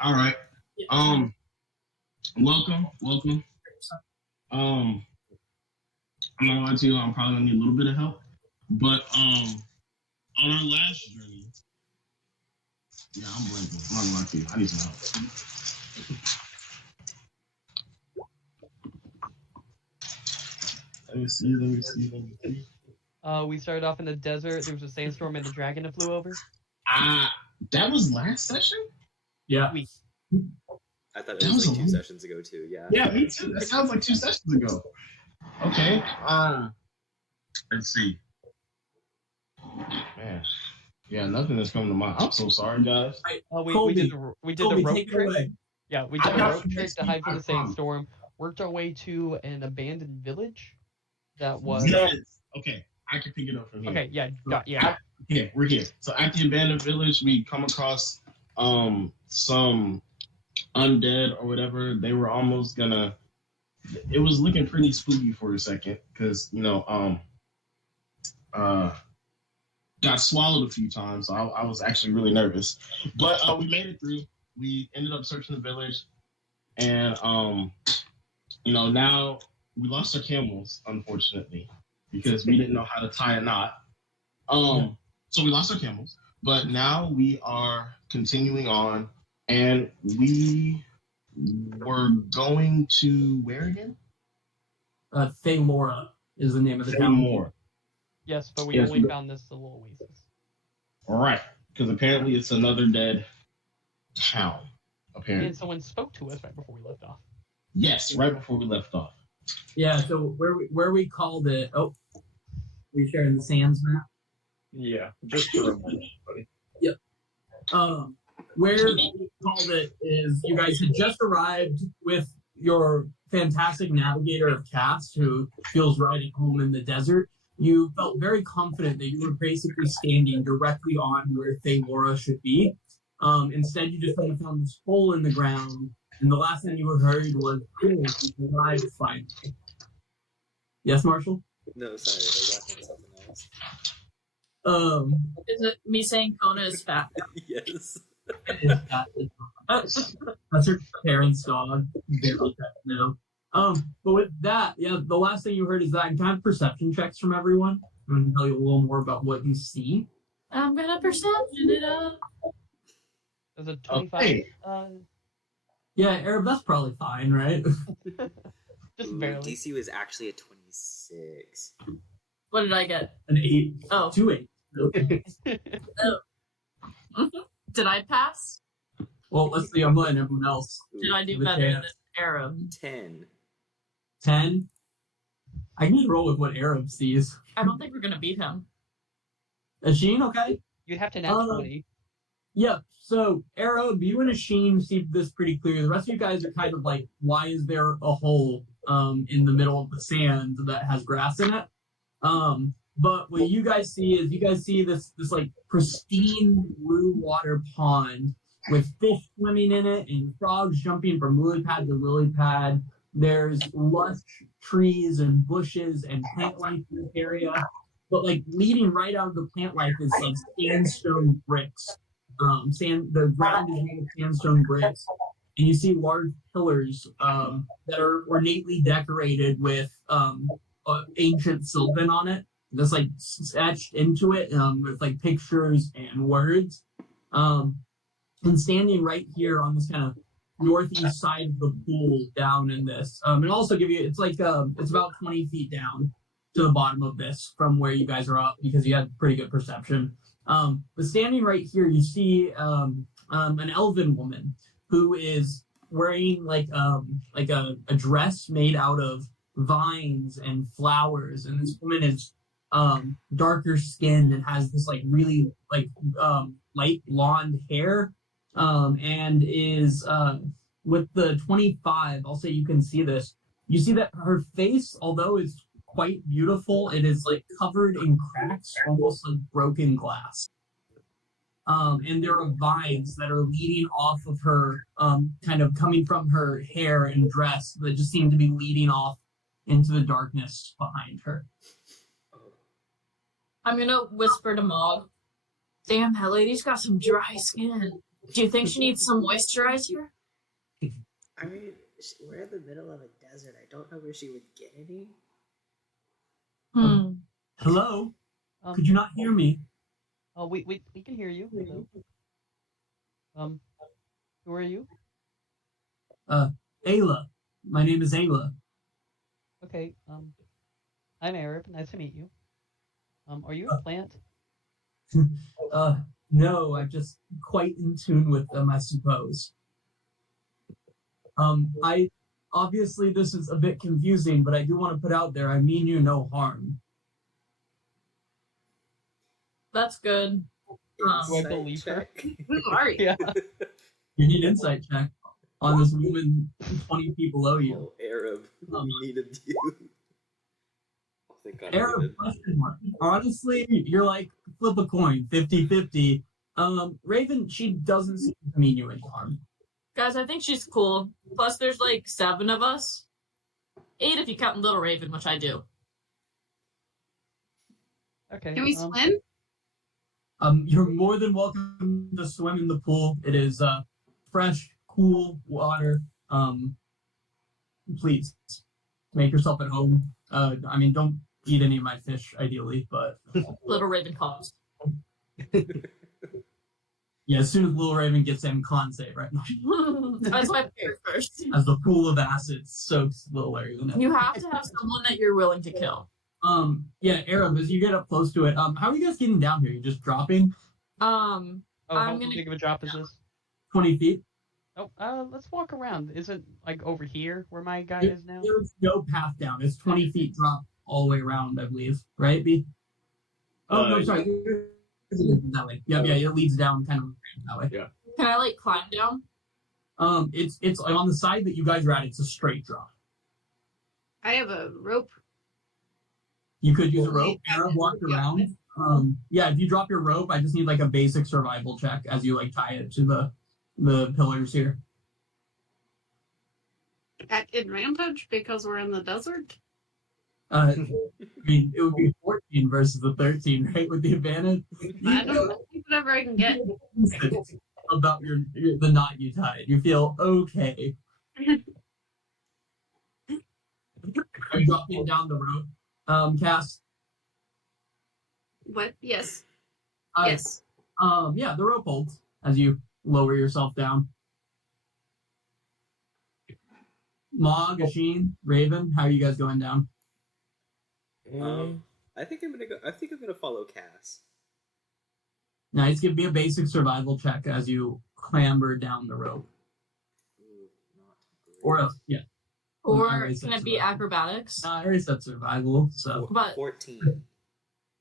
All right. Welcome. I'm not gonna lie to you. I'm probably gonna need a little bit of help, but on our last journey, yeah, I'm blanking. I'm not gonna lie to you. I need some help. Let me see. We started off in the desert. There was a sandstorm and a dragon that flew over. That was last session? Yeah. I thought it was like 2 sessions ago too. Yeah. Yeah, me too. That sounds like 2 sessions ago. Okay. Let's see. Man. Yeah, nothing is coming to mind. I'm so sorry, guys. We did the rope trick. Yeah, we did the rope trick to hide from the sandstorm. Worked our way to an abandoned village. That was. Yes. Okay, I can pick it up from here. Okay. Yeah. Yeah, we're here. So at the abandoned village, we come across some undead or whatever. They were almost gonna. It was looking pretty spooky for a second because got swallowed a few times. So I was actually really nervous, but we made it through. We ended up searching the village, and now we lost our camels, unfortunately, because we didn't know how to tie a knot. So we lost our camels, but now we are continuing on, and we were going to where again? Thaymora is the name of the town. Thaymora. Yes, but we only found this little oasis. All right, because apparently it's another dead town. Apparently. And someone spoke to us right before we left off. Yes, right before we left off. Yeah, so where we called it... Oh, we sharing the sands map? Yeah, just to remind everybody. Yep. Where we called it is you guys had just arrived with your fantastic navigator of cast who feels right at home in the desert. You felt very confident that you were basically standing directly on where Thaymora should be. Instead, you just kind of found this hole in the ground, and the last thing you heard was, "Cool, you arrived finally." Yes, Marshall? No, sorry, I was asking something else. Is it me saying Kona is fat? Yes. That's her parents' dog. Very fat now. But with that, yeah, the last thing you heard is that I can have perception checks from everyone. I'm going to tell you a little more about what you see. I'm gonna perception it up. Is it 25? Okay. Yeah, Arab, that's probably fine, right? Just barely. DC was actually a 26. What did I get? An 8. Oh. 2 8. Did I pass? Well, let's see. I'm letting everyone else. Did I do The better chance. than Arab? 10. 10. I can just roll with what Arab sees. I don't think we're gonna beat him. Asheen, okay? You'd have to nat 20. Yeah, so Arab, you and Asheen see this pretty clear. The rest of you guys are kind of like, why is there a hole in the middle of the sand that has grass in it? But what you guys see is this like pristine blue water pond with fish swimming in it and frogs jumping from lily pad to lily pad. There's lush trees and bushes and plant life in this area. But like leading right out of the plant life is like sandstone bricks. The ground is made of sandstone bricks, and you see large pillars that are ornately decorated with ancient Sylvan on it. That's like etched into it with like pictures and words. And standing right here on this kind of northeast side of the pool down in this, and also give you it's about 20 feet down to the bottom of this from where you guys are up because you had pretty good perception. But standing right here, you see an elven woman who is wearing like a dress made out of vines and flowers, and this woman is darker skinned and has this like really like light blonde hair, and is with the 25. I'll say you can see this. You see that her face, although it's quite beautiful, it is like covered in cracks, almost like broken glass. And there are vines that are leading off of her, kind of coming from her hair and dress that just seem to be leading off into the darkness behind her. I'm gonna whisper to Mog. Damn, that lady's got some dry skin. Do you think she needs some moisturizer? I mean, we're in the middle of a desert. I don't know where she would get any. Hello? Could you not hear me? Oh, we can hear you. Hello. Who are you? Ayla. My name is Ayla. Okay. I'm Arab. Nice to meet you. Are you a plant? No, I'm just quite in tune with them, I suppose. I obviously this is a bit confusing, but I do want to put out there I mean you no harm. That's good. Do I Insight believe her? check. Who are you? Yeah. You need insight check on this woman 20 feet below you. Oh, Arab, we needed you. I think I'm Arab muted. question mark. Honestly, you're like flip a coin, 50-50. Raven, she doesn't seem to mean you any harm. Guys, I think she's cool. Plus, there's like 7 of us. 8 if you count Little Raven, which I do. Okay. Can we swim? You're more than welcome to swim in the pool. It is fresh, cool water. Please make yourself at home. I mean, don't eat any of my fish, ideally, but Little Raven calls. yeah, as soon as Little Raven gets in, con save right now. That's my favorite first. As the pool of acid soaks Little Raven. You have to have someone that you're willing to kill. Yeah, Arab, as you get up close to it, how are you guys getting down here? You just dropping How I'm gonna. big of a drop is this? 20 feet? Oh, let's walk around. Is it like over here where my guy is now? There's no path down. It's 20 feet drop all the way around, I believe. Right, B? Oh, no, sorry. That way. Yeah, it leads down kind of that way. Yeah. Can I like climb down? It's on the side that you guys are at, it's a straight drop. I have a rope. You could use a rope. Arab walked around. Yeah, if you drop your rope, I just need like a basic survival check as you like tie it to the pillars here. At advantage because we're in the desert? I mean, it would be 14 versus the 13, right? With the advantage. I don't know. Whatever I can get. About the knot you tied. You feel okay. Are you dropping down the rope, Cass? What? Yes. Uh, Yes. Yeah, the rope holds as you lower yourself down. Ma, Gashin, Raven, how are you guys going down? I think I'm gonna follow Cass. Nice. Give me a basic survival check as you clamber down the rope. Ooh, not great. Or else, yeah. I Or already said can it be survival. acrobatics? I already said survival, so. But 14.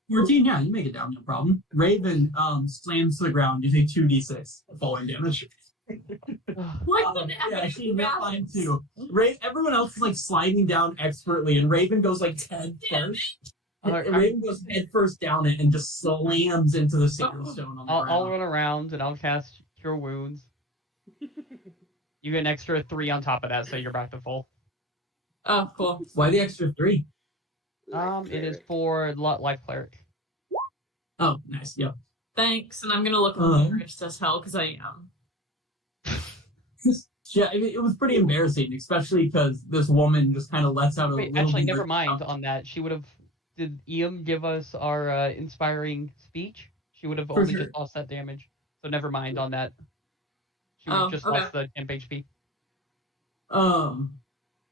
14, yeah, you make it down, no problem. Raven slams to the ground. You take 2d6 falling damage. what the Yeah, she got mine too. Everyone else is like sliding down expertly, and Raven goes like head first. And Raven goes head first down it and just slams into the sandstone on the ground. I'll run around and I'll cast Cure Wounds. You get an extra 3 on top of that, so you're back to full. Oh, cool. Why the extra 3? It is for Life Cleric. Oh, nice. Yep. Thanks, and I'm gonna look embarrassed as hell because I am. Yeah, it was pretty embarrassing, especially because this woman just kind of lets out a Wait, little. actually, never mind on that. She would have. Did Iam give us our inspiring speech? She would have For only sure. just lost that damage. So never mind on that. She would have just lost the temp HP.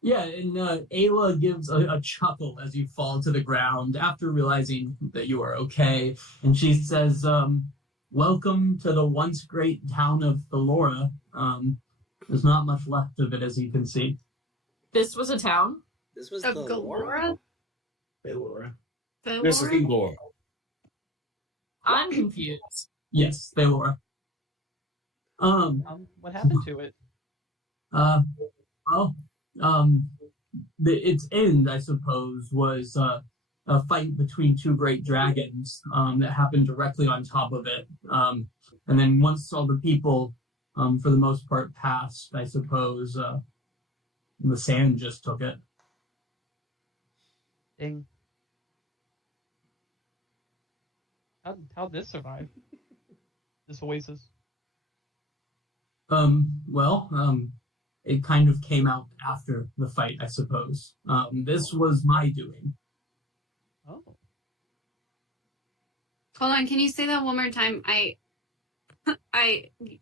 Yeah, and Ayla gives a chuckle as you fall to the ground after realizing that you are okay, and she says, "Welcome to the once great town of Thalora. There's not much left of it, as you can see." This was a town? This was Of the Galora? Laura. Thalora? This is Igor. I'm confused. Yes, Thalora. What happened to it? Well, its end, I suppose, was a fight between 2 great dragons that happened directly on top of it. And then once all the people, for the most part, passed, I suppose, the sand just took it. Ding. How'd this survive? This oasis. Well, it kind of came out after the fight, I suppose. This was my doing. Oh. Hold on, can you say that one more time?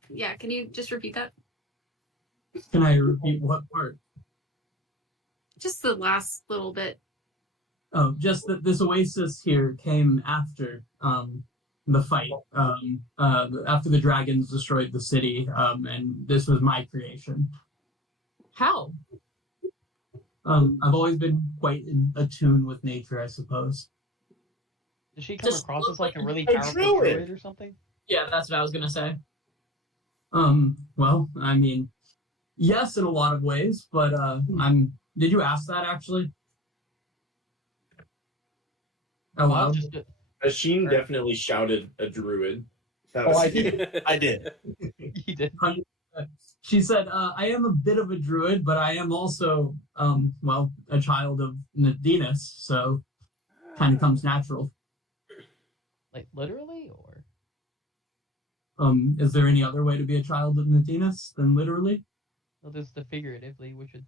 Yeah, can you just repeat that? Can I repeat what part? Just the last little bit. Oh, just that this oasis here came after the fight. After the dragons destroyed the city, and this was my creation. How? I've always been quite in attune with nature, I suppose. Does she come Just across as like a really a powerful druid. druid or something? Yeah, that's what I was gonna say. Well, I mean, yes, in a lot of ways, but Did you ask that actually? Oh, Well, wow. Asheen definitely shouted a druid. That Oh, was- I did. I did. He did. She said, I am a bit of a druid, but I am also, a child of Nadines, so kind of comes natural. Like literally, or Is there any other way to be a child of Nadines than literally? well, there's the figuratively, which would.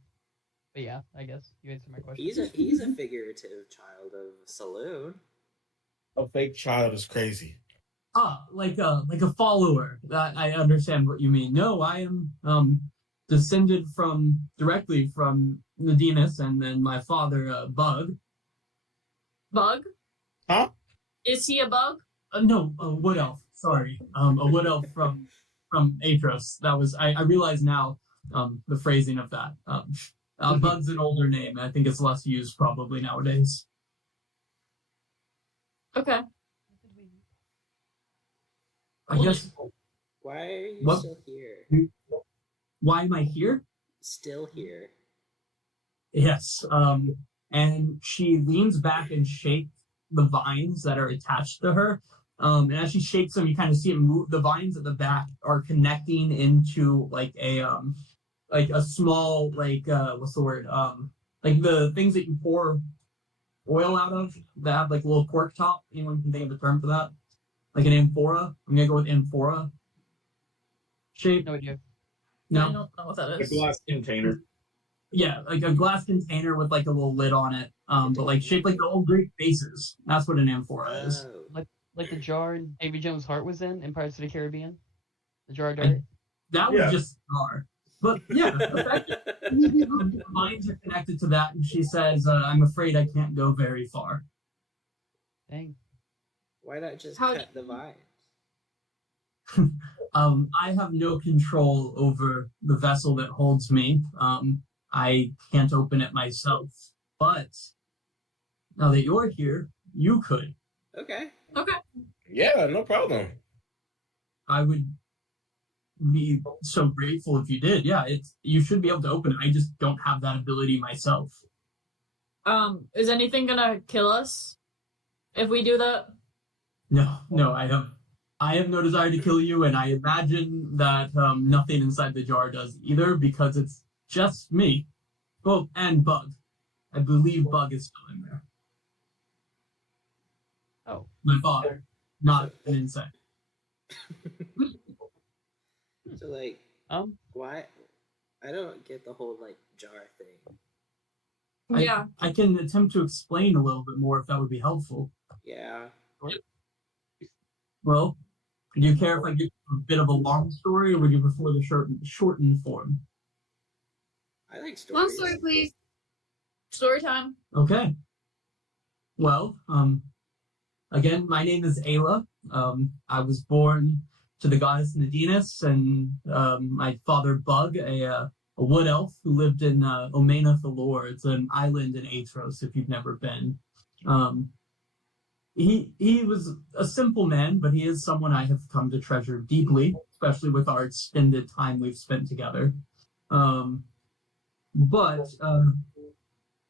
But yeah, I guess you answered my question. He's a figurative child of saloon. A fake child is crazy. Like a follower. I understand what you mean. No, I am descended directly from Nadines, and then my father, Bug. Bug? Huh? Is he a bug? No, a wood elf. Sorry, a wood elf from Atros. That was I realize now the phrasing of that. Bug's an older name. I think it's less used probably nowadays. Okay. I guess. Why are you What? still here? Why am I here? Still here. Yes. And she leans back and shakes the vines that are attached to her. And as she shakes them, you kind of see it move. The vines at the back are connecting into like a small what's the word? Like the things that you pour oil out of that have like a little cork top. Anyone can think of a term for that? Like an amphora. I'm gonna go with amphora shape. No idea. I No. don't know what that A is. glass container. Yeah, like a glass container with like a little lid on it. But like shaped like the old Greek vases. That's what an amphora is. Oh. Like the jar Davy Jones' heart was in Pirates of the Caribbean. The jar of dirt. That was Yeah. just jar. But yeah, effectively, the vines are connected to that, and she says, "I'm afraid I can't go very far." Dang. Why not just How cut the vines? I have no control over the vessel that holds me. I can't open it myself. But now that you're here, you could. Okay. Okay. Yeah, no problem. I would be so grateful if you did. Yeah, you should be able to open it. I just don't have that ability myself. Is anything gonna kill us if we do that? No, I have no desire to kill you, and I imagine that nothing inside the jar does either, because it's just me. Well, and Bug. I believe Bug is still in there. Oh. My father, not an insect. So like, why? I don't get the whole like jar thing. Yeah. I can attempt to explain a little bit more if that would be helpful. Yeah. Well, do you care if I give a bit of a long story, or would you prefer the shortened form? I like stories. Long story, please. Story time. Okay. Well, again, my name is Ayla. I was born to the goddess Nadines, and my father Bug, a wood elf who lived in Omena Thalor. It's an island in Atros, if you've never been. He was a simple man, but he is someone I have come to treasure deeply, especially with our extended time we've spent together. But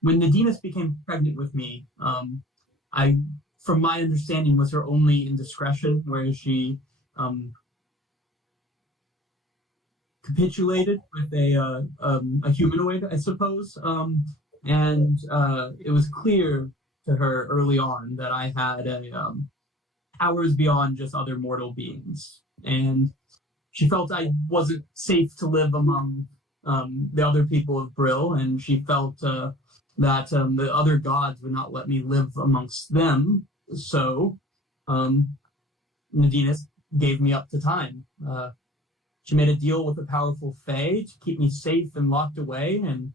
when Nadines became pregnant with me, from my understanding, was her only indiscretion, where she capitulated with a humanoid, I suppose, and it was clear to her early on that I had powers beyond just other mortal beings, and she felt I wasn't safe to live among the other people of Brill, and she felt that the other gods would not let me live amongst them. So Nadines gave me up to time. She made a deal with the powerful Fae to keep me safe and locked away. And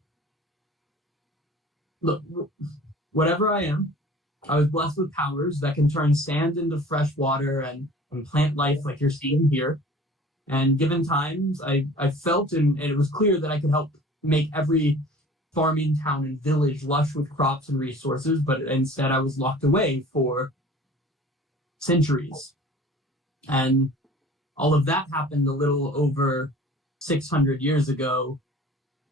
look, whatever I am, I was blessed with powers that can turn sand into fresh water and plant life like you're seeing here. And given times, I felt and it was clear that I could help make every farming town and village lush with crops and resources, but instead I was locked away for centuries. And all of that happened a little over 600 years ago.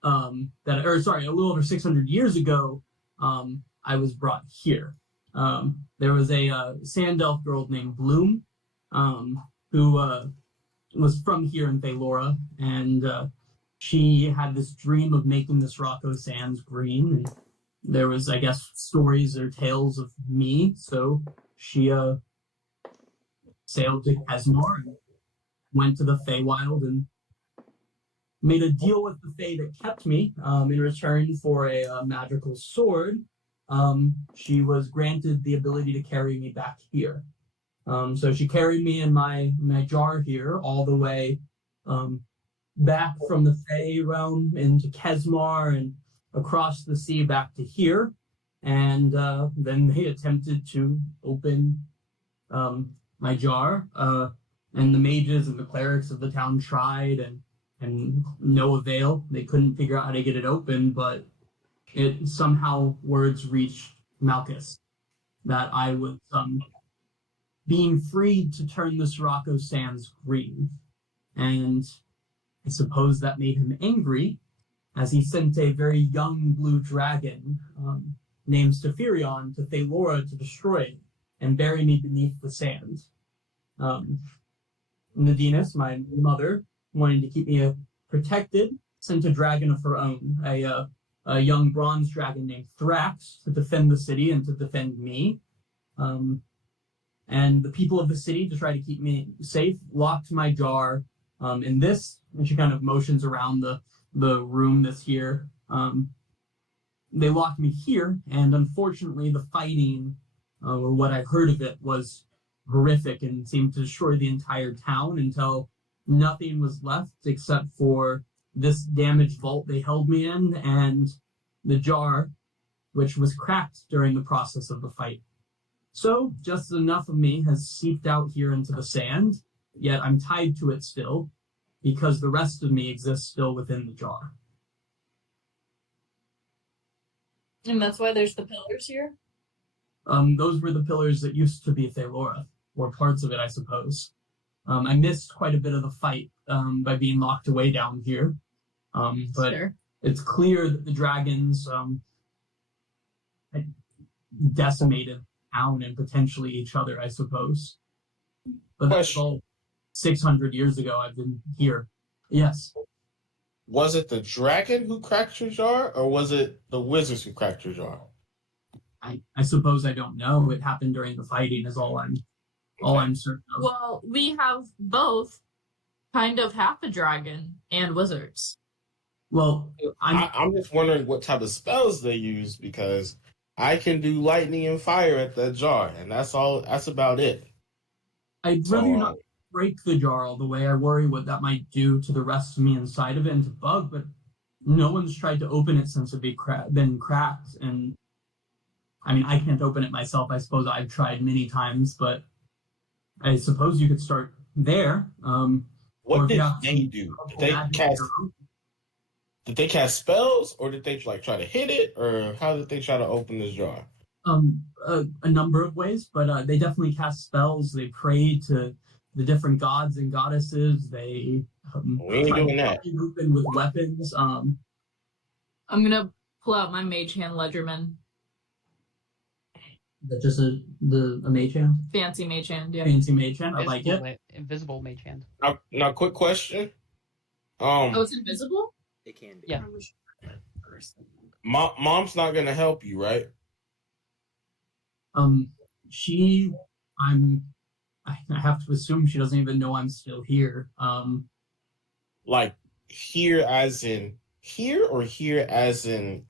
A little over 600 years ago, I was brought here. There was a sand elf girl named Bloom, who was from here in Thalora, and she had this dream of making this Rocco Sands green. And there was, I guess, stories or tales of me, so she sailed to Kesmar and went to the Feywild and made a deal with the Fae that kept me in return for a magical sword. She was granted the ability to carry me back here. So she carried me in my jar here all the way back from the Fae realm into Kesmar and across the sea back to here. And then they attempted to open my jar. And the mages and the clerics of the town tried, and no avail. They couldn't figure out how to get it open, but it somehow words reached Malchus that I was being freed to turn this Rocco Sands green. And I suppose that made him angry, as he sent a very young blue dragon named Stephirion to Thalora to destroy it and bury me beneath the sand. Nadines, my mother, wanting to keep me protected, sent a dragon of her own, a young bronze dragon named Thrax, to defend the city and to defend me. And the people of the city, to try to keep me safe, locked my jar in this, and she kind of motions around the room that's here. They locked me here, and unfortunately the fighting, or what I heard of it, was horrific and seemed to destroy the entire town until nothing was left except for this damaged vault they held me in and the jar, which was cracked during the process of the fight. So just enough of me has seeped out here into the sand, yet I'm tied to it still, because the rest of me exists still within the jar. And that's why there's the pillars here? Those were the pillars that used to be Thalora, or parts of it, I suppose. I missed quite a bit of the fight by being locked away down here. But sure. It's clear that the dragons had decimated town and potentially each other, I suppose. But that's all 600 years ago. I've been here. Yes. Was it the dragon who cracked your jar, or was it the wizards who cracked your jar? I suppose I don't know. It happened during the fighting is all I'm certain of. Well, we have both kind of half a dragon and wizards. Well, I'm just wondering what type of spells they use, because I can do lightning and fire at that jar, and that's all. That's about it. I'd rather not break the jar all the way. I worry what that might do to the rest of me inside of it and to Bug, but no one's tried to open it since it been cracked. And I mean, I can't open it myself. I suppose I've tried many times, but I suppose you could start there. What did they do? Did they cast spells, or did they try to hit it, or how did they try to open this jar? A number of ways, but they definitely cast spells. They prayed to the different gods and goddesses. They we ain't doing that. Open with weapons. I'm gonna pull out my mage hand Ledgerman. That just a mage hand? Fancy mage hand, yeah. Fancy mage hand. I like it. Invisible mage hand. Now, quick question. Oh, it's invisible? It can be. Yeah. Mom's not gonna help you, right? I have to assume she doesn't even know I'm still here. Like here as in here, or here as in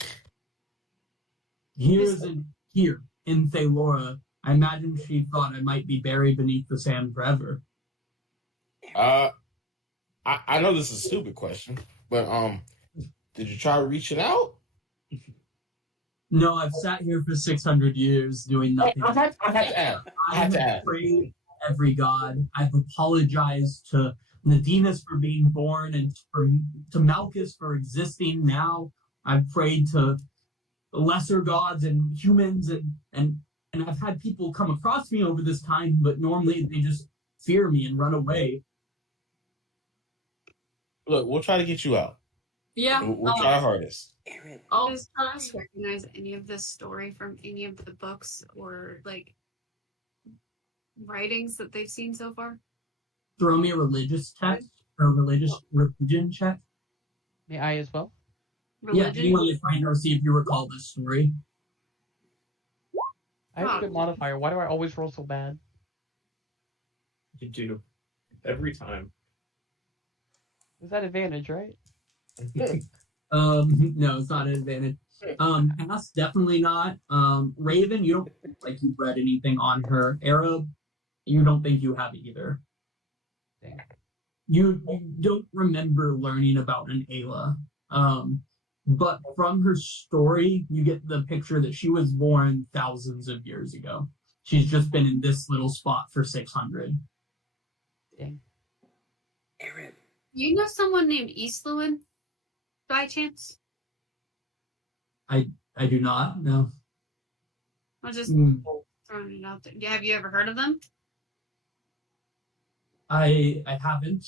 Here is in here in Thalora. I imagine she thought I might be buried beneath the sand forever. I know this is a stupid question, but did you try reaching out? No, I've sat here for 600 years doing nothing. I had to ask. I had to ask. Prayed every god. I've apologized to Nadines for being born and to Malchus for existing now. I've prayed to lesser gods and humans and I've had people come across me over this time, but normally they just fear me and run away. Look, we'll try to get you out. Yeah. We'll try our hardest. Aaron, I'll Does Thomas recognize any of this story from any of the books or like writings that they've seen so far? Throw me a religious test or a religion check. May I as well? Yeah, Religion? anyone is trying to see if you recall this story. I have a good modifier. Why do I always roll so bad? You do. Every time. Is that advantage, right? No, it's not an advantage. Pass, definitely not. Raven, you don't think like you've read anything on her. Arab, you don't think you have either. Dang. You don't remember learning about an Ayla. But from her story, you get the picture that she was born thousands of years ago. She's just been in this little spot for 600. Dang. Aaron, You know someone named Eastluin by chance? I do not know. I'm just Mm, throwing it out there. Have you ever heard of them? I haven't.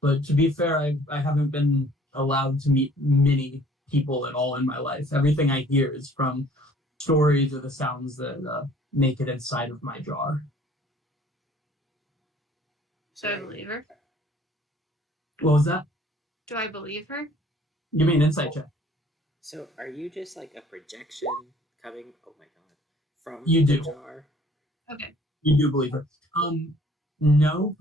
But to be fair, I haven't been allowed to meet many people at all in my life. Everything I hear is from stories or the sounds that make it inside of my jar. Do I believe her? What was that? Do I believe her? Give me an insight check. so are you just like a projection coming? Oh my god, from You the do. jar? Okay. You do believe her. No.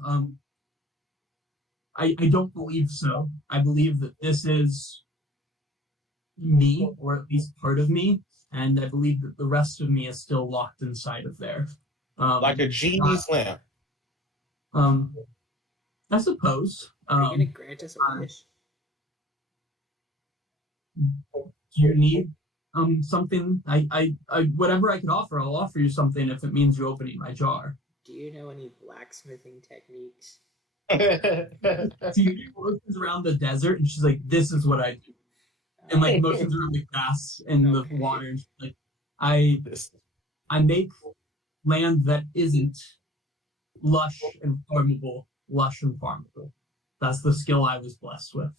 I don't believe so. I believe that this is me, or at least part of me, and I believe that the rest of me is still locked inside of there. Like a genie's lamp. I suppose. Are you gonna grant us a wish? Do you need something? I whatever I could offer, I'll offer you something if it means you opening my jar. Do you know any blacksmithing techniques? She motions around the desert and she's like, "This is what I do," and like motions around the grass and Okay. the water. And she's like, I make land that isn't lush and farmable. That's the skill I was blessed with.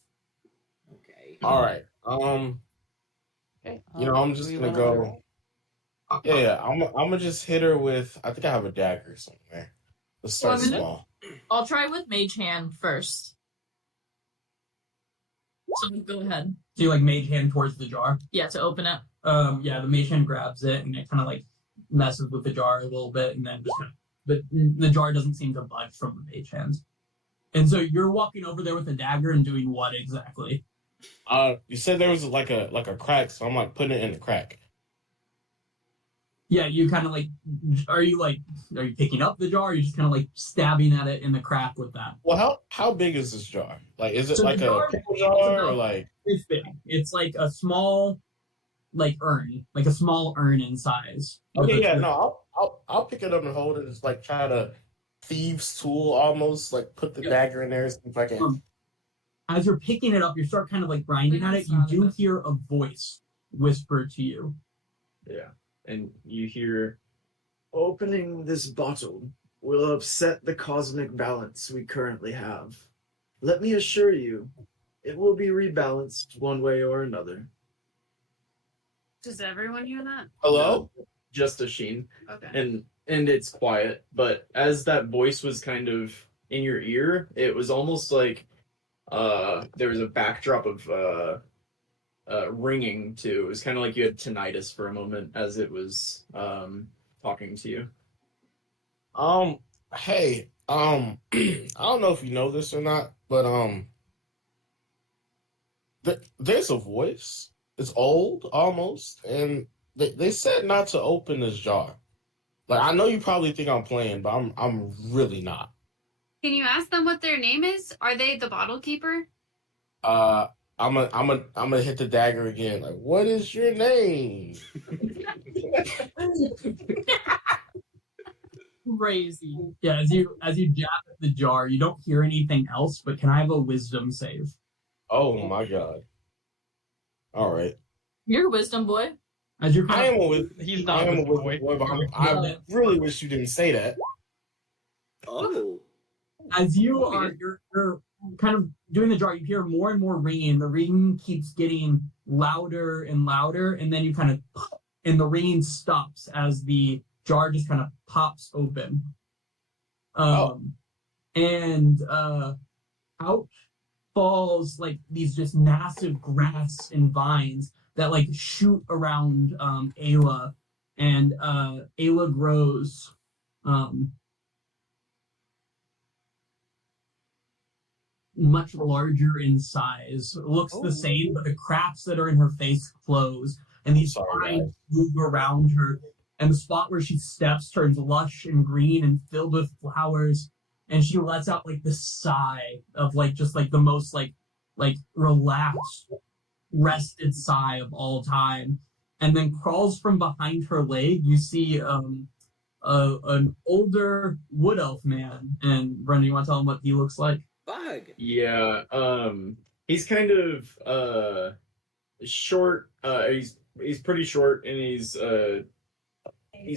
Okay. All right. Okay. I'm just do we gonna wanna go. roll? Yeah, I'm gonna just hit her with. I think I have a dagger somewhere. Let's start Well, I'm gonna- small. I'll try with Mage Hand first. So go ahead. So you like mage hand towards the jar. Yeah, to open it. Yeah, the mage hand grabs it and it kind of like messes with the jar a little bit, and then just kind of, but the jar doesn't seem to budge from the mage hand. And so you're walking over there with a dagger and doing what exactly? You said there was like a crack, so I'm like putting it in the crack. Yeah, you kind of like, are you picking up the jar? Or are you just kind of like stabbing at it in the crack with that? Well, how big is this jar? Like, is it So the like a jar- pickle it's jar or about- like? It's big. It's like a small, like a small urn in size. Okay, With a- yeah, no, I'll pick it up and hold it. It's like try to thieves' tool almost. Like put the Yep. dagger in there. See if I can. As you're picking it up, you start kind of like grinding at it. You do hear a voice whisper to you. Yeah. And you hear, opening this bottle will upset the cosmic balance we currently have. Let me assure you, it will be rebalanced one way or another. Does everyone hear that? Hello. Just a sheen. Okay. And it's quiet, but as that voice was kind of in your ear, it was almost like there was a backdrop of ringing too. It was kind of like you had tinnitus for a moment as it was talking to you. Hey, I don't know if you know this or not, but There's a voice. It's old, almost, and they said not to open this jar. Like, I know you probably think I'm playing, but I'm really not. Can you ask them what their name is? Are they the bottle keeper? I'm gonna hit the dagger again. Like, what is your name? Crazy. Yeah, as you jab at the jar, you don't hear anything else, but can I have a wisdom save? Oh my god. All right. You're a wisdom boy. As you're I kind am of, a wisdom. He's I not am a a wisdom boy. boy, but I really wish you didn't say that. Oh. as you are you're kind of doing the jar, you hear more and more ringing. The ringing keeps getting louder and louder, and then you kind of pop, and the ringing stops as the jar just kind of pops open. And out falls like these just massive grass and vines that like shoot around Ayla, and Ayla grows much larger in size. Looks the same, but the cracks that are in her face close, and these vines move around her, and the spot where she steps turns lush and green and filled with flowers, and she lets out like the sigh of like just like the most like relaxed, rested sigh of all time, and then crawls from behind her leg. You see an older wood elf man, and Brendan, you want to tell him what he looks like? Bug. Yeah, he's kind of short. He's pretty short, and he's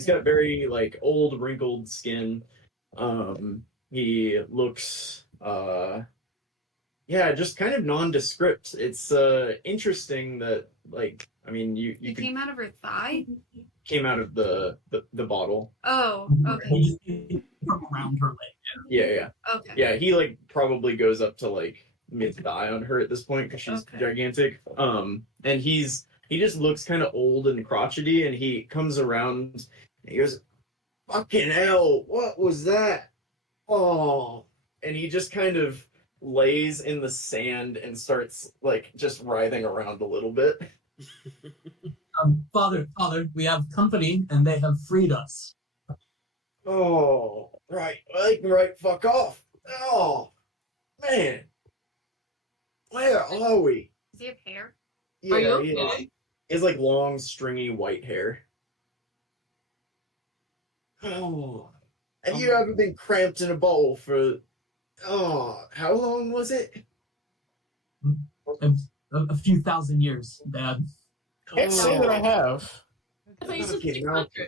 got very like old wrinkled skin. He looks just kind of nondescript. It's interesting that like I mean you It could came out of her thigh? came out of the bottle. Oh, okay. From around her leg. Yeah. Okay. Yeah, he like probably goes up to like mid-thigh on her at this point because she's gigantic. And he just looks kind of old and crotchety, and he comes around and he goes, "Fucking hell, what was that? Oh!" And he just kind of lays in the sand and starts like just writhing around a little bit. Father, we have company, and they have freed us. Oh, right, fuck off. Oh, man. Where are we? Does he have hair? Yeah, Are you he okay? is. It's like long, stringy white hair. Oh, have you ever been cramped in a bowl for, how long was it? A few thousand years, Dad. Can't say that I have. I thought you said Okay, 600. She's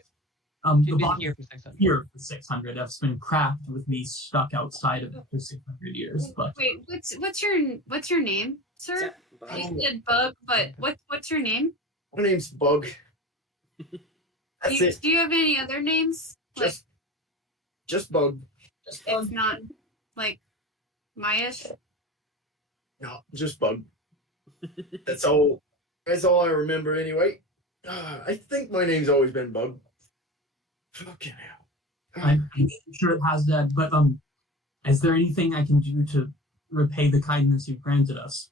The been body here for 600. here for 600. That's been cracked with me stuck outside of it for 600 years. But Wait, what's your name, Is sir? that Bug? You said Bug, but what's your name? My name's Bug. That's it. Do you have any other names? Like Just Bug. it's not like Maish? No, just Bug. That's all I remember anyway. I think my name's always been Bug. Fucking hell. I'm sure it has, Dad. But is there anything I can do to repay the kindness you've granted us?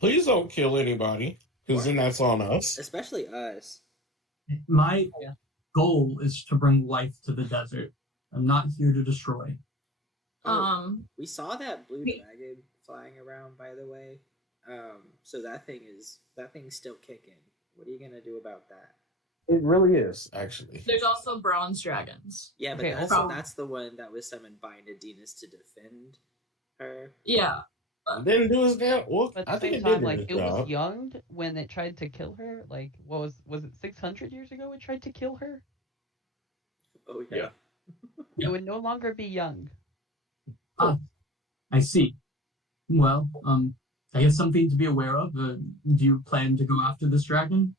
Please don't kill anybody, because then that's on us. Especially us. My goal is to bring life to the desert. I'm not here to destroy. We saw that blue dragon flying around, by the way. So that thing's still kicking. What are you gonna do about that? It really is, actually. There's also bronze dragons. Yeah, but Okay, that's the one that was summoned by Nadines to defend her. Yeah. Didn't do his damn. Well, But I at the think same it did time, do like his it was job. young when it tried to kill her. Like, what was it 600 years ago? It tried to kill her. Oh Yeah. It would no longer be young. I see. Well, I guess something to be aware of. Do you plan to go after this dragon?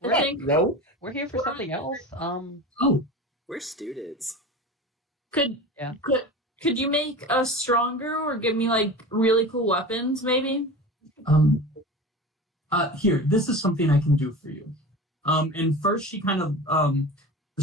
We're, I think No. we're here for something else. Oh, We're students. could Yeah. could you make us stronger or give me like really cool weapons maybe? here, this is something I can do for you. And first she kind of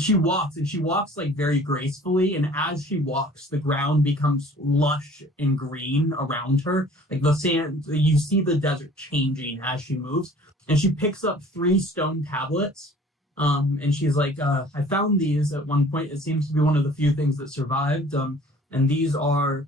she walks like very gracefully, and as she walks, the ground becomes lush and green around her. Like the sand, you see the desert changing as she moves, and she picks up 3 stone tablets. And she's like, I found these at one point. It seems to be one of the few things that survived. And these are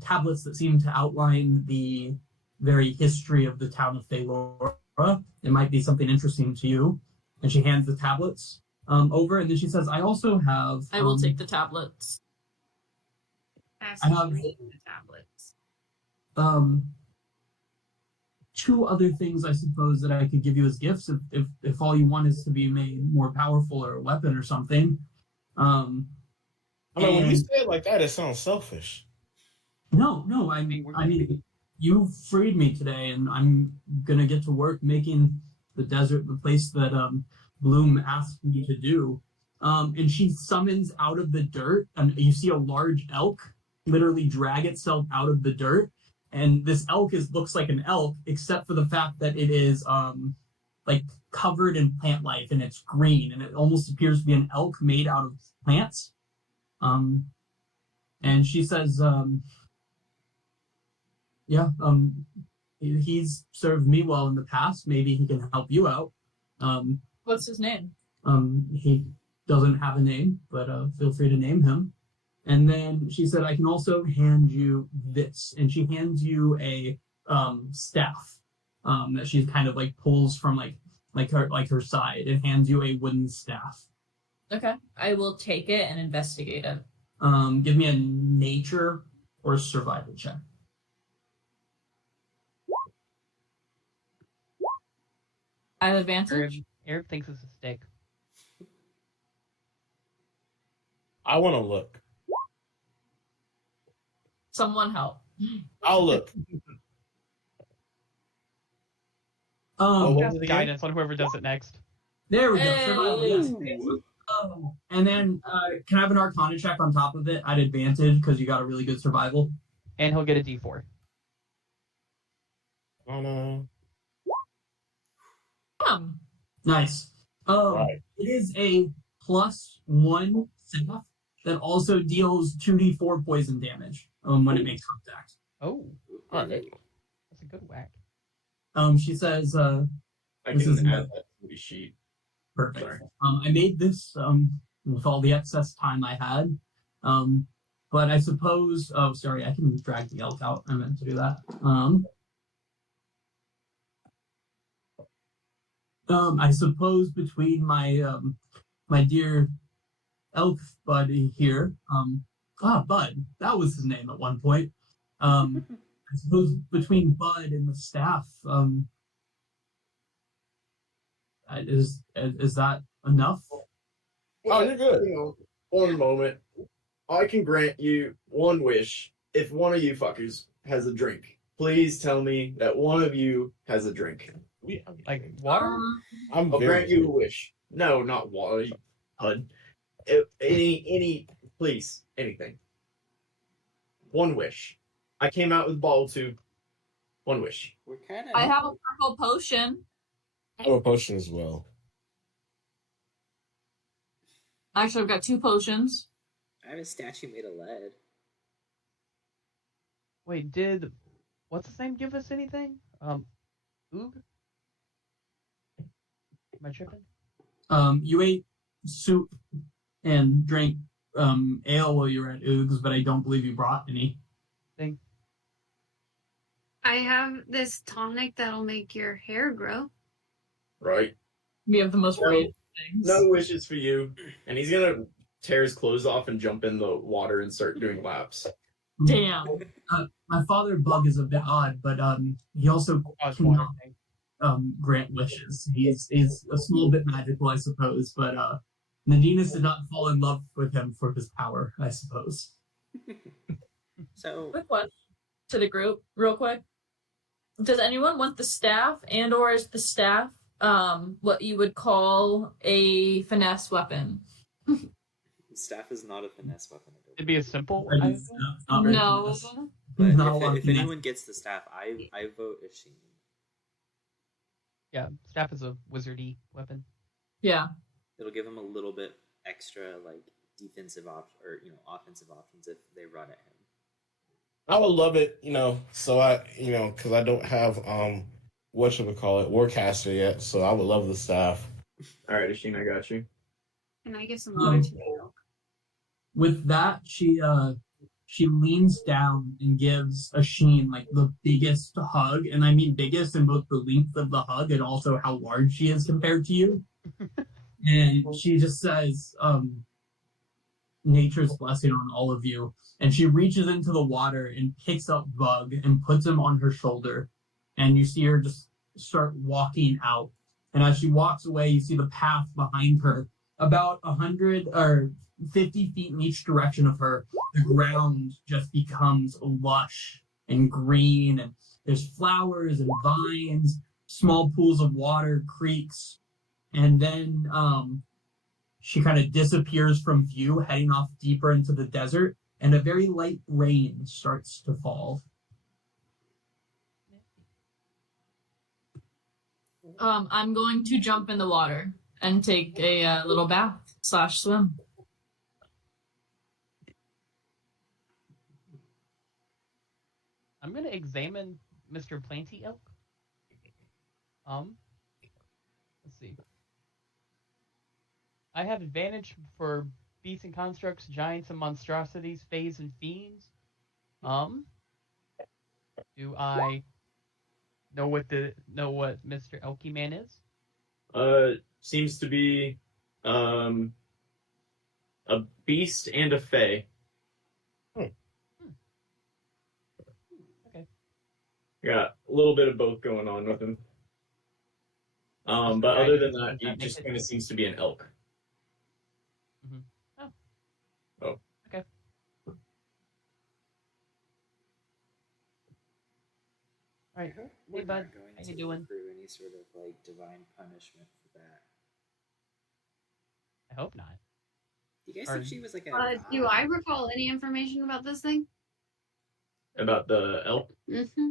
tablets that seem to outline the very history of the town of Thalora. It might be something interesting to you. And she hands the tablets over, and then she says, I also have... I will take the tablets. I have the tablets. 2 other things, I suppose, that I could give you as gifts if all you want is to be made more powerful or a weapon or something. I mean, when you say it like that, it sounds selfish. No, I mean, you freed me today, and I'm gonna get to work making the desert the place that Bloom asked me to do. And she summons out of the dirt, and you see a large elk literally drag itself out of the dirt. And this elk looks like an elk, except for the fact that it is like covered in plant life, and it's green, and it almost appears to be an elk made out of plants. And she says, he's served me well in the past. Maybe he can help you out. What's his name? He doesn't have a name, but feel free to name him. And then she said, I can also hand you this. And she hands you a staff that she kind of like pulls from like her side, and hands you a wooden staff. Okay. I will take it and investigate it. Give me a nature or survival check. I have advantage. Eric thinks it's a stick. I want to look. Someone help. I'll look. Guidance on whoever does it next. There we go. Hey. Survival, yes. And then can I have an Arcana check on top of it at advantage because you got a really good survival? And he'll get a D4. Oh no. Nice. Right. It is a +1 staff that also deals 2d4 poison damage when it makes contact. Oh, All right. that's a good whack. She says, I This can is- add that to the sheet. perfect. Sorry. I made this with all the excess time I had. But I suppose, oh, sorry, I can drag the elk out. I meant to do that. I suppose between my my dear elk buddy here, Bud, that was his name at one point. I suppose between Bud and the staff, is that enough? Oh, you're good. Hang on. One moment. I can grant you one wish if one of you fuckers has a drink. Please tell me that one of you has a drink. Like water? I'm I'll very grant you a wish. No, not water, you HUD. Any, please, anything. One wish. I came out with a bottle too. One wish. We're kind of. I have a purple potion. I have a potion as well. Actually, I've got 2 potions. I have a statue made of lead. Wait, did what's his name give us anything? Oog? Am I tripping? You ate soup and drank ale while you were at Oog's, but I don't believe you brought any. I have this tonic that'll make your hair grow. Right? We have the most random things. No wishes for you. And he's gonna tear his clothes off and jump in the water and start doing laps. Damn. My father Bug is a bit odd, but he also cannot grant wishes. He's a small bit magical, I suppose, but Nadines did not fall in love with him for his power, I suppose. So Quick question to the group, real quick. Does anyone want the staff, and or is the staff what you would call a finesse weapon? staff is not a finesse weapon. It'd be a simple. It I is, think. not very No. finesse. But Not a lot if of anyone gets the staff, I vote Isheen. Yeah, staff is a wizardy weapon. Yeah. It'll give him a little bit extra like defensive or offensive options if they run at him? I would love it, so because I don't have Warcaster yet, so I would love the staff. All right, Asheen, I got you. And I give some water to the elk. With that, she leans down and gives Asheen like the biggest hug, and I mean biggest in both the length of the hug and also how large she is compared to you. And she just says, nature's blessing on all of you. And she reaches into the water and picks up Bug and puts him on her shoulder. And you see her just start walking out. And as she walks away, you see the path behind her. About 100 or 50 feet in each direction of her, the ground just becomes lush and green. And there's flowers and vines, small pools of water, creeks. And then she kind of disappears from view, heading off deeper into the desert, and a very light rain starts to fall. I'm going to jump in the water and take a little bath / swim. I'm gonna examine Mr. Planty Elk. Let's see. I have advantage for beasts and constructs, giants and monstrosities, fays and fiends. Do I know what Mr. Elky Man is? Seems to be a beast and a fae. Okay. Got a little bit of both going on with him. But other than that, he just kind of seems to be an elk. Mm-hmm. Oh. Okay. All right. We're Hey, bud. not going How to you doing? accrue any sort of like divine punishment for that. I hope not. Do you guys Or- think she was like a Do I recall any information about this thing? About the elk? Mm-hmm.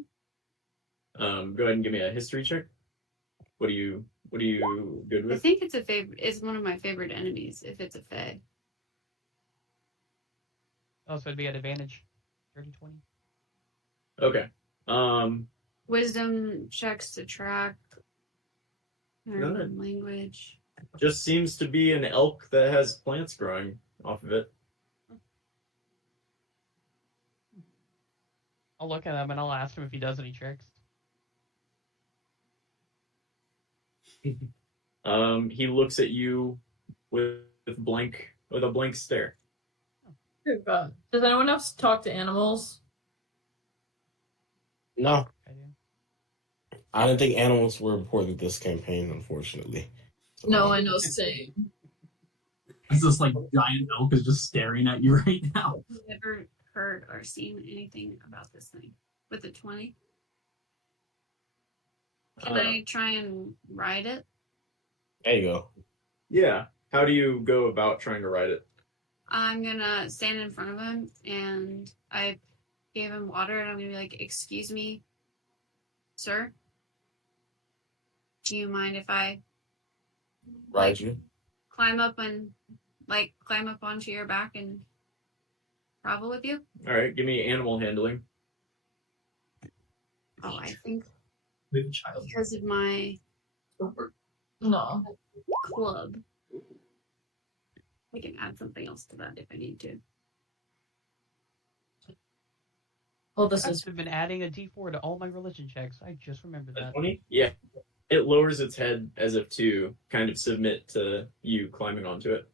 Go ahead and give me a history check. What are you good I with? think it's it's one of my favorite enemies if it's a fae. Oh, so it'd be at advantage. 30, 20. Okay. Wisdom checks to track. Good. Language. Just seems to be an elk that has plants growing off of it. I'll look at him and I'll ask him if he does any tricks. He looks at you with a blank stare. Does anyone else talk to animals? No, I do. I didn't think animals were important this campaign, unfortunately. So, No, I know, same. It's this like giant elk is just staring at you right now. Have you ever heard or seen anything about this thing with the 20? Can I try and ride it? There you go. Yeah. How do you go about trying to ride it? I'm gonna stand in front of him and I gave him water and I'm gonna be like, "Excuse me, sir. Do you mind if I Ride you. climb up onto your back and travel with you?" All right, give me animal handling. Oh, I think With a child. because of my No. club, I can add something else to that if I need to. Well, this is I've been adding a D4 to all my religion checks. I just remembered that. 20? Yeah. It lowers its head as if to kind of submit to you climbing onto it.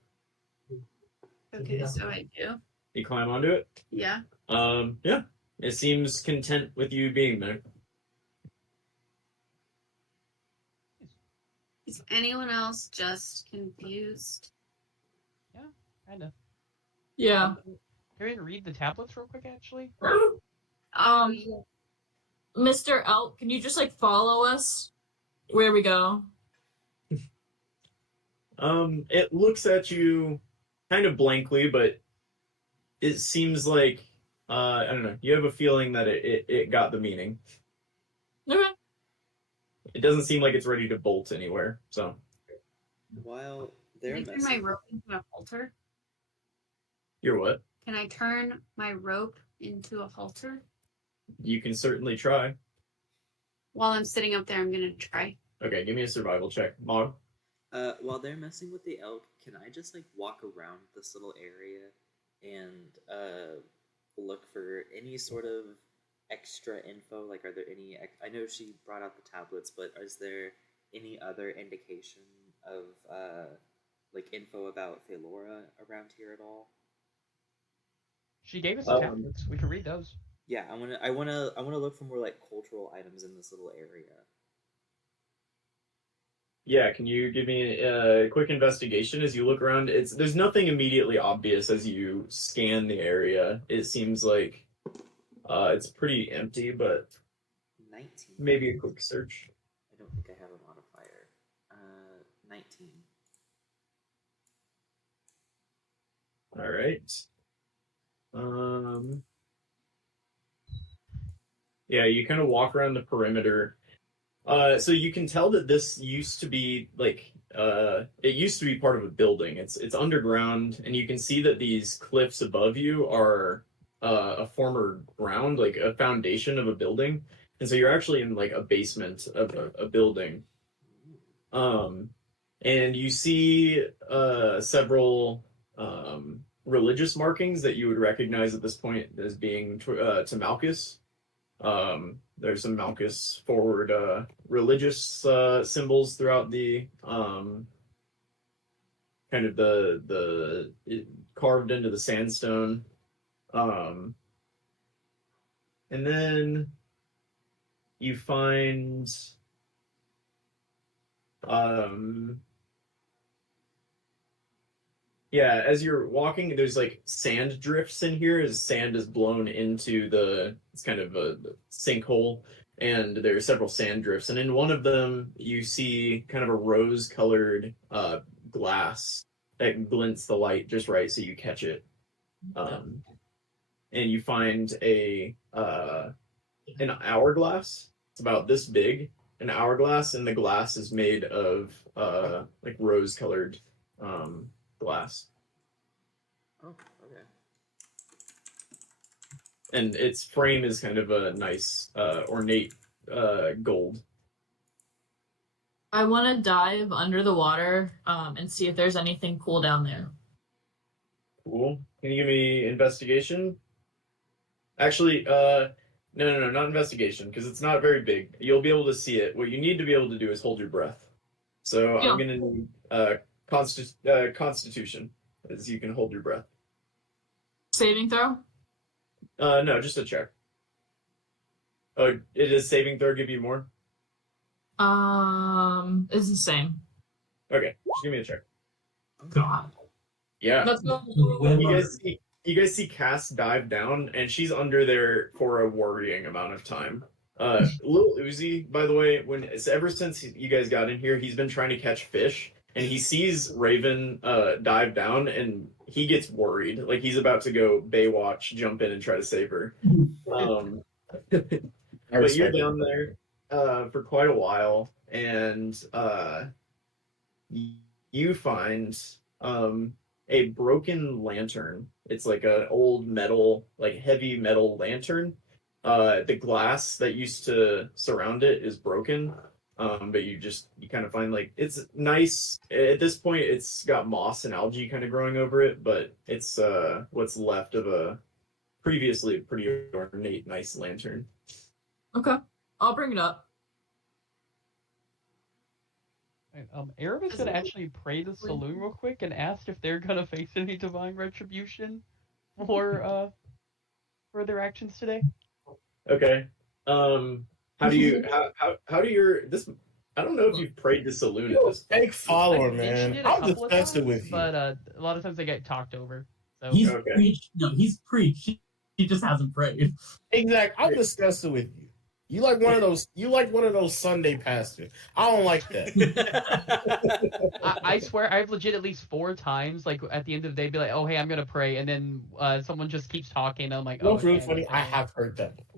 Okay, so I do. You climb onto it? Yeah. Yeah. It seems content with you being there. Is anyone else just confused? Kinda. yeah. Can we read the tablets real quick, actually? Mr. Elk, can you just like follow us where we go? It looks at you kind of blankly, but it seems like I don't know. You have a feeling that it got the meaning. Okay. It doesn't seem like it's ready to bolt anywhere. So While Can I turn my rope into a halter? You're what? Can I turn my rope into a halter? You can certainly try. While I'm sitting up there, I'm gonna try. Okay, give me a survival check. Mog? While they're messing with the elk, can I just like walk around this little area and look for any sort of extra info? Like, are there any? I know she brought out the tablets, but is there any other indication of like info about Thalora around here at all? She gave us the tablets. We can read those. Yeah, I wanna look for more like cultural items in this little area. Yeah, can you give me a quick investigation as you look around? There's nothing immediately obvious as you scan the area. It seems like it's pretty empty, but 19. maybe a quick search. I don't think I have a modifier. 19. All right. Yeah, you kind of walk around the perimeter. So you can tell that this used to be like it used to be part of a building. It's underground, and you can see that these cliffs above you are a former ground, like a foundation of a building, and so you're actually in like a basement of a building. And you see several religious markings that you would recognize at this point as being to Malchus. There's some Malchus forward religious symbols throughout the kind of the carved into the sandstone. And then you find yeah, as you're walking, there's like sand drifts in here as sand is blown into it's kind of a sinkhole, and there are several sand drifts. And in one of them, you see kind of a rose-colored glass that glints the light just right so you catch it. And you find an hourglass. It's about this big, an hourglass, and the glass is made of like rose-colored glass. Oh, okay. And its frame is kind of a nice ornate gold. I want to dive under the water and see if there's anything cool down there. Cool. Can you give me investigation? Actually, no, not investigation, because it's not very big. You'll be able to see it. What you need to be able to do is hold your breath. So yeah. I'm going to need Constitution, as you can hold your breath. Saving throw? No, just a check. Oh, it is saving throw give you more? It's the same. Okay, just give me a check. God. Yeah. Let's go. You guys see Cass dive down, and she's under there for a worrying amount of time. Little Uzi, by the way, ever since you guys got in here, he's been trying to catch fish, and he sees Raven dive down, and he gets worried, like he's about to go Baywatch, jump in and try to save her. But you're down there for quite a while, and you find a broken lantern. It's like an old metal, like heavy metal lantern. The glass that used to surround it is broken, but you kind of find like it's nice. At this point, it's got moss and algae kind of growing over it, but it's what's left of a previously pretty ornate, nice lantern. Okay, I'll bring it up. Arab is gonna actually pray the saloon real quick and ask if they're gonna face any divine retribution for their actions today. Okay. How do you I don't know if you've prayed the saloon at this point. Fake follower, man. I'm disgusted with you. But a lot of times they get talked over. So. He's preached. No, he's preached. He just hasn't prayed. Exactly. I'm disgusted with you. You like one of those Sunday pastors. I don't like that. I swear I've legit at least 4 times, like at the end of the day, be like, oh hey, I'm gonna pray, and then someone just keeps talking, and I'm like, What's really funny, I have heard that before.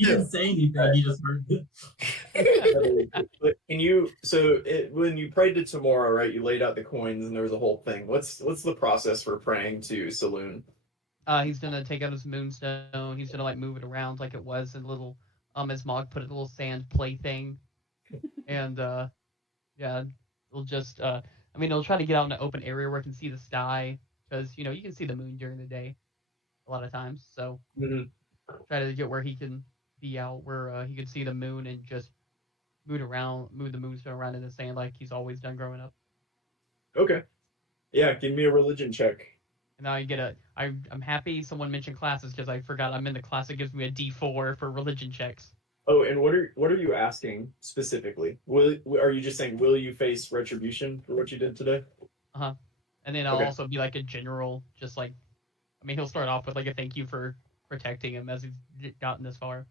He didn't say anything. He just heard it. But can you? So when you prayed to tomorrow, right? You laid out the coins, and there was a whole thing. What's the process for praying to Saloon? He's gonna take out his moonstone. He's gonna like move it around like it was in a little as Mog put it, a little sand plaything, and yeah, he'll just I mean, he'll try to get out in an open area where he can see the sky because you can see the moon during the day a lot of times. So try to get where he can be out where he can see the moon and just move the moonstone around in the sand like he's always done growing up. Okay. Yeah, give me a religion check. And now you get I'm happy someone mentioned classes because I forgot I'm in the class that gives me a D4 for religion checks. Oh, and what are you asking specifically? Are you just saying will you face retribution for what you did today? And then I'll also be like a general, just like, I mean, he'll start off with like a thank you for protecting him as he's gotten this far.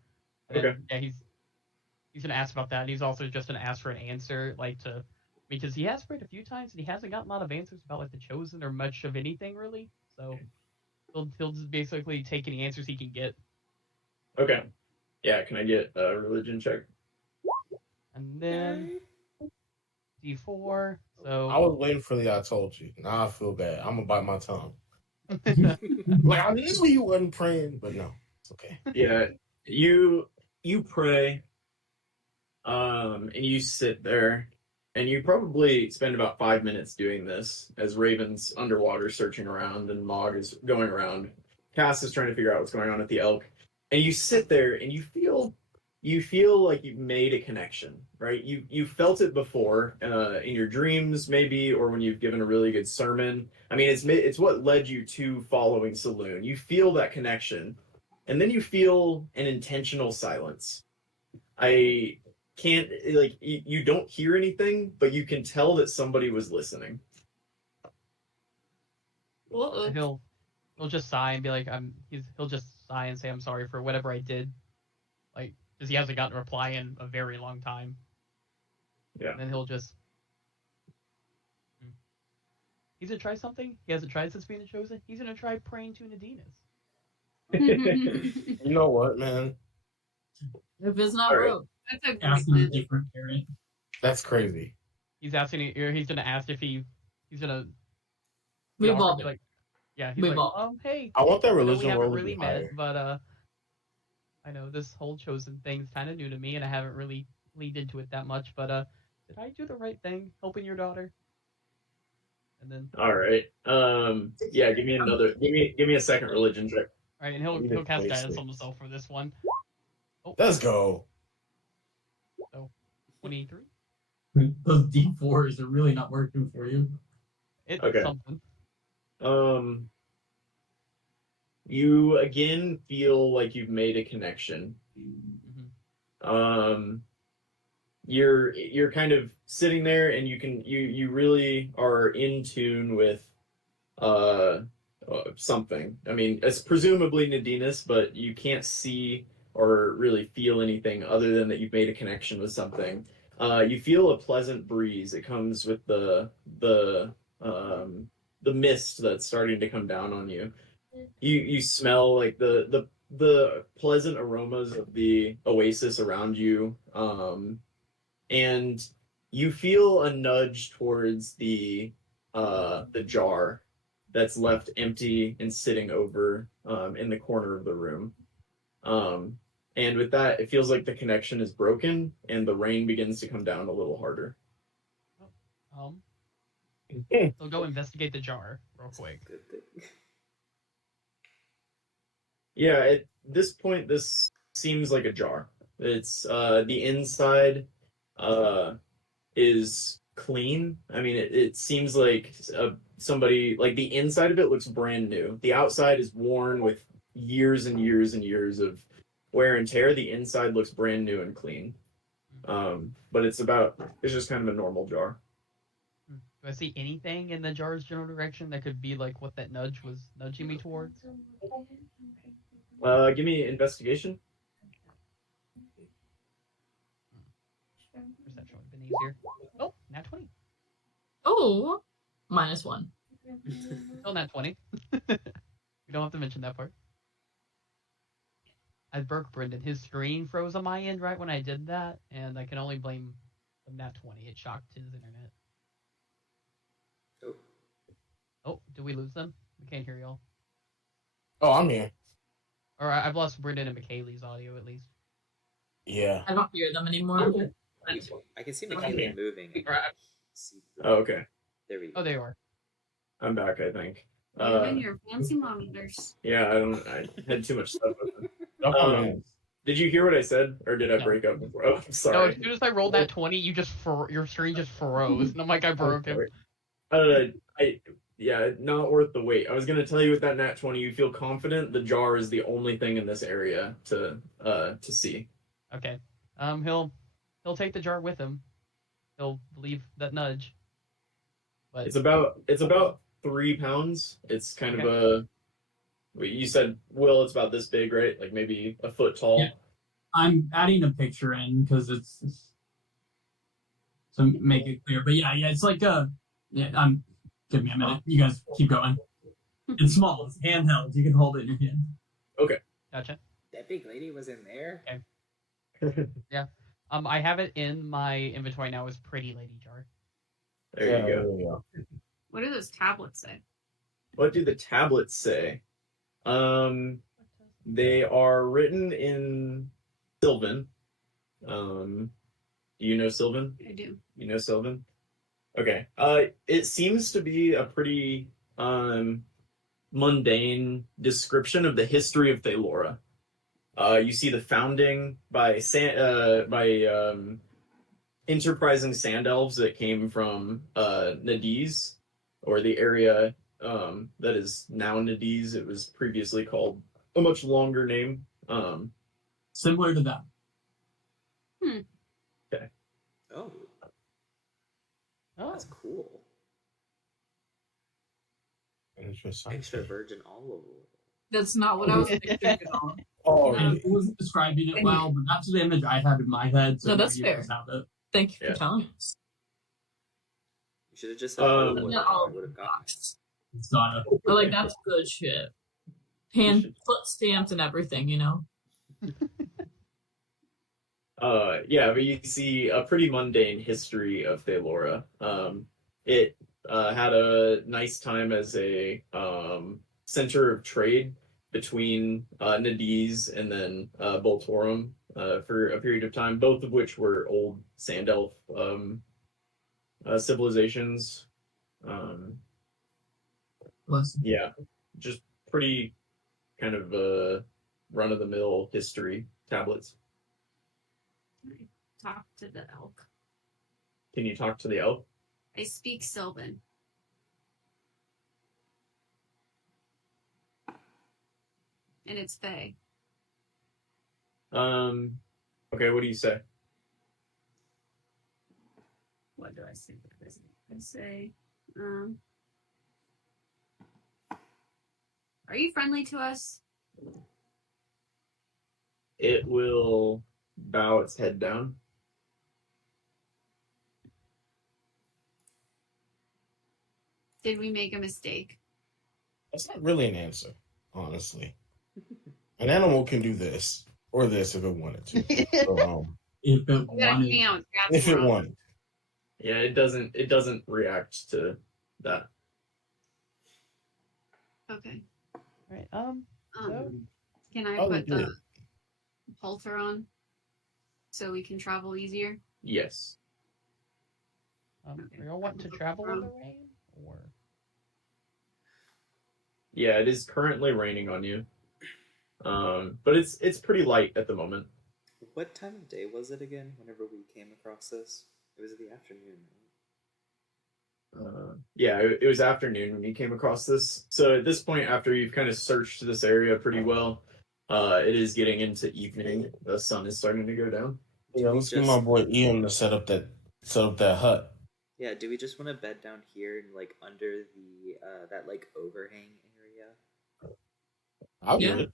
And then, yeah, he's gonna ask about that. And he's also just gonna ask for an answer, because he has prayed a few times and he hasn't gotten a lot of answers about like the chosen or much of anything really. So he'll just basically take any answers he can get. Okay. Yeah, can I get a religion check? And then D4. So I was waiting for the I told you. Now I feel bad. I'm gonna bite my tongue. Like I knew you wasn't praying, but no, it's okay. Yeah, you pray, and you sit there, and you probably spend about 5 minutes doing this as Raven's underwater searching around and Mog is going around. Cass is trying to figure out what's going on at the elk. And you sit there and you feel like you've made a connection, right? You felt it before in your dreams maybe, or when you've given a really good sermon. I mean, it's what led you to following Saloon. You feel that connection, and then you feel an intentional silence. I can't you don't hear anything, but you can tell that somebody was listening. He'll just sigh and be like, he'll just sigh and say, I'm sorry for whatever I did. Like, because he hasn't gotten a reply in a very long time. Yeah. And then he'll just... He's gonna try something he hasn't tried since being the chosen. He's gonna try praying to Nadines. You know what, man? If it's not All right. broke. That's a great asking a plan. different parent. That's crazy. He's gonna ask if he's gonna... We've offer all to, been. like, yeah, he's We've like, all- hey, I want that I know we religion haven't roll to really be met, higher. but I know this whole chosen thing's kind of new to me, and I haven't really leaned into it that much. But did I do the right thing helping your daughter? And then, All right. Yeah, give me a second religion check. all right, and You he'll did cast 26. guidance on himself for this one. Oh, Let's go. so 23. Those D4s are really not working for you. It's Okay. something. You again feel like you've made a connection. Mm-hmm. You're kind of sitting there, and you really are in tune with something. I mean, it's presumably Nadines, but you can't see or really feel anything other than that you've made a connection with something. You feel a pleasant breeze. It comes with the mist that's starting to come down on you. You smell like the pleasant aromas of the oasis around you, and you feel a nudge towards the jar that's left empty and sitting over in the corner of the room. And with that, it feels like the connection is broken, and the rain begins to come down a little harder. So go investigate the jar real quick. Good thing. Yeah, at this point, this seems like a jar. It's the inside is clean. I mean, it seems like somebody, like the inside of it looks brand new. The outside is worn with years and years and years of wear and tear. The inside looks brand new and clean. But it's just kind of a normal jar. Do I see anything in the jar's general direction that could be like what that nudge was nudging me towards? Give me investigation. Perception would have been easier. Oh, nat 20. Oh, -1. Still nat 20. We don't have to mention that part. I broke Brendan. His screen froze on my end right when I did that, and I can only blame the Nat 20. It shocked his internet. Oh, Oh, did we lose them? We can't hear y'all. Oh, I'm here. Or I've lost Brendan and McKaylee's audio at least. Yeah. I don't hear them anymore. I can see McKaylee moving. I can't see Oh, okay. There we go. Oh, they are. I'm back, I think. Even your fancy monitors. Yeah, I had too much stuff open. Oh, man. Did you hear what I said, or did I No. break up before? Oh, I'm No, sorry. as soon as I rolled that 20, your screen just froze, and I'm like, I broke him. Yeah, not worth the wait. I was gonna tell you with that nat 20, you feel confident the jar is the only thing in this area to see. Okay. He'll take the jar with him. He'll leave that nudge. But It's about 3 pounds. It's kind of a. You said, Will, it's about this big, right? Like maybe a foot tall. Yeah. I'm adding a picture in because it's to make it clear. But yeah, it's like give me a minute. You guys keep going. It's small. It's handheld. You can hold it in your hand. Okay. Gotcha. That big lady was in there. Okay. Yeah. I have it in my inventory now as Pretty Lady Jar. There you go. There we go. What do those tablets say? What do the tablets say? They are written in Sylvan. Do you know Sylvan? I do. You know Sylvan? Okay. It seems to be a pretty mundane description of the history of Thalora. You see the founding by enterprising sand elves that came from Nadines, or the area that is now Nadines. It was previously called a much longer name. Similar to that. Okay. Oh, Oh, that's cool. Interesting. Extra virgin olive oil. That's not what I was picturing at all. Oh, It wasn't describing it well, but that's the image I had in my head. So No, that's you fair. guys have it. Thank you Yeah. for telling us. You should have just said Um, olive oil. Not I all would have gotten it. box. It's not a. But like that's good shit. Hand foot stamped and everything, you know. Yeah, but you see a pretty mundane history of Thalora. It had a nice time as a center of trade between Nadines and then Voltorum for a period of time, both of which were old Sand Elf civilizations. Yeah, just pretty kind of run-of-the-mill history tablets. Talk to the elk. Can you talk to the elf? I speak Sylvan. And it's Fae. Okay, what do you say? What do I say? I say, are you friendly to us? It will bow its head down. Did we make a mistake? That's not really an answer, honestly. An animal can do this or this if it wanted to. So, If it We gotta hang wanted, out with cats if it more often. wanted. Yeah, it doesn't react to that. Okay. right. Can I Oh, put good. the halter on so we can travel easier? Yes. Do y'all want to travel in the rain, or? Yeah, it is currently raining on you. But it's pretty light at the moment. What time of day was it again? Whenever we came across this, it was the afternoon. Right? Yeah, it was afternoon when you came across this. So at this point, after you've kind of searched this area pretty well, it is getting into evening. The sun is starting to go down. Yeah, let's get my boy Ian to set up that hut. Yeah. Do we just want to bed down here and like under the that like overhang area? I'll Yeah. do it.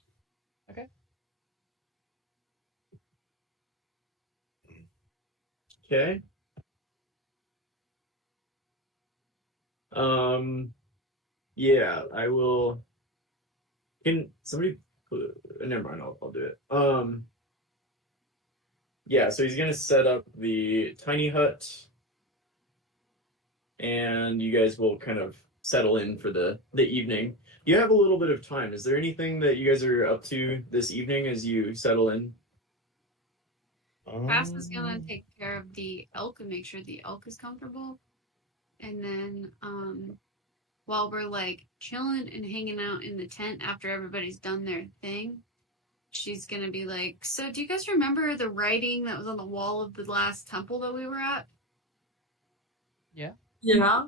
Okay. Yeah, I will. Can somebody Never mind. I'll do it. Yeah. So he's gonna set up the tiny hut, and you guys will kind of settle in for the evening. You have a little bit of time. Is there anything that you guys are up to this evening as you settle in? Cass is gonna take care of the elk and make sure the elk is comfortable. And then while we're like chilling and hanging out in the tent after everybody's done their thing, she's gonna be like, so do you guys remember the writing that was on the wall of the last temple that we were at? Yeah. Yeah.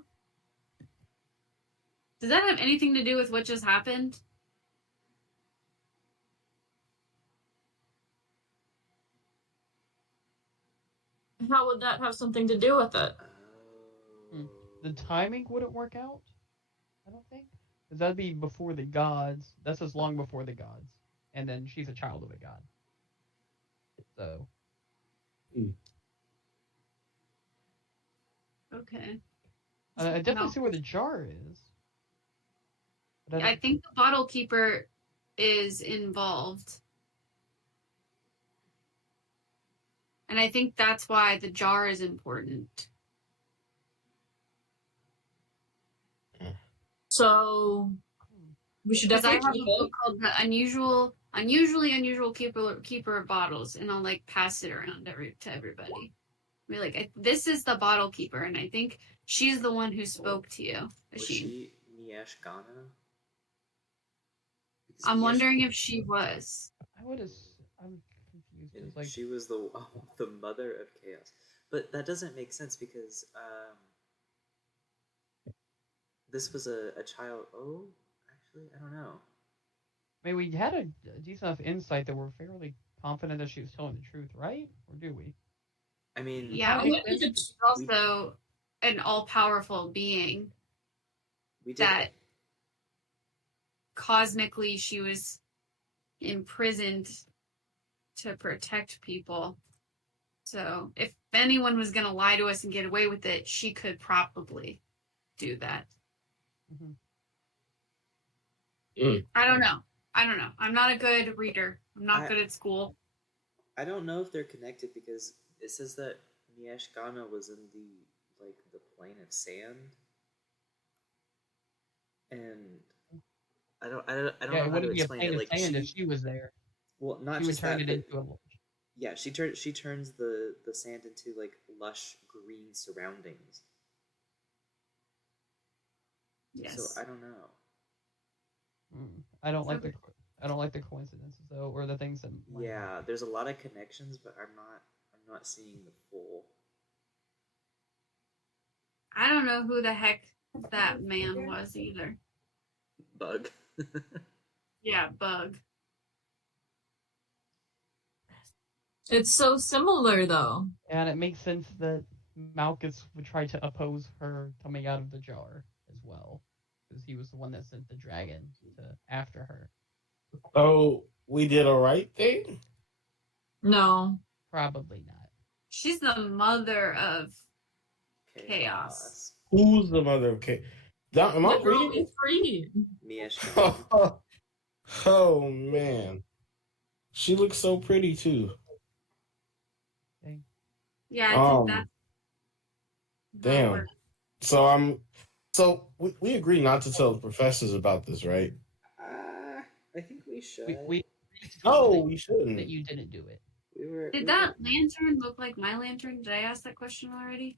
Does that have anything to do with what just happened? How would that have something to do with it? The timing wouldn't work out, I don't think. Because that'd be before the gods. That's just long before the gods. And then she's a child of a god. So. Okay. I definitely see where the jar is. But I think the bottle keeper is involved. And I think that's why the jar is important. So we should Because I have definitely a keep it. book called The Unusually Unusual Keeper of Bottles, and I'll like pass it around to everybody. Be like, this is the bottle keeper, and I think she's the one who spoke to you. Was she Niesh Ghana? Because I'm Niesh- wondering if she was. I'm confused. and It's like, she was the mother of chaos, but that doesn't make sense because this was a child. Oh, actually, I don't know. I mean, we had a decent enough insight that we're fairly confident that she was telling the truth, right? Or do we? I mean, Yeah, I but think she's also an all-powerful being we did. that cosmically she was imprisoned to protect people. So if anyone was going to lie to us and get away with it, she could probably do that. I don't know. I'm not a good reader. I'm not good at school. I don't know if they're connected because it says that Niesh Ghana was in the plane of sand, and I don't know It how to wouldn't be a explain plane it. of Like sand if she was there. well, not She would just turn that, it but into a. yeah, she turns the sand into like lush green surroundings. Yes. So I don't know. I don't like the coincidences though, or the things that. Yeah, there's a lot of connections, but I'm not seeing the full. I don't know who the heck that man was either. Bug. Yeah, Bug. It's so similar though. And it makes sense that Malchus would try to oppose her coming out of the jar as well, because he was the one that sent the dragon after her. Oh, we did a right thing? No. Probably not. She's the mother of chaos. Who's the mother of chaos? Am I The girl reading we it? freed. Niesh Ghana. Oh man, she looks so pretty too. Yeah, I think that's Damn. So we agree not to tell the professors about this, right? I think we should. We No, we shouldn't. that you didn't do it. Did that lantern look like my lantern? Did I ask that question already?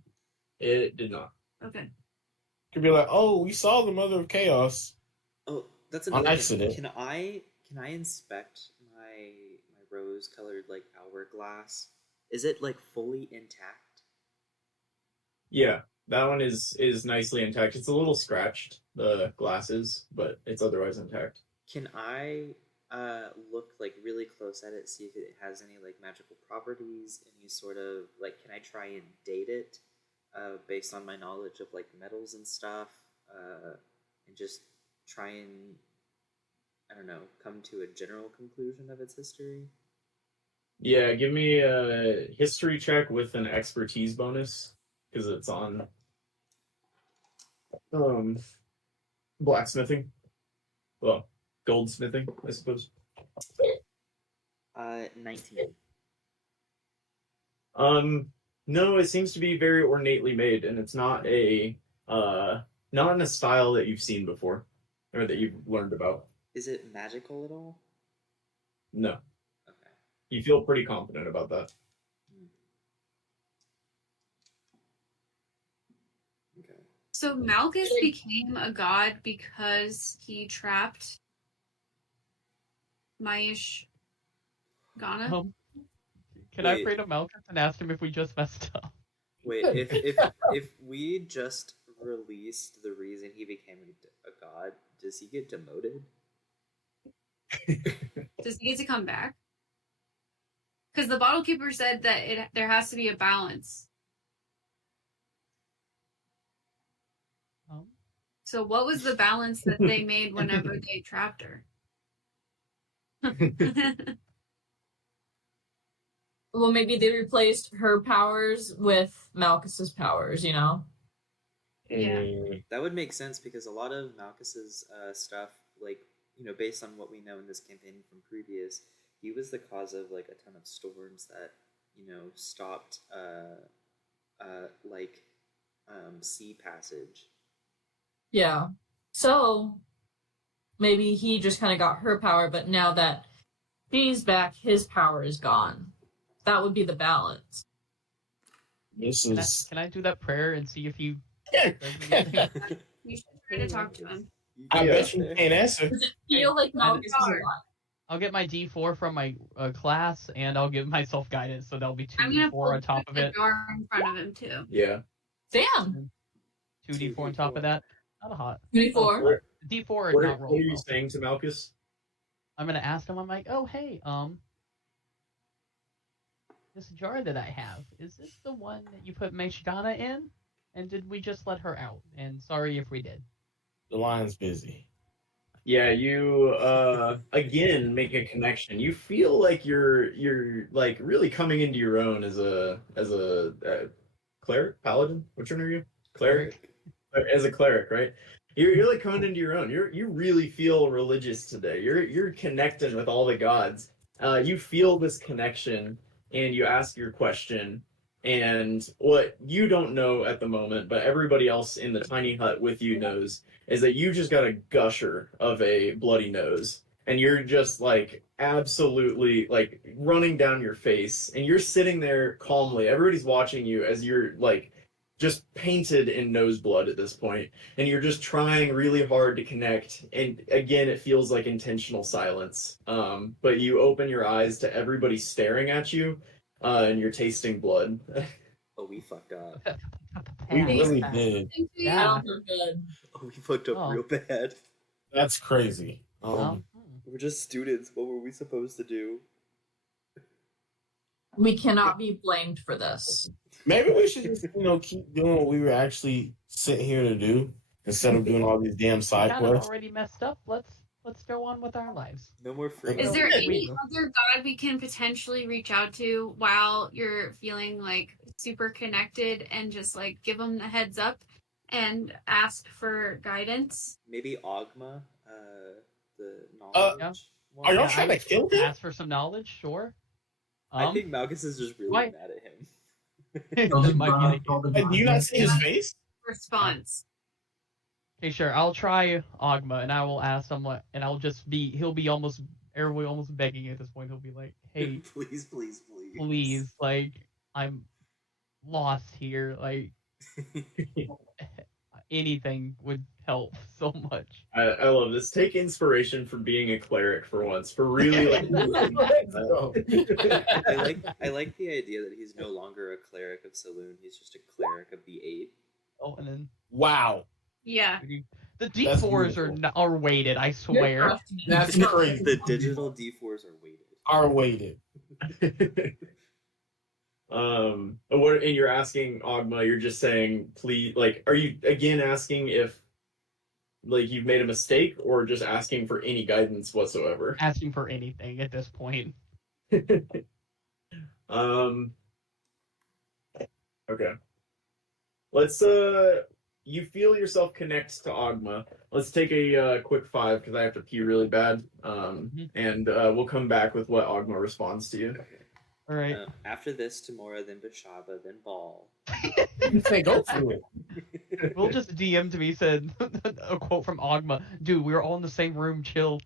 It did not. Okay. Could be like, oh, we saw the mother of chaos. Oh, that's On another thing. accident. Can I inspect my rose-colored like hourglass? Is it like fully intact? Yeah, that one is nicely intact. It's a little scratched, the glasses, but it's otherwise intact. Can I look like really close at it, see if it has any like magical properties, any sort of like, can I try and date it based on my knowledge of like metals and stuff, and just try and, I don't know, come to a general conclusion of its history? Yeah, give me a history check with an expertise bonus, because it's on blacksmithing. Well, goldsmithing, I suppose. 19. No, it seems to be very ornately made, and it's not not in a style that you've seen before, or that you've learned about. Is it magical at all? No, Okay. you feel pretty confident about that. Okay. So Malchus became a god because he trapped Maish Ghana. Can I Wait. pray to Malchus and ask him if we just messed up? Wait, if we just released the reason he became a god, does he get demoted? Does he get to come back? Because the bottle keeper said that there has to be a balance. So what was the balance that they made whenever they trapped her? Well, maybe they replaced her powers with Malchus's powers, you know? Yeah. That would make sense because a lot of Malchus's stuff, like, based on what we know in this campaign from previous, he was the cause of like a ton of storms that, stopped sea passage. Yeah. So maybe he just kind of got her power, but now that she's back, his power is gone. That would be the balance. This Can is. I do that prayer and see if he? You should try to talk to him. I bet you can't answer. Does it feel like Malchus is alive? I'll get my D4 from my class, and I'll give myself guidance, so that'll be I'm 2 gonna D4 on top of the it. door in front of him too. Yeah. Damn. 2 D4 on top of that. Not a hot. 24. D4 What and are, not roll. what are you well. saying to Malchus? I'm gonna ask him. I'm like, oh hey, this jar that I have, is this the one that you put Meshigana in? And did we just let her out? And sorry if we did. The line's busy. Yeah, you again make a connection. You feel like you're like really coming into your own as a cleric, paladin. Which one are you? Cleric. As a cleric, right? You're like coming into your own. You really feel religious today. You're connecting with all the gods. You feel this connection, and you ask your question. And what you don't know at the moment, but everybody else in the tiny hut with you knows, is that you just got a gusher of a bloody nose. And you're just like absolutely like running down your face. And you're sitting there calmly. Everybody's watching you as you're like just painted in nose blood at this point. And you're just trying really hard to connect. And again, it feels like intentional silence. But you open your eyes to everybody staring at you. And you're tasting blood. Oh, we fucked up. We really did. I Yeah. don't feel good. Oh, we fucked up Oh. real bad. That's crazy. We're just students. What were we supposed to do? We cannot be blamed for this. Maybe we should just, keep doing what we were actually sitting here to do instead of doing all these damn side Kind of quests. already messed up. Let's go on with our lives. No more free. Is there Okay. any other god we can potentially reach out to while you're feeling like super connected and just like give them the heads up and ask for guidance? Maybe Ogma, the knowledge one? Are y'all Yeah, trying to kill him? Ask for some knowledge, sure. I think Malchus is just really why- mad at him. That might be the case. Do you not see his face? Response. Okay, sure. I'll try Ogma, and I will ask him what, and he'll be almost begging at this point. He'll be like, "Hey, Please, please, please. please, like, I'm lost here. Like, anything would help so much." I love this. Take inspiration from being a cleric for once. For really like. I like the idea that he's no longer a cleric of Saloon. He's just a cleric of the 8. Oh, and then Wow. Yeah. the That's D4s beautiful. are weighted. I swear. That's crazy. The digital D4s are weighted. Are weighted. What? And you're asking Ogma. You're just saying, please. Like, are you again asking if, like, you've made a mistake, or just asking for any guidance whatsoever? Asking for anything at this point. Okay. Let's you feel yourself connect to Ogma. Let's take a quick 5 because I have to pee really bad. And we'll come back with what Ogma responds to you. All right. After this, Tamora, then Bashaba, then Ball. You say go through it. Will just DM to me said a quote from Ogma. Dude, we were all in the same room. Chill.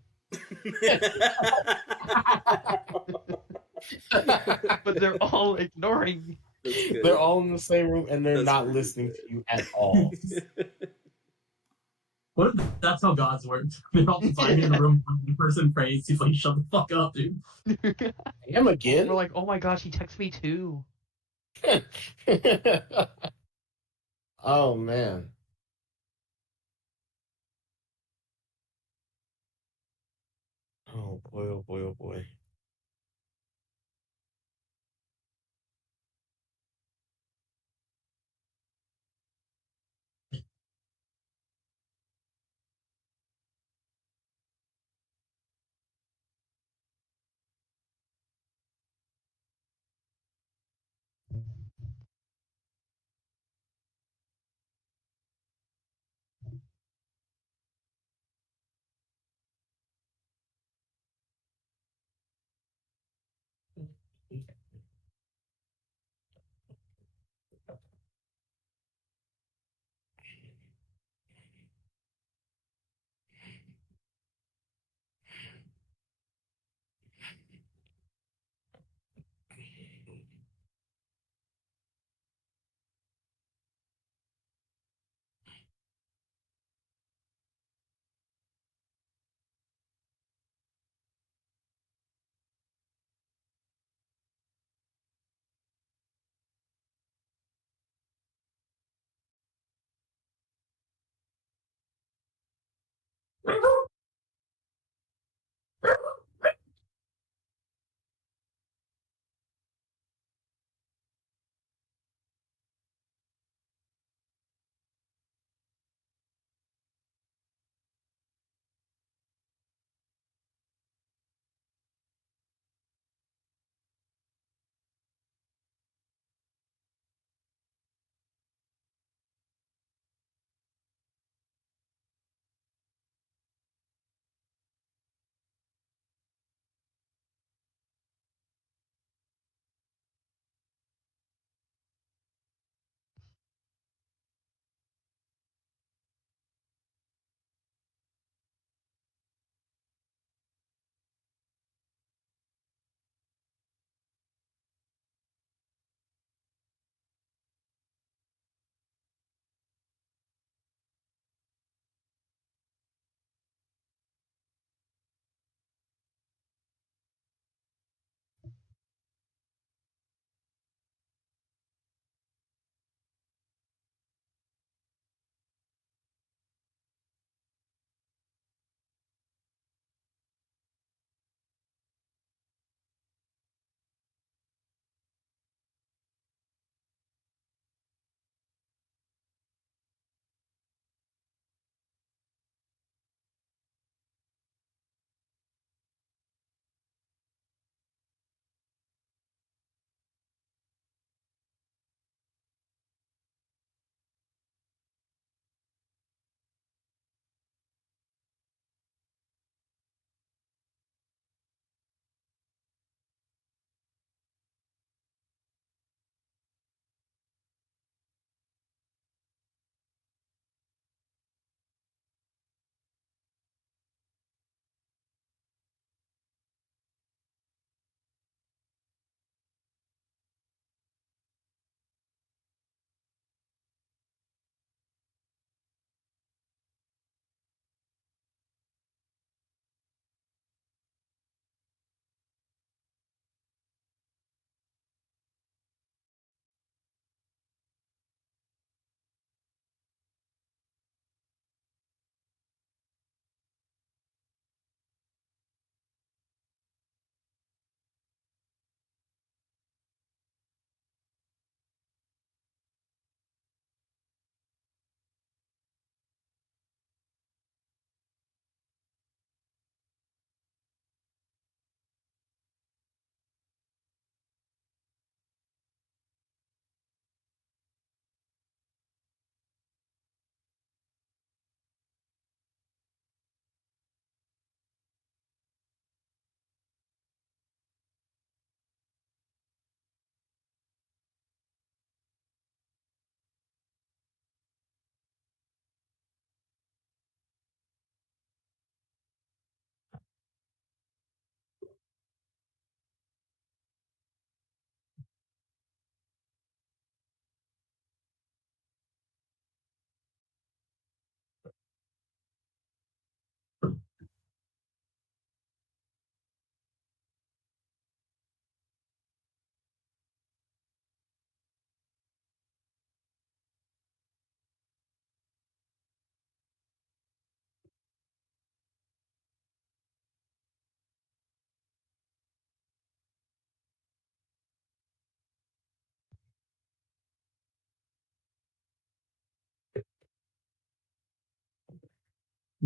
But they're all ignoring me. They're all in the same room and they're That's not really listening good. to you at all. What if that's how God's worked? They're all divided in the room. One person prays. He's like, "Shut the fuck up, dude." Him again? We're like, oh my gosh, he texts me too. Oh man. Oh boy, oh boy, oh boy.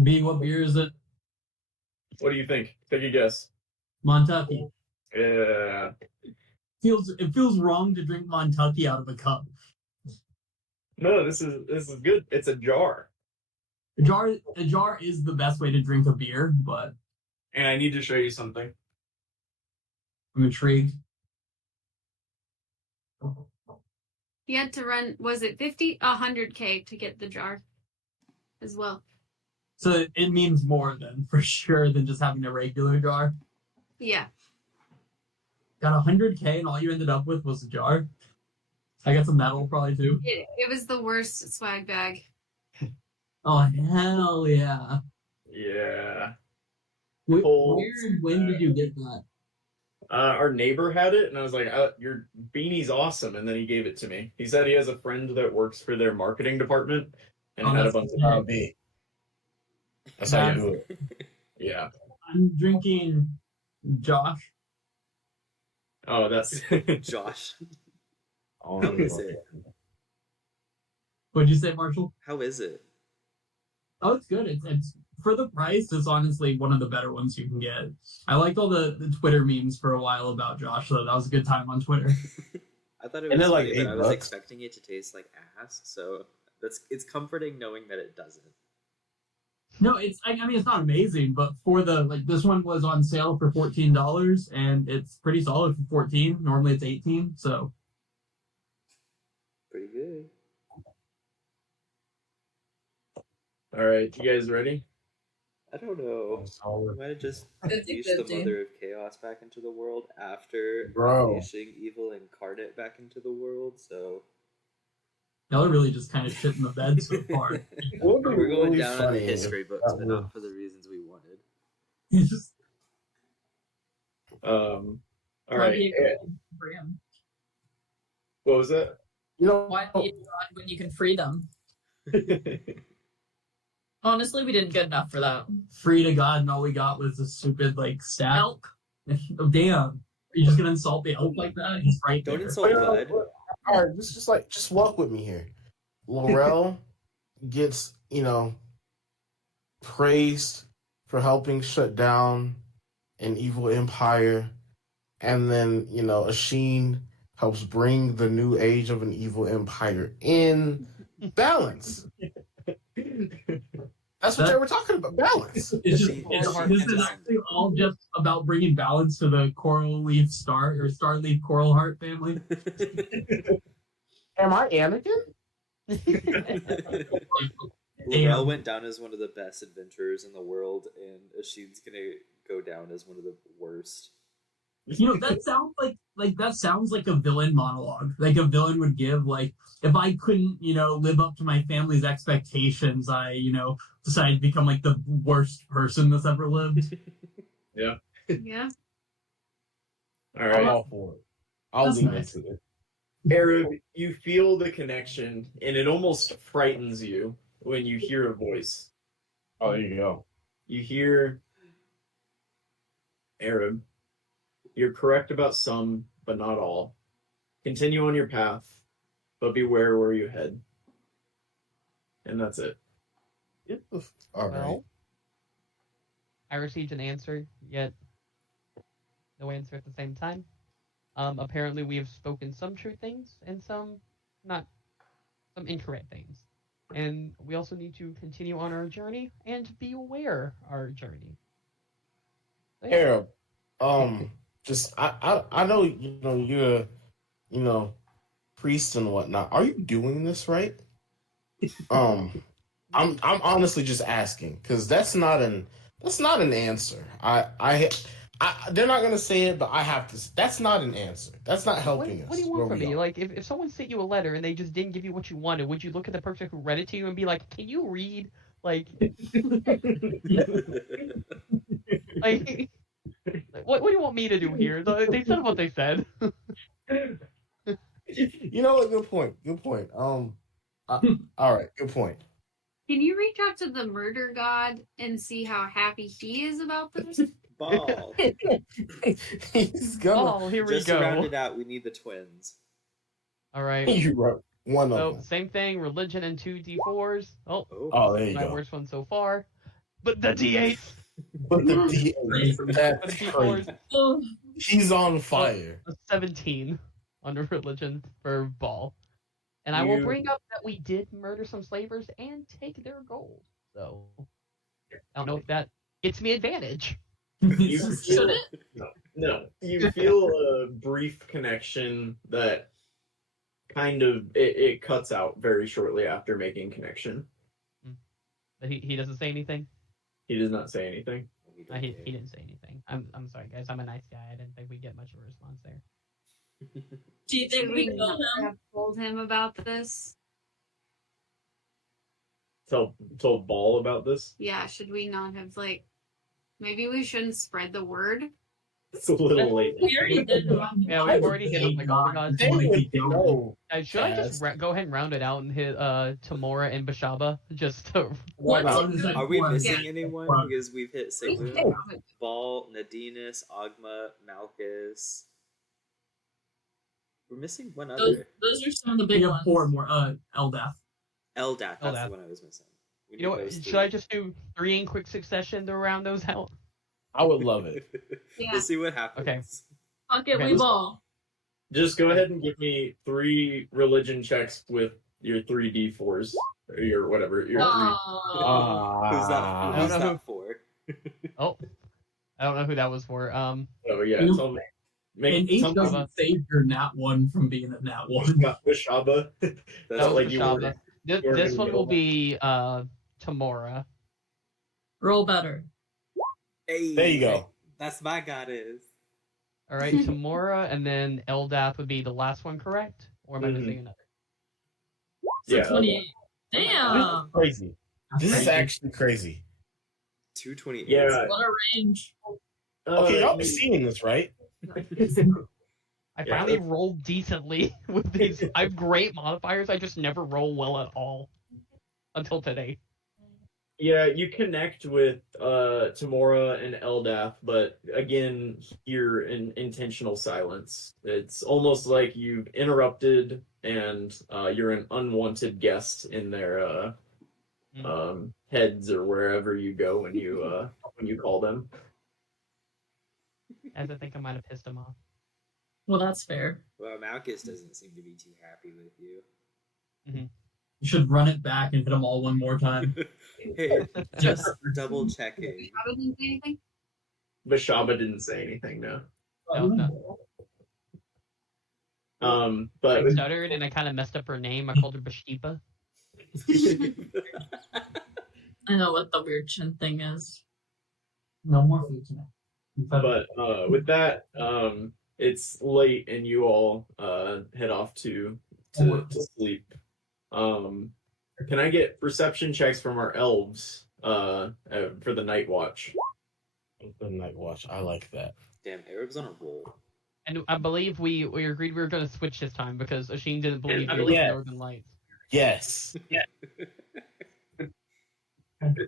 B, what beer is it? What do you think? Take a guess. Montucky. Yeah. It feels wrong to drink Montucky out of a cup. No, this is good. It's a jar. A jar is the best way to drink a beer, but And I need to show you something. I'm intrigued. He had to run, was it 50? 100K to get the jar as well. So it means more then, for sure, than just having a regular jar. Yeah. Got 100K and all you ended up with was a jar. I got some metal probably too. It was the worst swag bag. Oh, hell yeah. Yeah. Where Cold. and when did you get that? Our neighbor had it, and I was like, "Your beanie's awesome." And then he gave it to me. He said he has a friend that works for their marketing department, and Oh, had a that's bunch of B. That's how you do it. Yeah. I'm drinking Josh. Oh, that's Josh, Oh, how is it? What'd you say, Marshall? How is it? Oh, it's good. It's for the price. It's honestly one of the better ones you can get. I liked all the Twitter memes for a while about Josh, so that was a good time on Twitter. I thought it And was they're like funny, but I was $8. expecting it to taste like ass. So it's comforting knowing that it doesn't. No, I mean it's not amazing, but for this one was on sale for $14, and it's pretty solid for $14. Normally it's $18, so Pretty good. all right. You guys ready? I don't know. I might have just unleashed the 50-50. mother of chaos back into the world after Bro. unleashing evil incarnate back into the world. So y'all are really just kind of shit in the bed so far. Would be we're going really down in the funny history if books, that but would- not for the reasons we wanted. It's just All Might right. be a good for him. What was that? You know, Why be a god when you can free them? Honestly, we didn't get enough for that. free to God, and all we got was a stupid stat. Elk. Oh damn! Are you just gonna insult the elk like that? He's right Don't there. insult blood. all right, just walk with me here. Laurel gets, praised for helping shut down an evil empire, and then, Asheen helps bring the new age of an evil empire in balance. That's what they were talking about, balance. It's just, She- this is actually all just about bringing balance to the coral leaf star leaf coral heart family. Am I Anakin? Laurel went down as one of the best adventurers in the world, and Asheen's gonna go down as one of the worst. That sounds like a villain monologue. Like a villain would give, if I couldn't, live up to my family's expectations, I, decided to become the worst person that's ever lived. Yeah. All I'm right. all for it. I'll That's lean nice. into it. Arab, you feel the connection, and it almost frightens you when you hear a voice. Oh, there you go. You hear Arab. You're correct about some, but not all. Continue on your path, but beware where you head. And that's it. All right. Well, I received an answer, yet no answer at the same time. Apparently we have spoken some true things and some incorrect things. And we also need to continue on our journey and be aware our journey. So, yeah. Arab, just I know you're priest and whatnot. Are you doing this right? I'm honestly just asking because that's not an answer. They're not gonna say it, but I have to. That's not an answer. That's not helping us. What do you where want from we me? are. Like, if someone sent you a letter and they just didn't give you what you wanted, would you look at the person who read it to you and be like, "Can you read?" Like, like, what do you want me to do here? They said what they said. You know what? Good point. Good point. All right. Good point. Can you reach out to the murder god and see how happy he is about this? Ball. He's gonna. Oh, here we Just to round go. it out, we need the twins. All right. You wrote one of So them. same thing. Religion and 2d4s. Oh, Oh, Oh, there you my go. worst one so far. But the D8s. But the Crazy. D8, that's But the crazy. D4s. Oh, He's on fire. A 17 under religion for Ball. And I will You- bring up that we did murder some slavers and take their gold. So I don't know if that gets me advantage. You should feel, it? no, you feel a brief connection that kind of it cuts out very shortly after making connection. But he doesn't say anything. He does not say anything. We don't He care. didn't say anything. I'm sorry, guys. I'm a nice guy. I didn't think we'd get much of a response there. Do you think Should we we kill not him? have told him about this? Told Ball about this. Yeah, should we not have maybe we shouldn't spread the word? It's a little late. We already did. Yeah, we've already hit him like all the gods. They would know. Should I just go ahead and round it out and hit Tamora and Bashaba just to Why not? Are we missing Yeah. anyone? Right. Because we've hit Sigmund, Oh. Ball, Nadines, Ogma, Malchus. We're missing one Those, other. those are some of the big We have ones. 4 more. Eldath. Eldath, that's Eldath. the one I was missing. We You know need what? those Should three. I just do 3 in quick succession to round those out? I would love it. Yeah. We'll see what happens. Okay. Fuck it, Okay, we let's- ball. Just go ahead and give me 3 religion checks with your 3d4s or your whatever your Oh. Who's that? Ah. I Who's don't know that for? Oh, I don't know who that was for. 3. Oh yeah, You- tell me. And Make H something doesn't save your nat 1 from being a nat 1. about Wishaba. That's That was like you Bashaba. were- This, you were this gonna one get will all- be Tamora. Roll better. Hey, There you go. That's my goddess. All right, Tamora, and then Eldath would be the last one, correct? Or am I Mhm. missing another? Yeah, 28. This is Damn. crazy. This is actually crazy. 228. Yeah. What a range. Okay, y'all be you- seeing this, right? I Yeah, finally that's- rolled decently with these. I have great modifiers. I just never roll well at all until today. Yeah, you connect with Tamora and Eldath, but again, you're in intentional silence. It's almost like you've interrupted and you're an unwanted guest in their heads or wherever you go when you call them. As I think I might have pissed him off. Well, that's fair. Well, Malchus doesn't seem to be too happy with you. You should run it back and hit them all one more time. Hey, just double checking. Robin didn't say anything? Bashaba didn't say anything, no. No. But I stuttered and I kind of messed up her name. I called her Bashiba. I know what the weird chin thing is. No more food tonight. But with that, it's late and you all head off to sleep. Can I get perception checks from our elves for the night watch? The night watch. I like that. Damn, Arab's on a roll. And I believe we agreed we were going to switch this time because Asheen didn't believe I we were believe- the Northern Lights. Yes. Come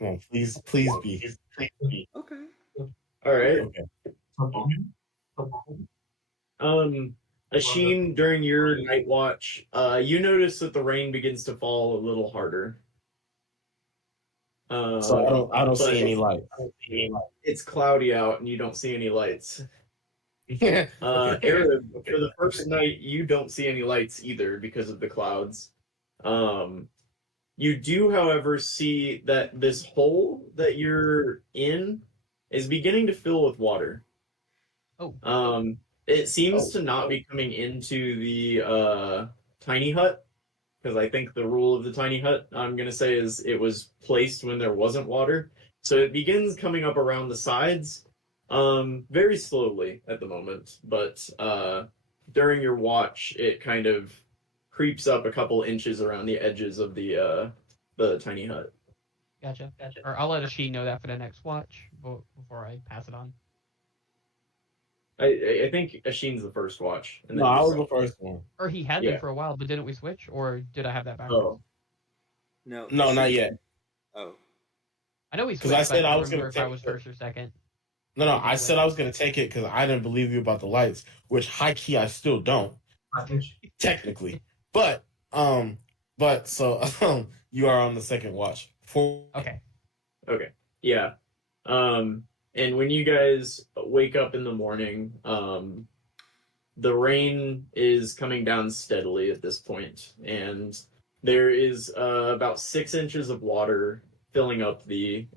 on, please be. Okay. All right. Okay. Asheen, during your night watch, you notice that the rain begins to fall a little harder. So I don't but see any light. It's cloudy out and you don't see any lights. Okay. Arab, for the first night, you don't see any lights either because of the clouds. You do, however, see that this hole that you're in is beginning to fill with water. Oh. It seems to not be coming into the tiny hut, because I think the rule of the tiny hut, I'm going to say, is it was placed when there wasn't water. So it begins coming up around the sides, very slowly at the moment, but during your watch, it kind of creeps up a couple inches around the edges of the tiny hut. Gotcha. Or I'll let Asheen know that for the next watch before I pass it on. I think Asheen's the first watch. And No, I was the first one. Or he had Yeah. been for a while, but didn't we switch? Or did I have that backwards? Oh, No. No, not yet. Oh. I know we 'Cause switched. I said but I don't was gonna remember if I take was it. first or second. No, I said I was gonna take it because I didn't believe you about the lights, which high key I still don't, technically. But so you are on the second watch. Okay. okay. Yeah. And when you guys wake up in the morning, the rain is coming down steadily at this point, and there is about 6 inches of water filling up the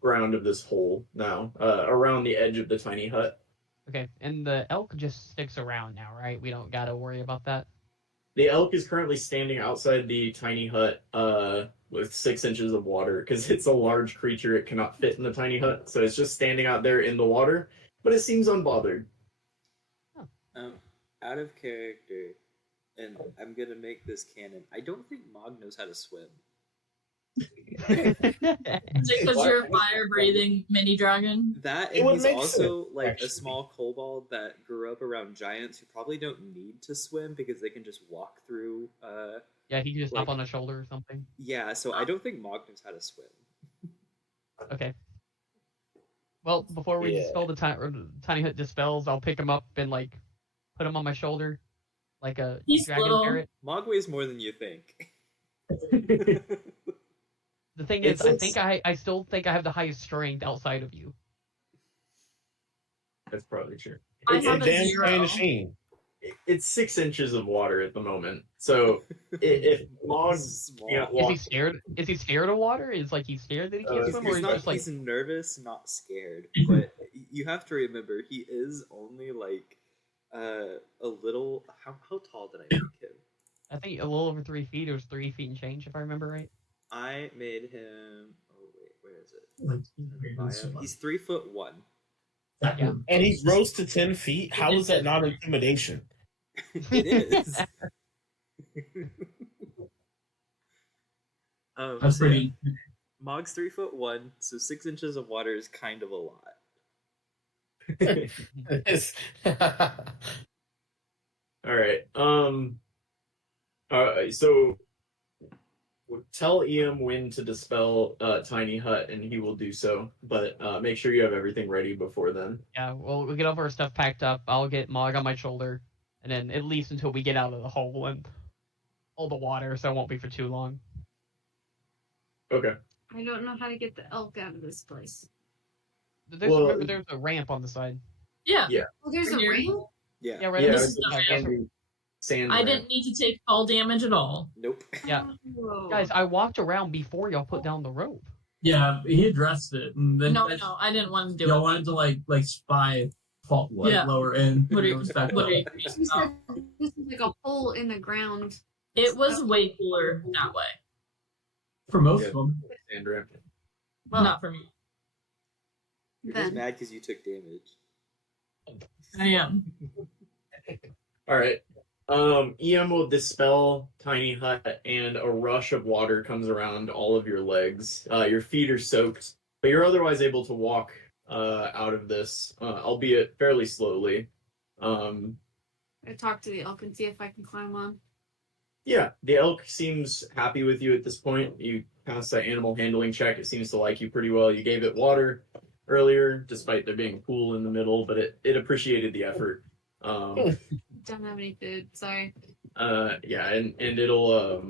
ground of this hole now, around the edge of the tiny hut. Okay, and the elk just sticks around now, right? We don't gotta worry about that. The elk is currently standing outside the tiny hut with 6 inches of water because it's a large creature. It cannot fit in the tiny hut, so it's just standing out there in the water, but it seems unbothered. Out of character, and I'm gonna make this canon. I don't think Mog knows how to swim. Is it because you're a fire-breathing mini dragon? That, It and would he's make also sense, like actually. a small kobold that grew up around giants who probably don't need to swim because they can just walk through. Yeah, he can just hop Like- on a shoulder or something. Yeah, so I don't think Mog knows how to swim. Okay. Well, before we Yeah. dispel the tiny hut dispels, I'll pick him up and like put him on my shoulder, like a He's dragon little. parrot. Mog weighs more than you think. The thing It's- is, I still think I have the highest strength outside of you. That's probably true. I It's a have a damn zero. tiny machine. It's 6 inches of water at the moment, so if Mog Small. can't Is walk, he scared? Is he scared of water? Is like he's scared that he can't He's- swim, or He's, he's not, just like he's nervous, not scared. But you have to remember, he is only like a little. How tall did I make him? I think a little over 3 feet. It was 3 feet and change, if I remember right. I made him. Oh wait, where is it? Like, He's 3'1". Yeah. And he grows to 10 feet. How is that not intimidation? It is. That's so pretty. yeah, Mog's 3'1", so 6 inches of water is kind of a lot. It's- all right. So tell EM when to dispel Tiny Hut, and he will do so. But make sure you have everything ready before then. Yeah, well, we'll get all of our stuff packed up. I'll get Mog on my shoulder, and then at least until we get out of the hole and all the water, so it won't be for too long. Okay. I don't know how to get the elk out of this place. Remember, there's a ramp on the side. Yeah. Oh, there's a Here. ramp? Yeah, right. Yeah, on This the is the side. ramp. Sand. I ramp. didn't need to take fall damage at all. Nope. Yeah. Oh. Guys, I walked around before y'all put down the rope. Yeah, he addressed it, and then No, I didn't want to do y'all it. wanted to like spy fault Yeah. lower in. What are you, Respect what are that. you You talking said about? this is like a hole in the ground. It was way cooler that way. For most Yeah. of them. Sand ramp. Well, Not for me. You're just then. mad because you took damage. I am. All right. EM will dispel Tiny Hut, and a rush of water comes around all of your legs. Your feet are soaked, but you're otherwise able to walk out of this, albeit fairly slowly. I talk to the elk and see if I can climb on. Yeah, the elk seems happy with you at this point. You passed that animal handling check. It seems to like you pretty well. You gave it water earlier, despite there being a pool in the middle, but it appreciated the effort. Don't have any food. Sorry. Yeah, and it'll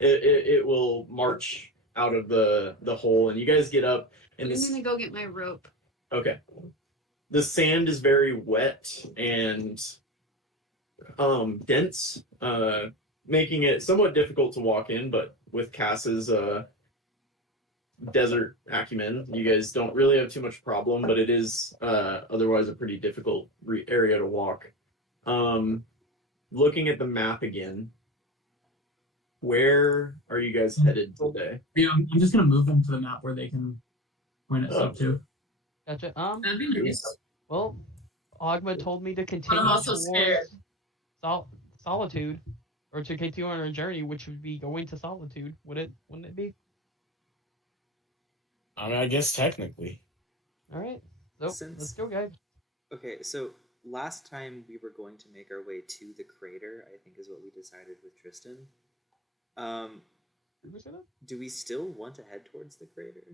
it will march out of the hole, and you guys get up, and I'm this gonna go get my rope. okay. The sand is very wet and dense, making it somewhat difficult to walk in, but with Cass's desert acumen, you guys don't really have too much problem, but it is otherwise a pretty difficult area to walk. Looking at the map again, where are you guys headed today? Yeah, I'm just gonna move them to the map where they can point us up to. Gotcha. That'd be nice. Well, Ogma told me to continue I'm also towards scared. Solitude, or to continue on our journey, which would be going to Solitude. Wouldn't it be? I mean, I guess technically. All right. So Since- let's go, guys. Okay, so last time we were going to make our way to the crater, I think is what we decided with Tristan. Did we say that? Do we still want to head towards the crater?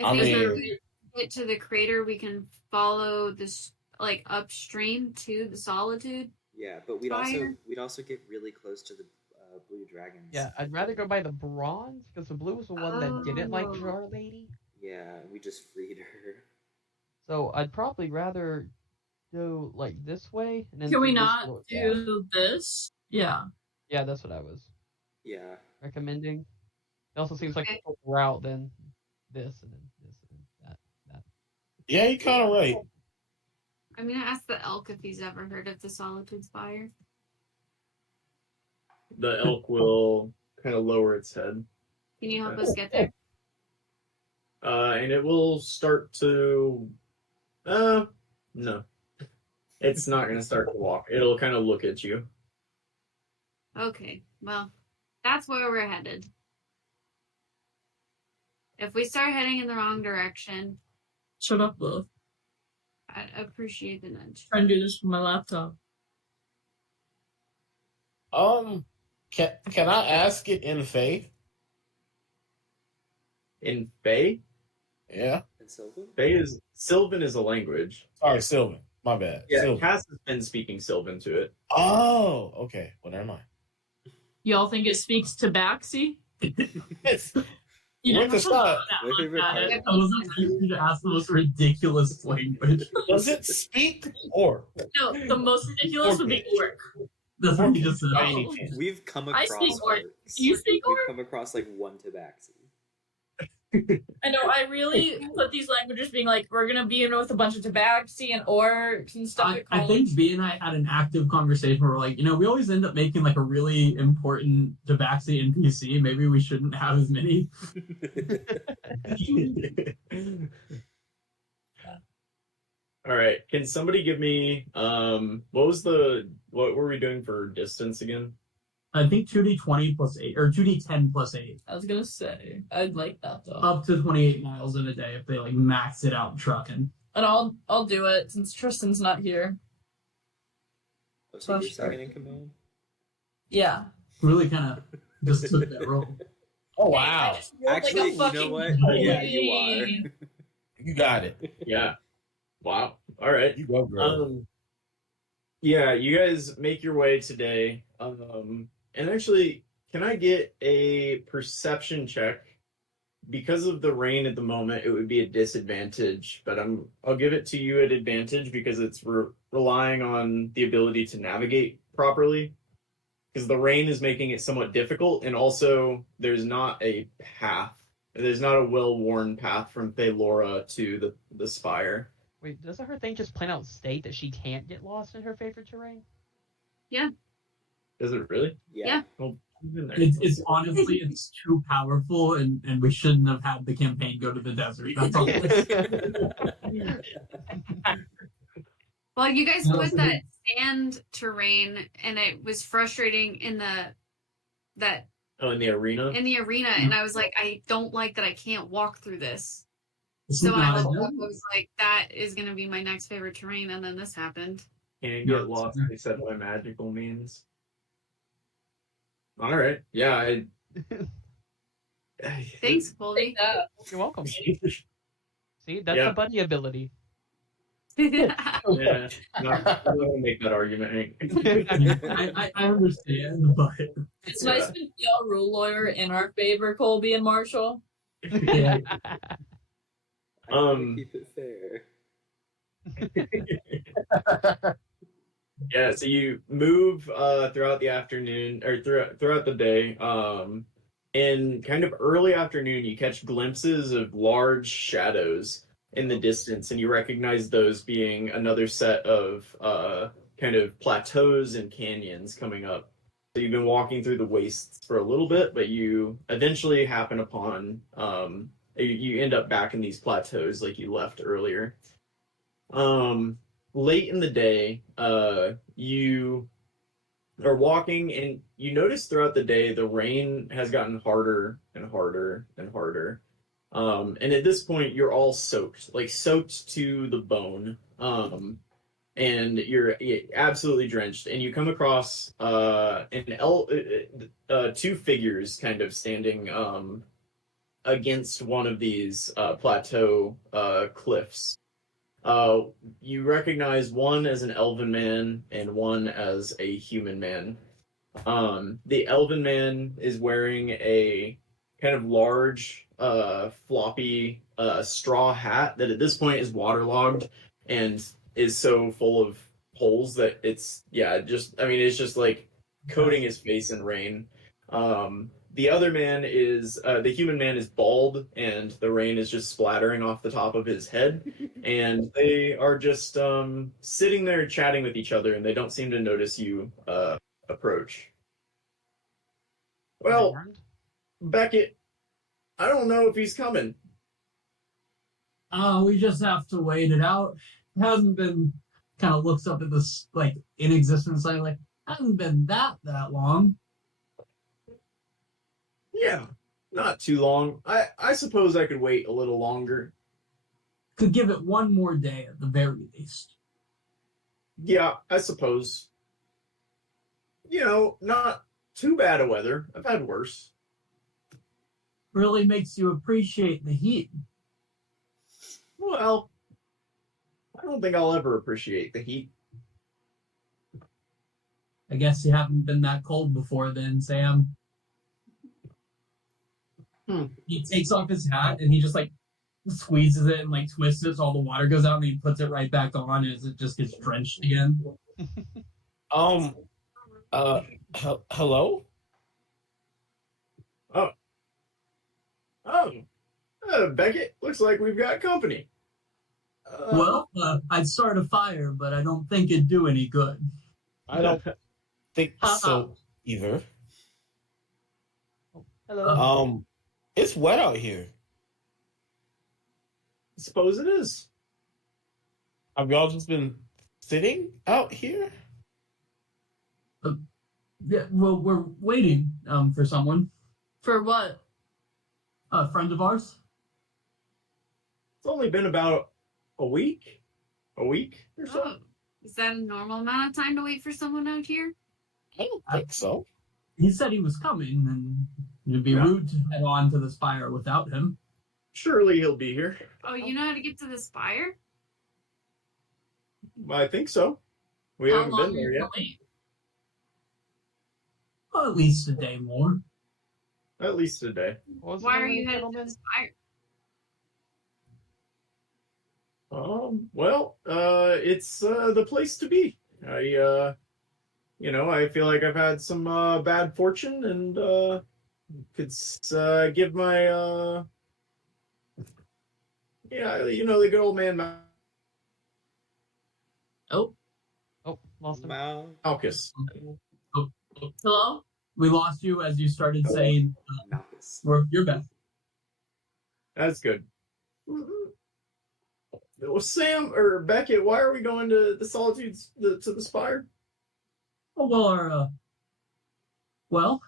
I I think mean- when we get to the crater, we can follow this like upstream to the solitude. Yeah, but we'd Fire. also get really close to the blue blue dragons. Yeah, I'd rather go by the bronze because the blue was the one that didn't like Oh. Jar Lady. Yeah, we just freed her. So I'd probably rather go like this way and then. Can we through this not door. do this? Yeah. Yeah, that's what I was Yeah. recommending. It also seems like Okay. a quicker route than this and then this and then that. Yeah, you're kind of right. I'm gonna ask the elk if he's ever heard of the Solitude Spire. The elk will kind of lower its head, Can you help us get there? and it will start to. No, it's not going to start to walk. It'll kind of look at you. Okay, well, that's where we're headed. If we start heading in the wrong direction, Shut up, love. I'd appreciate the nudge. Try and do this with my laptop. Can I ask it in faith? In Fae, Yeah. And Sylvan? Sylvan is a language. Sorry, Sylvan. My bad. Yeah, Sylvan. Cass has been speaking Sylvan to it. Oh, okay. Well, never mind. Y'all think it speaks to Baxi? It's, You With the shot. My favorite part. I was expecting to ask the most ridiculous language. does it speak or? No, the most ridiculous would be orc. That's what he just said. Tiny Oh. pin. We've come I across speak orc. orcs. You speak We've orc? come across like one tabaxi. I know, I really put these languages being like, we're gonna be in with a bunch of tabaxi and orcs and stuff. I think B and I had an active conversation where we're like, we always end up making like a really important Tabaxi NPC. Maybe we shouldn't have as many. All right. Can somebody give me what were we doing for distance again? I think 2d20 plus 8, or 2d10 plus 8. I was gonna say, I'd like that though. Up to 28 miles in a day if they like max it out trucking. And I'll do it since Tristan's not here. Oh, so you're Slash second in command? Yeah. Really kind of just took that role. Oh I wow, just rolled Actually, like a you know fucking what? Yeah, you are. queen. you got it. Yeah. Wow. All right. You go, girl. Yeah, you guys make your way today. And actually, can I get a perception check? Because of the rain at the moment, it would be a disadvantage, but I'll give it to you at advantage because it's relying on the ability to navigate properly. Because the rain is making it somewhat difficult, and also there's not a path. There's not a well-worn path from Thalora to the spire. Wait, doesn't her thing just plain out state that she can't get lost in her favorite terrain? Does it really? Yeah. Well, in there. It's honestly, it's too powerful, and we shouldn't have had the campaign go to the desert. That's all. Well, you guys No, put so that sand terrain, and it was frustrating in the In the arena? arena, and I was like, I don't like that I can't walk through this. It's So I not- was like, that is gonna be my next favorite terrain, and then this happened. Can't Yeah, get lost except by magical means. All right. Yeah. Thanks, Colby. You're welcome. See, that's Yeah. a buddy ability. Yeah. Not gonna make that argument. I understand, but It's nice when y'all rule lawyer in our favor, Colby and Marshall. yeah, I try to Um, keep it fair. Yeah, so you move throughout the afternoon or throughout the day. In kind of early afternoon, you catch glimpses of large shadows in the distance, and you recognize those being another set of kind of plateaus and canyons coming up. So you've been walking through the wastes for a little bit, but you eventually happen upon you end up back in these plateaus like you left earlier. Late in the day, you are walking, and you notice throughout the day the rain has gotten harder and harder and harder. And at this point, you're all soaked to the bone. And you're absolutely drenched. And you come across two figures kind of standing against one of these plateau cliffs. You recognize one as an elven man and one as a human man. The elven man is wearing a kind of large, floppy, straw hat that at this point is waterlogged and is so full of holes that it's just like coating his face in rain. The other man is the human man is bald, and the rain is just splattering off the top of his head. And they are just sitting there chatting with each other, and they don't seem to notice you approach. Well, Beckett, I don't know if he's coming. We just have to wait it out. It hasn't been. Kind of looks up at this like in existence, like hasn't been that long. Yeah, not too long. I suppose I could wait a little longer. Could give it one more day at the very least. Yeah, I suppose. Not too bad of weather. I've had worse. Really makes you appreciate the heat. Well, I don't think I'll ever appreciate the heat. I guess you haven't been that cold before then, Sam. He takes off his hat and he just like squeezes it and like twists it so all the water goes out, and he puts it right back on as it just gets drenched again. Hello? Beckett, looks like we've got company. I'd start a fire, but I don't think it'd do any good. I don't think so either. Hello. It's wet out here. I suppose it is. Have y'all just been sitting out here? Yeah, well, we're waiting for someone. For what? A friend of ours. It's only been about a week or so. Oh, is that a normal amount of time to wait for someone out here? I don't think so. He said he was coming, and it'd be rude to head on to this fire without him. Surely he'll be here. Oh, you know how to get to the spire? I think so. We How haven't long been there are you yet. gonna wait? Well, at least a day more. At least a day. Why are you headed to the spire? It's the place to be. I feel like I've had some bad fortune, and could give my the good old man Oh, lost him. Malchus. Hello? We lost you as you started saying, Malchus. you're back. That's good. Well, Sam or Beckett, why are we going to the Solitudes, to the Spire? Oh, well,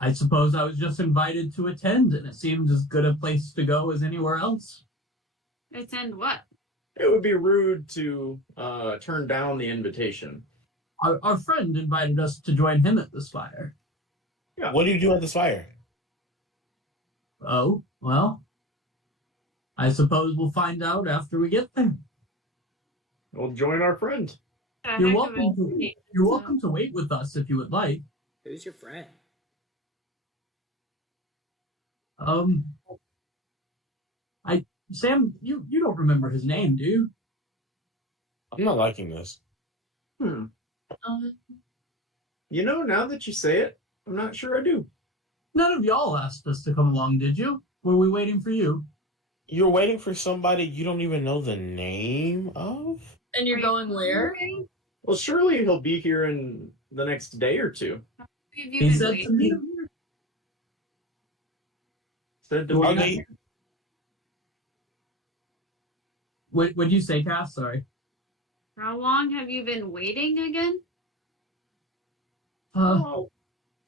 I suppose I was just invited to attend, and it seemed as good a place to go as anywhere else. Attend what? It would be rude to turn down the invitation. Our friend invited us to join him at the spire. Yeah. What do you do at the spire? Oh, well, I suppose we'll find out after we get there. We'll join our friend. You're welcome to wait with us if you would like. Who's your friend? Sam, you don't remember his name, do you? I'm not liking this. Now that you say it, I'm not sure I do. None of y'all asked us to come along, did you? Were we waiting for you? You're waiting for somebody you don't even know the name of? And you're going where? Well, surely he'll be here in the next day or two. He said to me. Said to Are me. they- What'd you say, Cass? Sorry. How long have you been waiting again?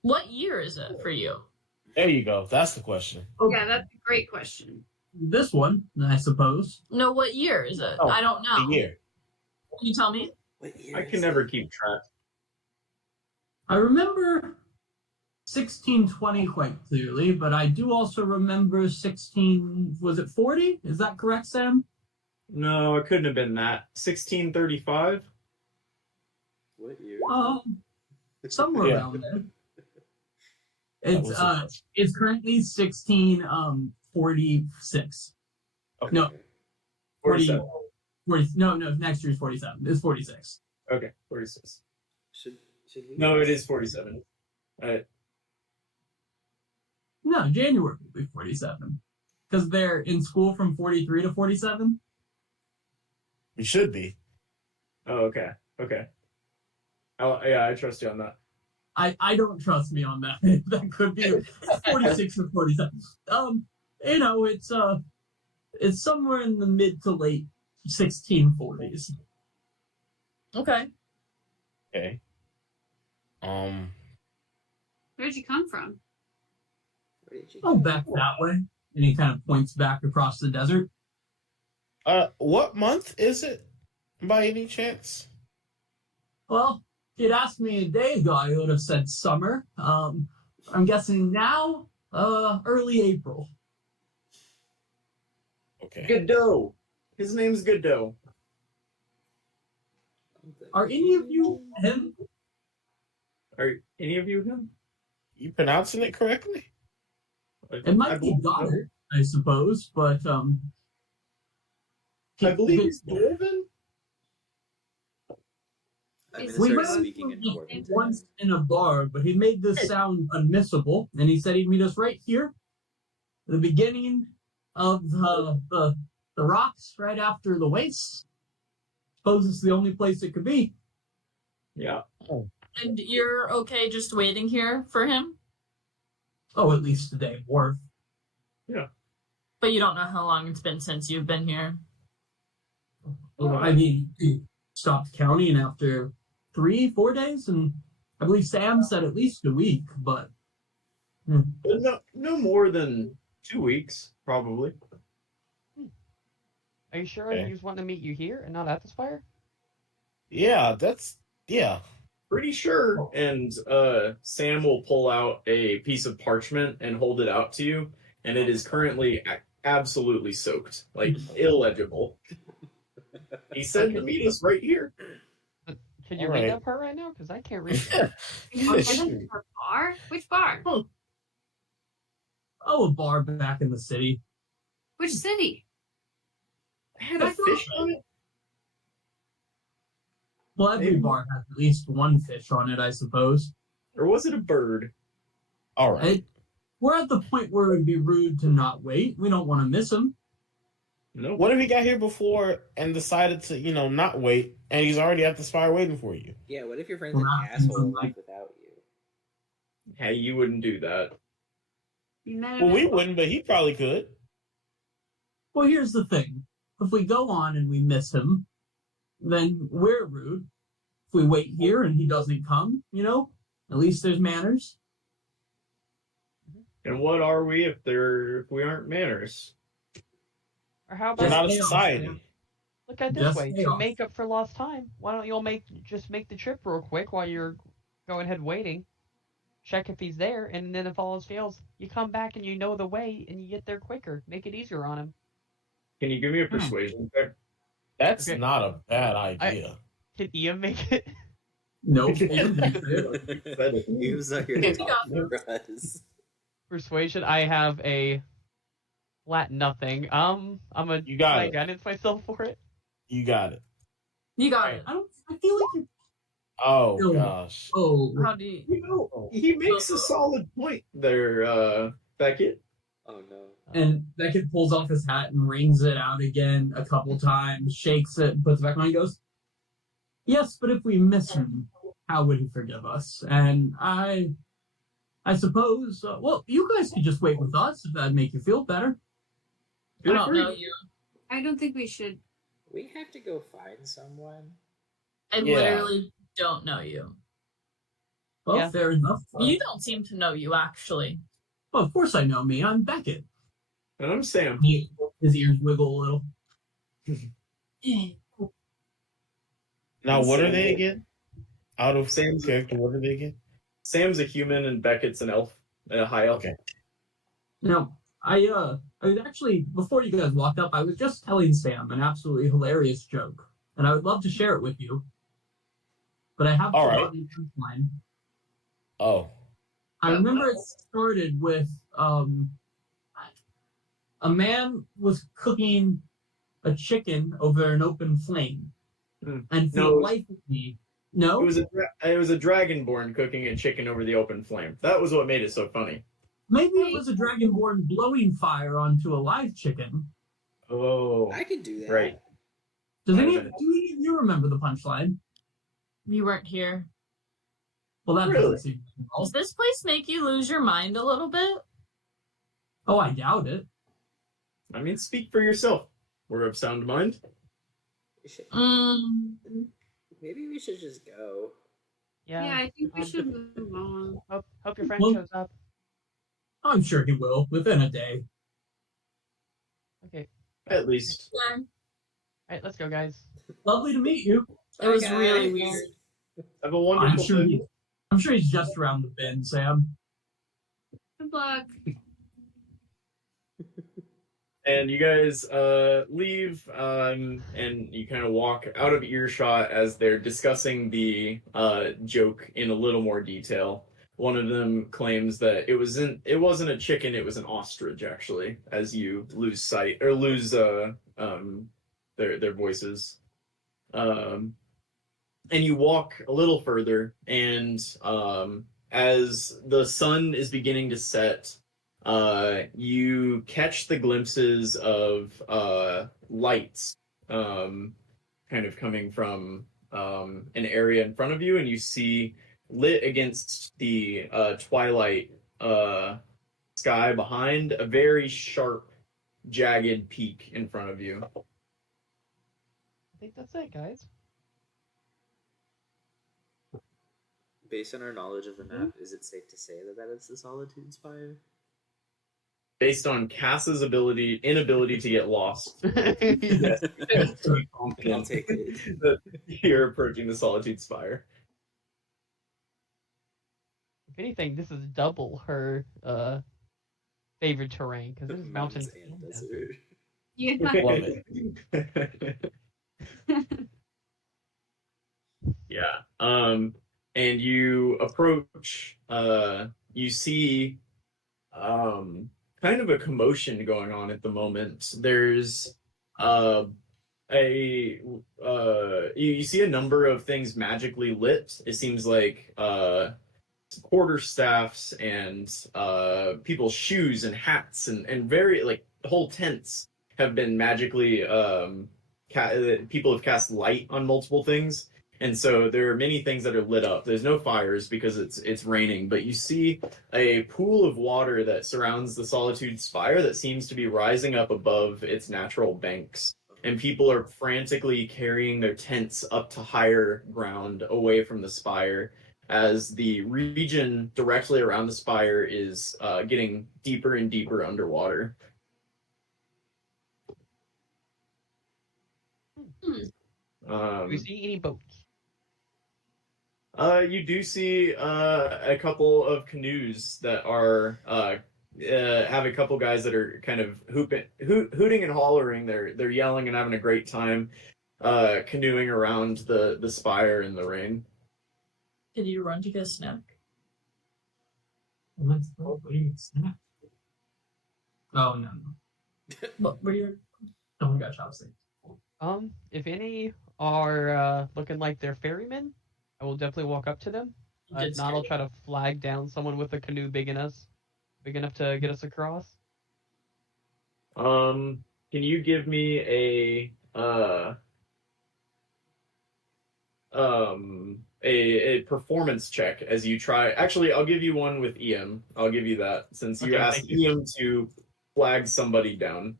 What year is it for you? There you go. That's the question. Yeah, that's a great question. This one, I suppose. No, what year is it? Oh, I don't know. The year. Can you tell me? What year I is can it? never keep track. I remember 1620 quite clearly, but I do also remember was it 40? Is that correct, Sam? No, it couldn't have been that. 1635? What year? somewhere Yeah. around there. That was It's currently 1646. Okay. No, 47. 40, no, next year's 47. It's 46. Okay, 46. Should we? No, it is 47. No, January will be 47. Because they're in school from 43 to 47. We should be. Oh, okay. Okay. Yeah, I trust you on that. I don't trust me on that. That could be 46 to 47. It's somewhere in the mid to late 1640s. Okay. Okay. Where'd you come from? Where did you Oh, go? back that way. And he kind of points back across the desert. What month is it, by any chance? Well, if you'd asked me a day ago, I would have said summer. I'm guessing now, early April. Okay. Godot. His name's Godot. Are any of you him? Are any of you him? You pronouncing it correctly? It might be Goddard, I suppose, but I believe he's Dwarven. I'm we gonna went start speaking in over Dwarven. once in a bar, but he made this sound unmissable, and he said he'd meet us right here, at the beginning of the rocks, right after the waste. Suppose it's the only place it could be. Yeah. And you're okay just waiting here for him? Oh, at least a day worth. But you don't know how long it's been since you've been here. I mean, he stopped counting after 3-4 days, and I believe Sam said at least a week, but No more than 2 weeks, probably. Are you sure Okay. he was wanting to meet you here and not at the spire? Yeah, Pretty sure. And Sam will pull out a piece of parchment and hold it out to you, and it is currently absolutely soaked, like illegible. He said to meet us right here. Can you All read right. that part right now? Because I can't read it. yeah. You went to a bar? Which bar? oh, a bar back in the city. Which city? I had a fish on it. Well, every Maybe. bar has at least one fish on it, I suppose. Or was it a bird? All right. We're at the point where it would be rude to not wait. We don't want to miss him. No. What if he got here before and decided to, not wait, and he's already at the spire waiting for you? Yeah, what if your friend's Well, an not asshole and like- left without you? Hey, you wouldn't do that. You met Well, him we at- wouldn't, but he probably could. Well, here's the thing. If we go on and we miss him, then we're rude. If we wait here and he doesn't come, at least there's manners. And what are we if we aren't manners? Or how We're about not a chaos, society. man. look at it this Just way to chaos. make up for lost time? Why don't you all make the trip real quick while you're going ahead waiting? Check if he's there, and then if all else fails, you come back and you know the way, and you get there quicker. Make it easier on him. Can you give me a persuasion check? That's Okay. not a bad idea. Can Ian make it? Nope. Use your Pick top up. for us. Persuasion. I have a flat nothing. I'm a You got I it. guidance myself for it. You got it. You got it. I feel like you're... Oh, No. gosh. Oh, How do you... He makes a solid point there, Beckett. Oh no. and Beckett pulls off his hat and rings it out again a couple times, shakes it, puts it back on. He goes, "Yes, but if we miss him, how would he forgive us?" And I suppose, well, you guys could just wait with us if that'd make you feel better. I don't know you. I don't think we should. We have to go find someone. I Yeah. literally don't know you. Well, Yeah. fair enough. You don't seem to know you, actually. Well, of course I know me. I'm Beckett. And I'm Sam. His ears wiggle a little. Now, what are Sam. they again? Out of Sam's- character, what are they again? Sam's a human and Beckett's an elf, a high elf. Okay. Now, I was actually, before you guys walked up, I was just telling Sam an absolutely hilarious joke, and I would love to share it with you. But I have All right. forgotten the punchline. Oh, I remember it started with a man was cooking a chicken over an open flame, and for the No, life of me, no, it was a dragonborn cooking a chicken over the open flame. That was what made it so funny. maybe it was a dragonborn blowing fire onto a live chicken. Oh, I can do that. right. Do Might any have of been. you remember the punchline? You weren't here. Well, that Really? doesn't seem. Does this place make you lose your mind a little bit? Oh, I doubt it. I mean, speak for yourself. We're of sound mind. We should- Mm, Maybe we should just go. Yeah. Yeah, I think we should move on. Hope your friend Well- shows up. I'm sure he will within a day. Okay. At least. yeah, All right, let's go, guys. Lovely to meet you. it was Bye, really guys. weird. Have a wonderful day. I'm sure he's just around the bend, Sam. Good luck. And you guys leave, and you kind of walk out of earshot as they're discussing the joke in a little more detail. One of them claims that it wasn't a chicken, it was an ostrich, actually, as you lose sight or lose their voices. And you walk a little further, and as the sun is beginning to set, you catch the glimpses of lights kind of coming from an area in front of you, and you see lit against the twilight sky behind a very sharp, jagged peak in front of you. I think that's it, guys. Based on our knowledge of the map, is it safe to say that is the Solitude Spire? Based on Cass's inability to get lost, yes, I'll take it. that you're approaching the Solitude Spire. If anything, this is double her favorite terrain because this is mountain and and desert. Yeah. love it. Yeah. And you approach, you see kind of a commotion going on at the moment. There's you see a number of things magically lit. It seems like quarterstaffs and people's shoes and hats and very like whole tents have been magically people have cast light on multiple things. And so there are many things that are lit up. There's no fires because it's raining, but you see a pool of water that surrounds the Solitude Spire that seems to be rising up above its natural banks. And people are frantically carrying their tents up to higher ground away from the spire as the region directly around the spire is getting deeper and deeper underwater. Do we see any boats? You do see a couple of canoes that are have a couple guys that are kind of hooting and hollering. They're yelling and having a great time canoeing around the spire in the rain. Did you run to get a snack? Let's go eat snack. Oh no. What were you? No one got chopsticks. If any are looking like they're ferrymen, I will definitely walk up to them. If not, I'll try to flag down someone with a canoe big enough to get us across. Can you give me a performance check as you try? Actually, I'll give you one with EM. I'll give you that since you Okay, asked thank you. EM to flag somebody down.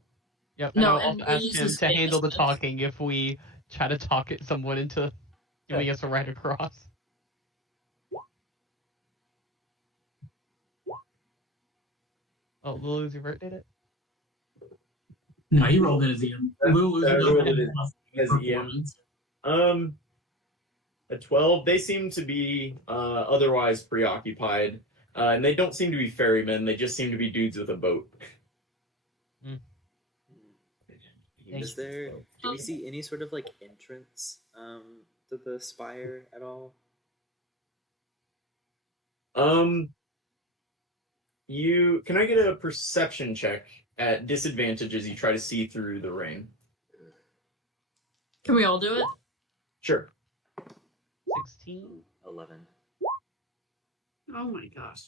Yep. No, and I'll and also ask use him his to handle the famous- talking if we try to talk it someone into giving us a ride across. Oh, Lil Uzi Vert did it? No, he rolled it as Ian. Lulu That doesn't rolled have it as Ian. performance. A 12. They seem to be otherwise preoccupied, and they don't seem to be ferrymen. They just seem to be dudes with a boat. Is there? Do we see any sort of like entrance to the spire at all? You can I get a perception check at disadvantage as you try to see through the rain? Can we all do it? Sure. 16. 11. Oh my gosh.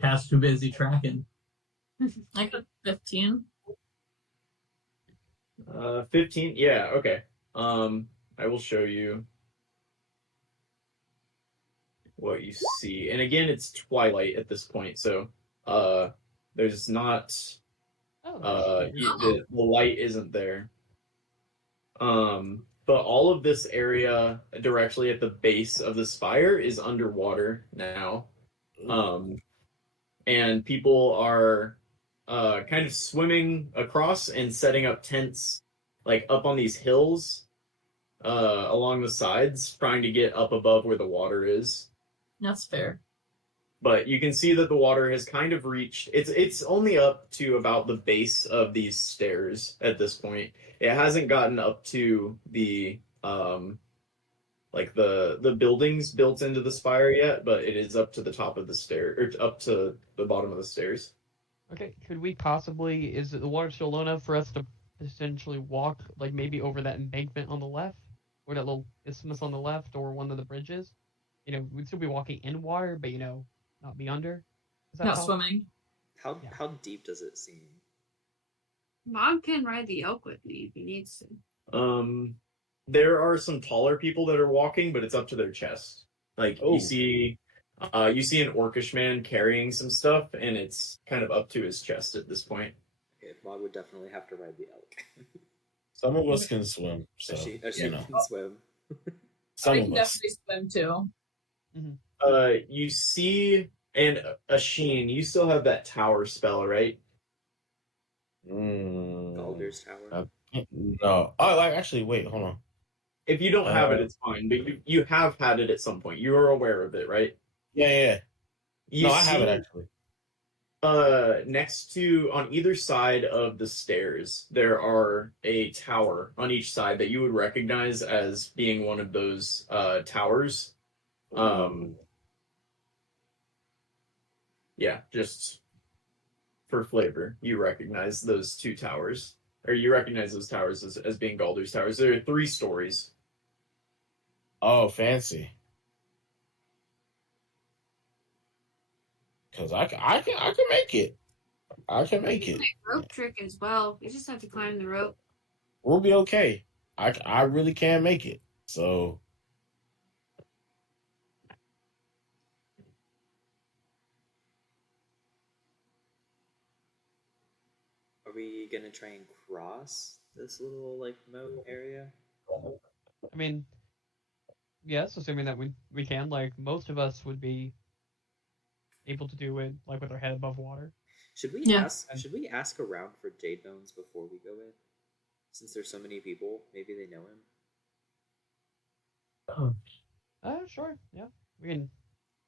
Cass too busy tracking. I got 15. 15. Yeah. Okay. I will show you what you see. And again, it's twilight at this point, so there's not Oh, the light isn't there. But all of this area directly at the base of the spire is underwater now. And people are kind of swimming across and setting up tents like up on these hills along the sides, trying to get up above where the water is. That's fair. But you can see that the water has kind of reached it's only up to about the base of these stairs at this point. It hasn't gotten up to the like the buildings built into the spire yet, but it is up to the top of the stair or up to the bottom of the stairs. okay. Could we possibly? Is the water still low enough for us to essentially walk, like maybe over that embankment on the left, or that little isthmus on the left, or one of the bridges? You know, we'd still be walking in water, but not be under. Is that Not possible? swimming. How deep does it seem? Mom can ride the elk with me if he needs to. There are some taller people that are walking, but it's up to their chest. Like Oh. you see an orcish man carrying some stuff, and it's kind of up to his chest at this point. Okay, Mog would definitely have to ride the elk. Some of us can swim, so she you know. can swim. Some I of can us. definitely swim too. You see, and Asheen, you still have that tower spell, right? Galder's Tower. No. Oh, like actually, wait, hold on. If you don't have it, it's fine. But you have had it at some point. You are aware of it, right? Yeah. You I have it see, actually. next to on either side of the stairs, there are a tower on each side that you would recognize as being one of those towers. Yeah, just for flavor, you recognize those two towers. Or you recognize those towers as being Galder's towers. There are 3 stories. Oh, fancy. Because I can make it. I can make it. Rope trick as well. We just have to climb the rope. We'll be okay. I really can make it. So Are we gonna try and cross this little like moat area? I mean, yes, assuming that we can. Like most of us would be able to do it, like with our head above water. Should we Yeah. ask around for Jade Bones before we go in? Since there's so many people, maybe they know him. Sure, yeah.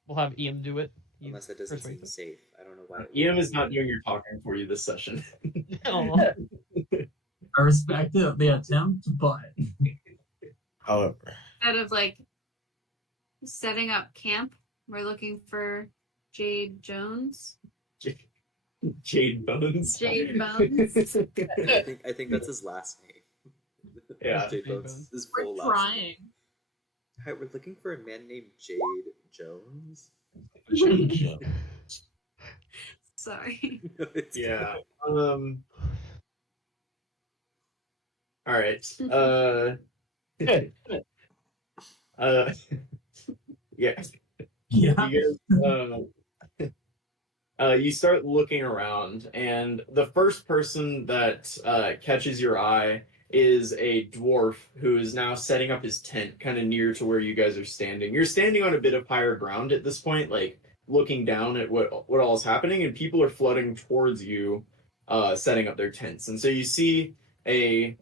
We'll have Ian do it. He's Unless that doesn't seem persuasive. safe. I don't know why. EM is not doing your talking for you this session. Oh, I respect the attempt, but however. Instead of like setting up camp, we're looking for Jade Jones. Jade Bones. Jade Bones. I think that's his last name. Yeah. Jade Jade Bones Bones. is We're full last trying. name. Hi, we're looking for a man named Jade Jones. Sorry. No, it's Yeah. fine. All right. Yeah. yeah. You guys, you start looking around, and the first person that catches your eye is a dwarf who is now setting up his tent kind of near to where you guys are standing. You're standing on a bit of higher ground at this point, like looking down at what all is happening, and people are flooding towards you, setting up their tents. And so you see a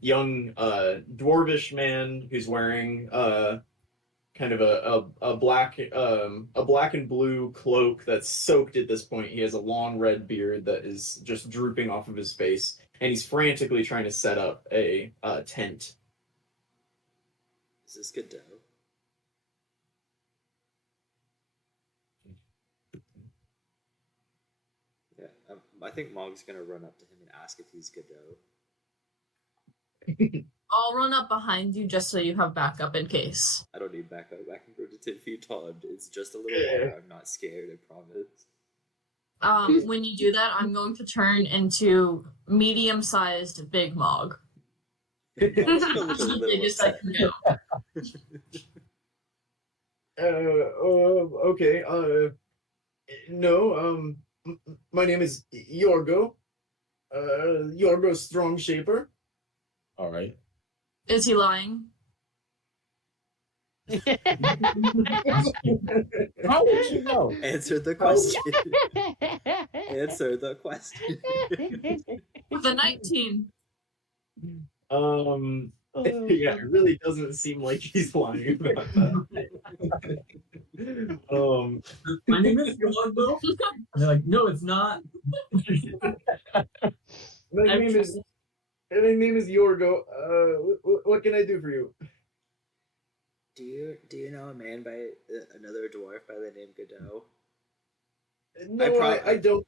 young dwarvish man who's wearing kind of a black and blue cloak that's soaked at this point. He has a long red beard that is just drooping off of his face, and he's frantically trying to set up a tent. Is this good dough? I think Mog's gonna run up to him and ask if he's Godot. I'll run up behind you just so you have backup in case. I don't need backup. I can grow to 10 feet tall. It's just a little water. I'm not scared, I promise. When you do that, I'm going to turn into medium-sized Big Mog. Mog's gonna look a That's the little biggest I upset. can do. Okay. No. My name is Yorgo. Yorgo Strong Shaper. All right. Is he lying? How would you know? Answer the question. Answer the question. The 19. Yeah, it really doesn't seem like he's lying about that. My name is Yorgo. And they're like, no, it's not. My name is Yorgo. What can I do for you? Do you know a man by another dwarf by the name Godot? No, I don't.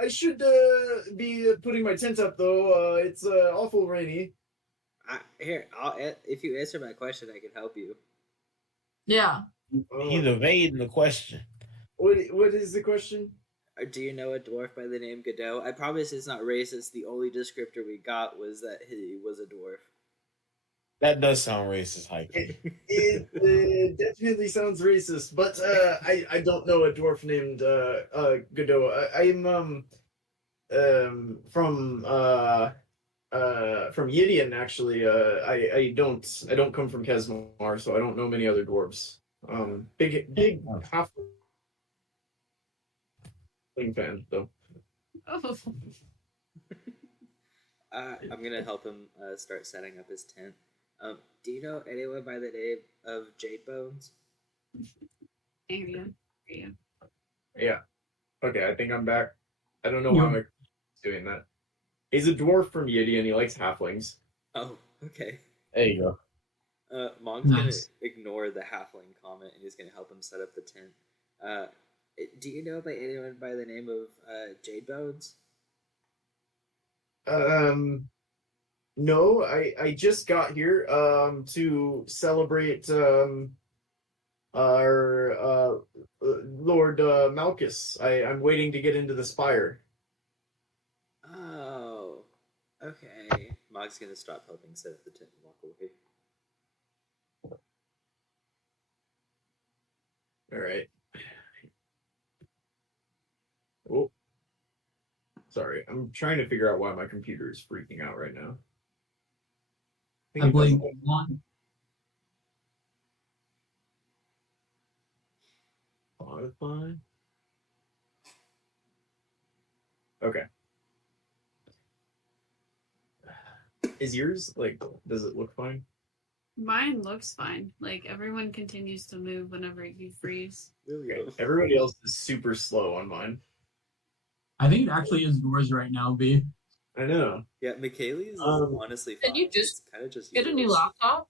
I should be putting my tent up though. It's awful rainy. If you answer my question, I can help you. Yeah. He's evading the question. What is the question? Do you know a dwarf by the name Godot? I promise it's not racist. The only descriptor we got was that he was a dwarf. That does sound racist, Heike. It definitely sounds racist, but I don't know a dwarf named Godot. I'm from Yidian actually. I don't come from Kesmar, so I don't know many other dwarves. Big half fan though. Oh. I'm gonna help him start setting up his tent. Do you know anyone by the name of Jade Bones? There you go. Yeah. Okay, I think I'm back. I don't know why I'm doing that. He's a dwarf from Yiddy and he likes halflings. Oh, okay. There you go. Mog's Nice. gonna ignore the halfling comment and he's gonna help him set up the tent. Do you know by anyone by the name of Jade Bones? No, I just got here to celebrate our Lord Malchus. I'm waiting to get into the spire. Oh, okay. Mog's gonna stop helping set up the tent and walk away. All right. Oh, sorry. I'm trying to figure out why my computer is freaking out right now. I blame one. Spotify. Okay. Is yours like? Does it look fine? Mine looks fine. Like everyone continues to move whenever you freeze. Okay. Everybody else is super slow on mine. I think it actually is yours right now, B. I know. Yeah, Michaeli's is honestly fine. Can you just It's kind of just get a new yours. laptop?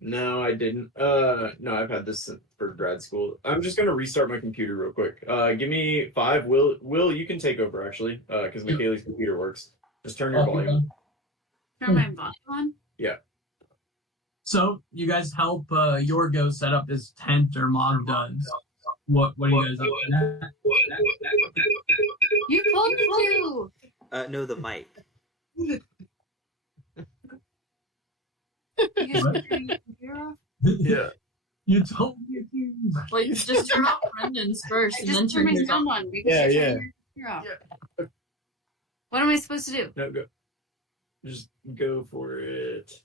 No, I didn't. No, I've had this for grad school. I'm just gonna restart my computer real quick. Give me 5. Will, you can take over actually, because Michaeli's computer works. Just turn your volume. Turn my volume on. Yeah. So you guys help Yorgo set up his tent, or Mog does. What are you guys up to? You told me to. No, the mic. You guys What? can turn your computer off? Yeah. You told me to. Wait, just turn off Brendan's first I and then just turn turned my yours sound on. on because Yeah, you yeah. turned your computer off. What am I supposed to do? No, go. Just go for it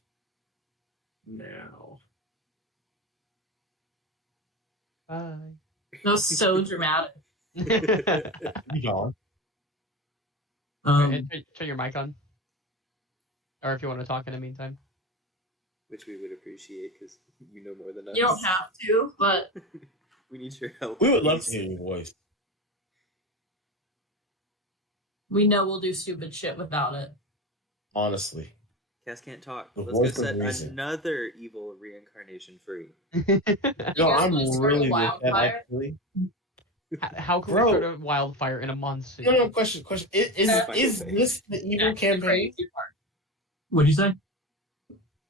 now. Bye. That was so dramatic. You gone. Alright, turn your mic on. Or if you want to talk in the meantime. Which we would appreciate because you know more than us. You don't have to, but We need your help. We would love to please. hear your voice. we know we'll do stupid shit without it. Honestly. Cass can't talk. The Let's voice go of set reason. another evil reincarnation free. No, guys I'm wanna start a really with that wildfire? actually. How can Bro. we start a wildfire in a monsoon? No, question. Is this the evil That's the campaign? crazy part. What'd you say?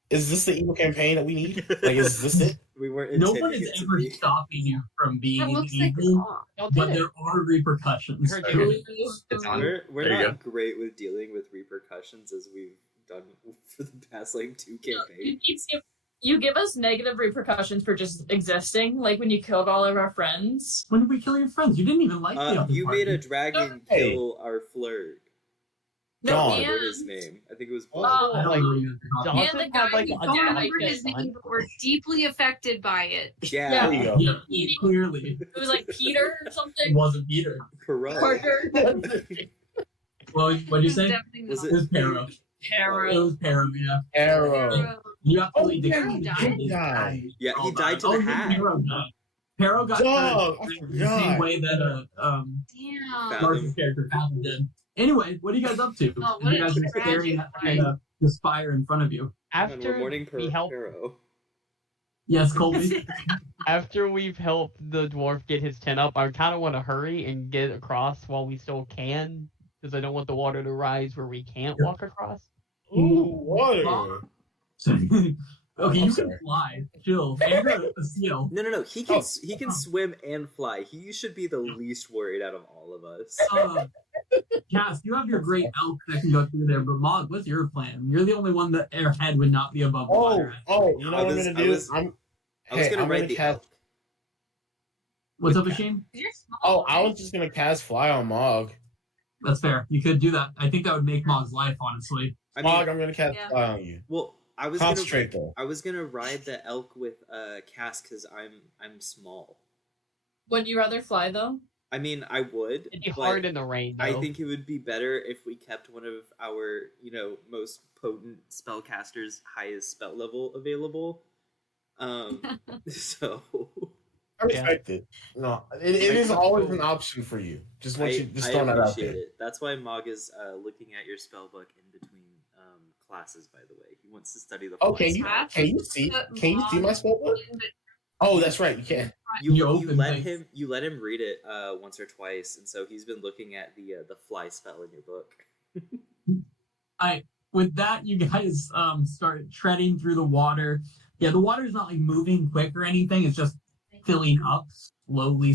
Is this the evil campaign that we need? Like, is this it? We weren't No intending one is it to ever be. stopping you from That being looks like evil, Y'all did but it. there are repercussions. Heard you. It's on. We're There you not great with dealing with repercussions as we've done for the past like 2 campaigns. You give us negative repercussions for just existing, like when you killed all of our friends. When did we kill your friends? You didn't even like the other You made a party. dragon Hey. kill our flirt. No, Gone. I and remember his name. I think it was. Oh, I don't like, know what you're talking about. And the Johnson guy had like who a I don't Yeah, remember giant his name, gun. but we're deeply affected by it. Yeah, There you go. Yeah, clearly. it was like Peter or It something. wasn't Peter. Perot. Parker. Well, what'd you It was say? definitely Was It not. was Pero. It Tara. was Pero, yeah. Arrow. You have to Oh, lead the yeah, game. he died? He died. Yeah, he Oh, died to oh, the hat. Pero died. Pero got Dog, hurt I in the same forgot. way that Damn. Marcus' character Fathom did. Anyway, what are you guys up to? Oh, what You a guys are staring tragic at the spire in front of you. And we're After mourning we help, Pero. Yes, Colby. after we've helped the dwarf get his tent up, I kind of want to hurry and get across while we still can, because I don't want the water to rise where we can't walk across. Ooh, water. Okay, I'm you sorry. can fly. Chill. And you're a seal. No. He can swim and fly. He should be the least worried out of all of us. Cass, you have your great elk that can go through there, but Mog, what's your plan? You're the only one that your head would not be above the water. You know what I'm gonna do? I was gonna ride the cast. elk. What's up, Ashim? You're small. I was just gonna cast fly on Mog. That's fair. You could do that. I think that would make Mog's life, honestly. I Mog, mean, I'm gonna cast Yeah. fly on you. well, I was Concentrate though. I was gonna ride the elk with Cass because I'm small. Would you rather fly though? I mean, I would. It'd be but hard in the rain, though. I think it would be better if we kept one of our, most potent spellcasters' highest spell level available. So I respect it. No, it is always an option for you. Just want you just I throwing that out appreciate there. it. That's why Mog is looking at your spell book in between classes. By the way, he wants to study the. Oh, fly can you see my spell book? Oh, that's right. You can. You open things. You let him read it once or twice, and so he's been looking at the fly spell in your book. With that, you guys start treading through the water. Yeah, the water's not like moving quick or anything. It's just filling up slowly,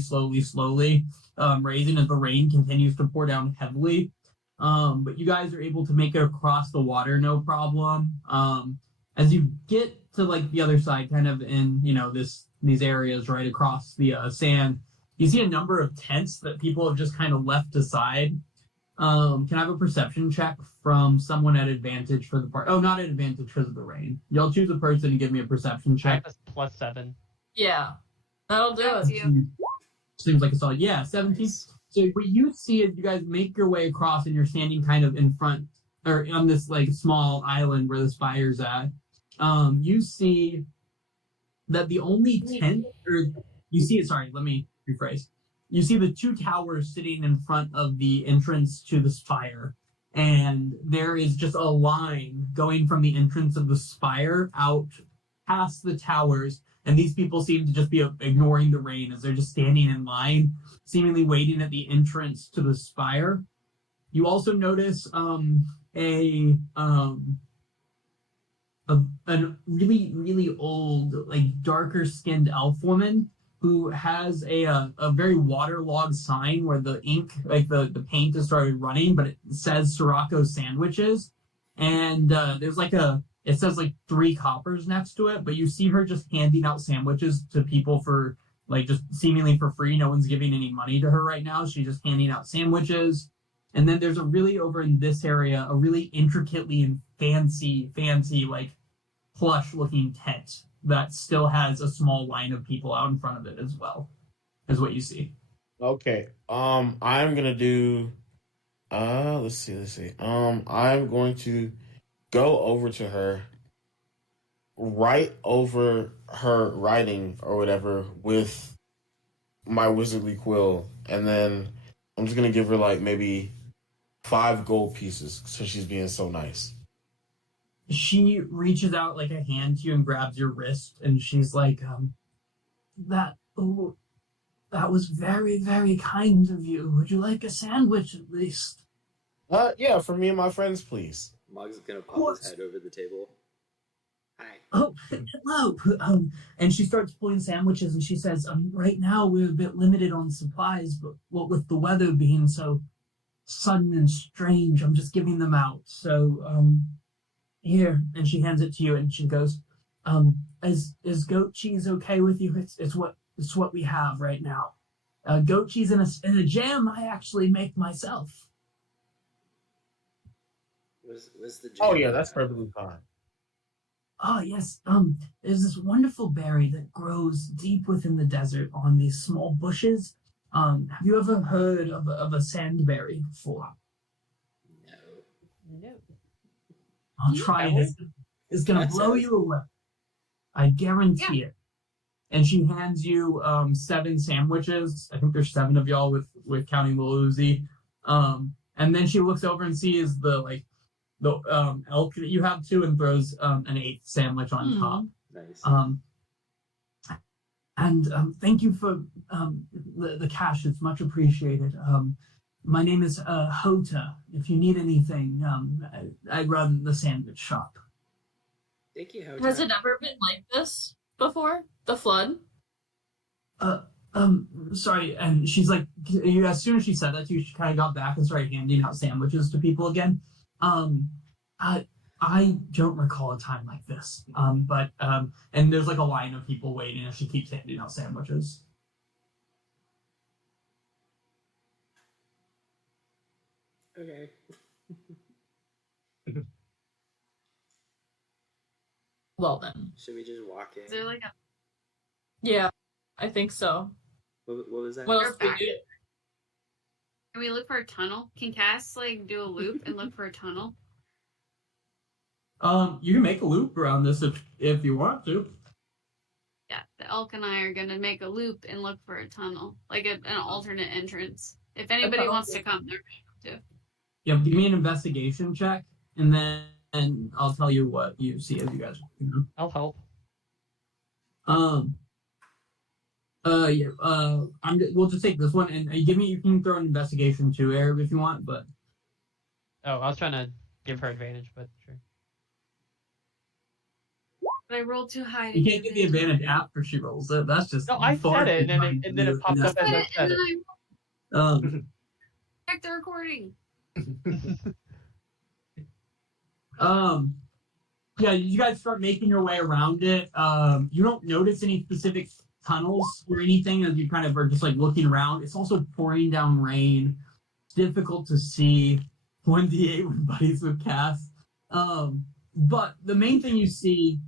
raising as the rain continues to pour down heavily. But you guys are able to make it across the water, no problem. As you get to like the other side, kind of in these areas right across the sand, you see a number of tents that people have just kind of left aside. Can I have a perception check from someone at advantage for the part? Oh, not at advantage because of the rain. Y'all choose a person and give me a perception I check. have a +7. Yeah. That'll do That's it. you. Seems like it's all 17. Nice. So what you see is you guys make your way across and you're standing kind of in front or on this like small island where the spire's at. You see that the only tent let me rephrase. You see the 2 towers sitting in front of the entrance to the spire. And there is just a line going from the entrance of the spire out past the towers. And these people seem to just be ignoring the rain as they're just standing in line, seemingly waiting at the entrance to the spire. You also notice a really, really old, like darker skinned elf woman who has a very waterlogged sign where the ink, like the paint has started running, but it says Sirocco sandwiches. And there's like it says like 3 coppers next to it, but you see her just handing out sandwiches to people for like just seemingly for free. No one's giving any money to her right now. She's just handing out sandwiches. And then there's over in this area, a really intricately and fancy, like plush looking tent that still has a small line of people out in front of it as well, is what you see. Okay. I'm gonna do. Let's see. I'm going to go over to her, right over her writing or whatever with my wizardly quill, and then I'm just gonna give her like maybe 5 gold pieces so she's being so nice. She reaches out like a hand to you and grabs your wrist, and she's like, that was very, very kind of you. Would you like a sandwich at least? Yeah, for me and my friends, please. Mog's gonna pop his head over the table. Hi. Oh, hello. And she starts pulling sandwiches, and she says, right now we're a bit limited on supplies, but what with the weather being so sudden and strange, I'm just giving them out. So, here. And she hands it to you, and she goes, is goat cheese okay with you? It's what we have right now. Goat cheese in a jam I actually make myself. Was the Oh jam yeah, that's bad? perfectly fine. Oh, yes. There's this wonderful berry that grows deep within the desert on these small bushes. Have you ever heard of a sandberry before? No. No. I'll try it. It's going to That blow says- you away. I guarantee it. And she hands you 7 sandwiches. I think there's 7 of y'all with counting Lil Uzi. And then she looks over and sees the elk that you have too, and throws an 8th sandwich on top. Nice. And thank you for the cash. It's much appreciated. My name is Hota. If you need anything, I run the sandwich shop. Thank you, Hota. Has it ever been like this before? The flood? Sorry. And she's like, as soon as she said that to you, she kind of got back and started handing out sandwiches to people again. I don't recall a time like this. But and there's like a line of people waiting as she keeps handing out sandwiches. Okay. Well then. Should we just walk in? Is there like a Yeah, I think so. What was that? What We're else do we back. do? Can we look for a tunnel? Can Cass like do a loop and look for a tunnel? You can make a loop around this if you want to. Yeah, the elk and I are gonna make a loop and look for a tunnel, like an alternate entrance. If anybody tunnel. wants to come, they're welcome to. Yeah, give me an investigation check, and then I'll tell you what you see as you guys. I'll help. Yeah. We'll just take this one, and you can throw an investigation too, Arab, if you want, but. Oh, I was trying to give her advantage, but sure. But I rolled too high. to You can't get the advantage after she rolls it. That's just. No, I far said it, too and fine then it to popped do. up as I And said then it. I checked the recording. Yeah, you guys start making your way around it. You don't notice any specific tunnels or anything as you kind of are just like looking around. It's also pouring down rain. It's difficult to see 1d8 when buddies with Cass. But the main thing you see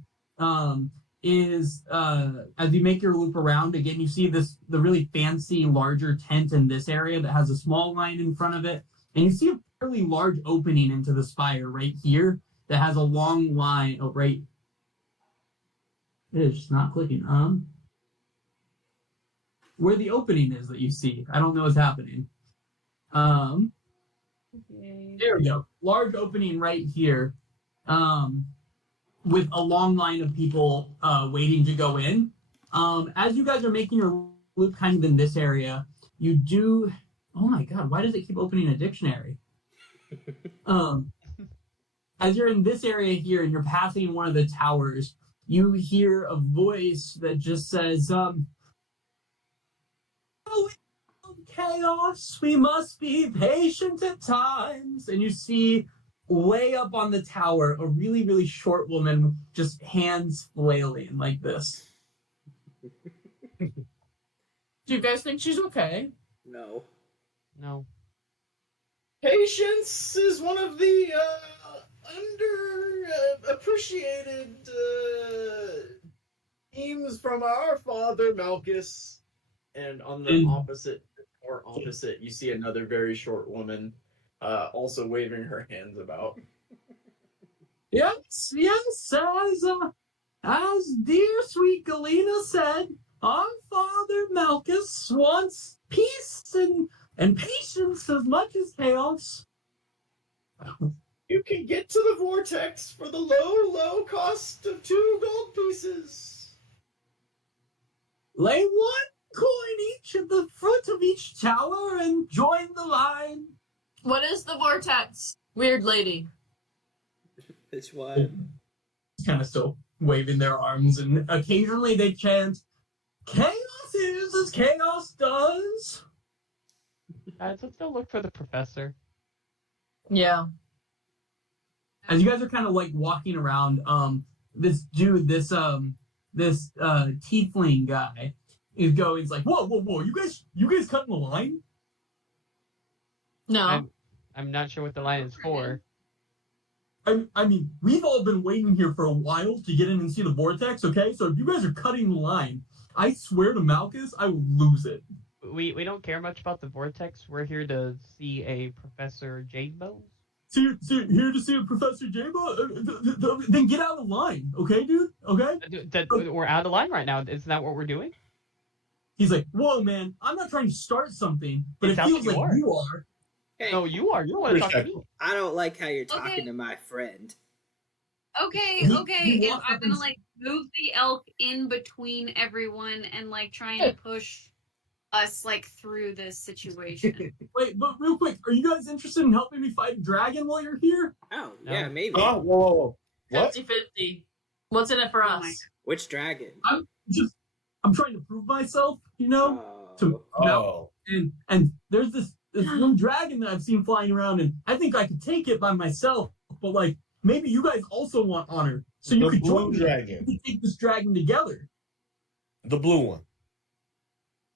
is as you make your loop around again, you see the really fancy larger tent in this area that has a small line in front of it, and you see a fairly large opening into the spire right here that has a long line. Oh, right. It is just not clicking. Where the opening is that you see, I don't know what's happening. Okay. There we go. Large opening right here. With a long line of people waiting to go in. As you guys are making your loop kind of in this area, you do. Oh my god, why does it keep opening a dictionary? As you're in this area here and you're passing one of the towers, you hear a voice that just says, "Oh, chaos, we must be patient at times." And you see way up on the tower a really, really short woman, just hands flailing like this. Do you guys think she's okay? No. No. Patience is one of the underappreciated themes from our father Malchus. And on the opposite, you see another very short woman, also waving her hands about. Yes, as dear sweet Galena said, our father Malchus wants peace and patience as much as chaos. You can get to the vortex for the low cost of 2 gold pieces. Lay one coin each at the foot of each tower and join the line. What is the vortex? Weird lady. Which one? Kind of still waving their arms, and occasionally they chant, "Chaos is as chaos does." Guys, let's go look for the professor. Yeah. As you guys are kind of like walking around, this dude, this tiefling guy is going. He's like, whoa, you guys cutting the line? No. I'm not sure what the line is for. I mean, we've all been waiting here for a while to get in and see the vortex, okay? So if you guys are cutting the line, I swear to Malchus, I will lose it. We don't care much about the vortex. We're here to see a Professor Jadebones. See, here to see a Professor Jabo? Then get out of line, okay, dude? Okay? We're out of line right now. Isn't that what we're doing? He's like, whoa, man, I'm not trying to start something, but It it sounds feels like like you you are. Hey, No, you are. You don't want to talk to me. I don't like how you're talking Okay. to my friend. Okay, You and walk I'm up gonna and- like move the elk in between everyone and like try and push us like through this situation. Wait, but real quick, are you guys interested in helping me fight a dragon while you're here? Oh, No. yeah, maybe. Oh, whoa. What? 50-50. What's in it for Oh my us? Which dragon? I'm trying to prove myself, you know? To Oh. and there's this one dragon that I've seen flying around, and I think I could take it by myself, but like maybe you guys also want honor, so you The could blue join me. dragon. We could take this dragon together. The blue one.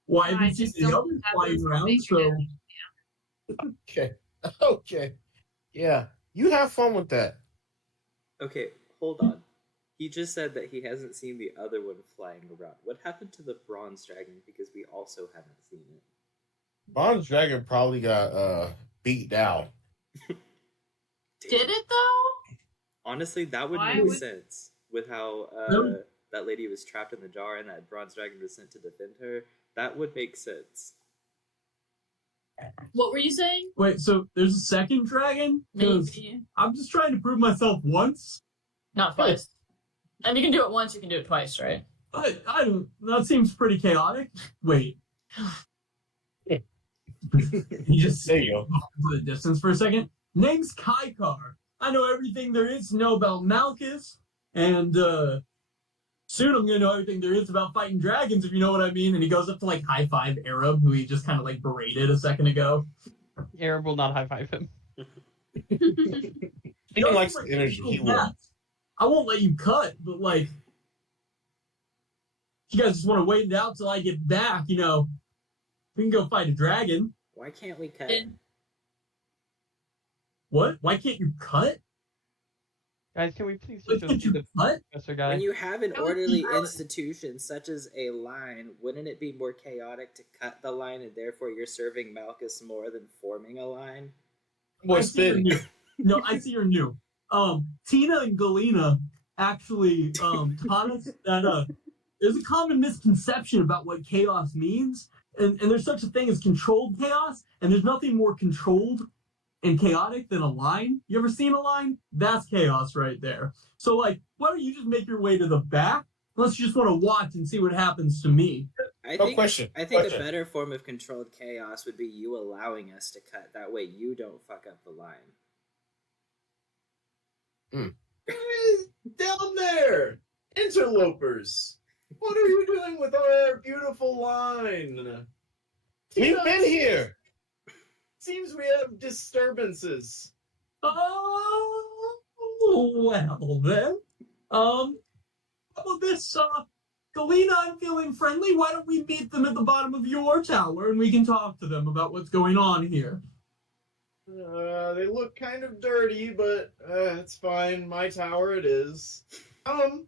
Well, I I haven't seen just the don't others have flying those around, big so dragons. Okay. Okay. Yeah. You have fun with that. Okay, hold on. He just said that he hasn't seen the other one flying around. What happened to the bronze dragon? Because we also haven't seen it. Bronze Dragon probably got beat down. Did it though? Honestly, that would Why make would- sense with how Really? that lady was trapped in the jar and that bronze dragon was sent to defend her. That would make sense. What were you saying? wait, so there's a second dragon? 'Cause Maybe. I'm just trying to prove myself once. Not twice. And you can do it once, you can do it twice, right? I don't. That seems pretty chaotic. Wait. He just There you go. to the distance for a second. Name's Kaikar. I know everything there is to know about Malchus, and soon I'm gonna know everything there is about fighting dragons, if you know what I mean. And he goes up to like high five Arab, who he just kind of like berated a second ago. Arab will not high five him. He likes the energy. He will. I won't let you cut, but like, if you guys just want to wait it out till I get back, you know, we can go fight a dragon. Why can't we cut? Did- What? Why can't you cut? Guys, can we please Why just go can't see you the cut? professor guy? When you have an That would be orderly valid. institution such as a line, wouldn't it be more chaotic to cut the line and therefore you're serving Malchus more than forming a line? Boy, I see you're spin. new. No, I see you're new. Tina and Galena actually taught us that there's a common misconception about what chaos means, and there's such a thing as controlled chaos, and there's nothing more controlled and chaotic than a line. You ever seen a line? That's chaos right there. So like, why don't you just make your way to the back? Unless you just want to watch and see what happens to me. I No think question. I think Question. a better form of controlled chaos would be you allowing us to cut. That way you don't fuck up the line. Down there! Interlopers! What are you doing with our beautiful line? We've been here. Seems we have disturbances. Oh, well then. How about this, Galena, I'm feeling friendly. Why don't we meet them at the bottom of your tower and we can talk to them about what's going on here? They look kind of dirty, but it's fine. My tower it is. Come.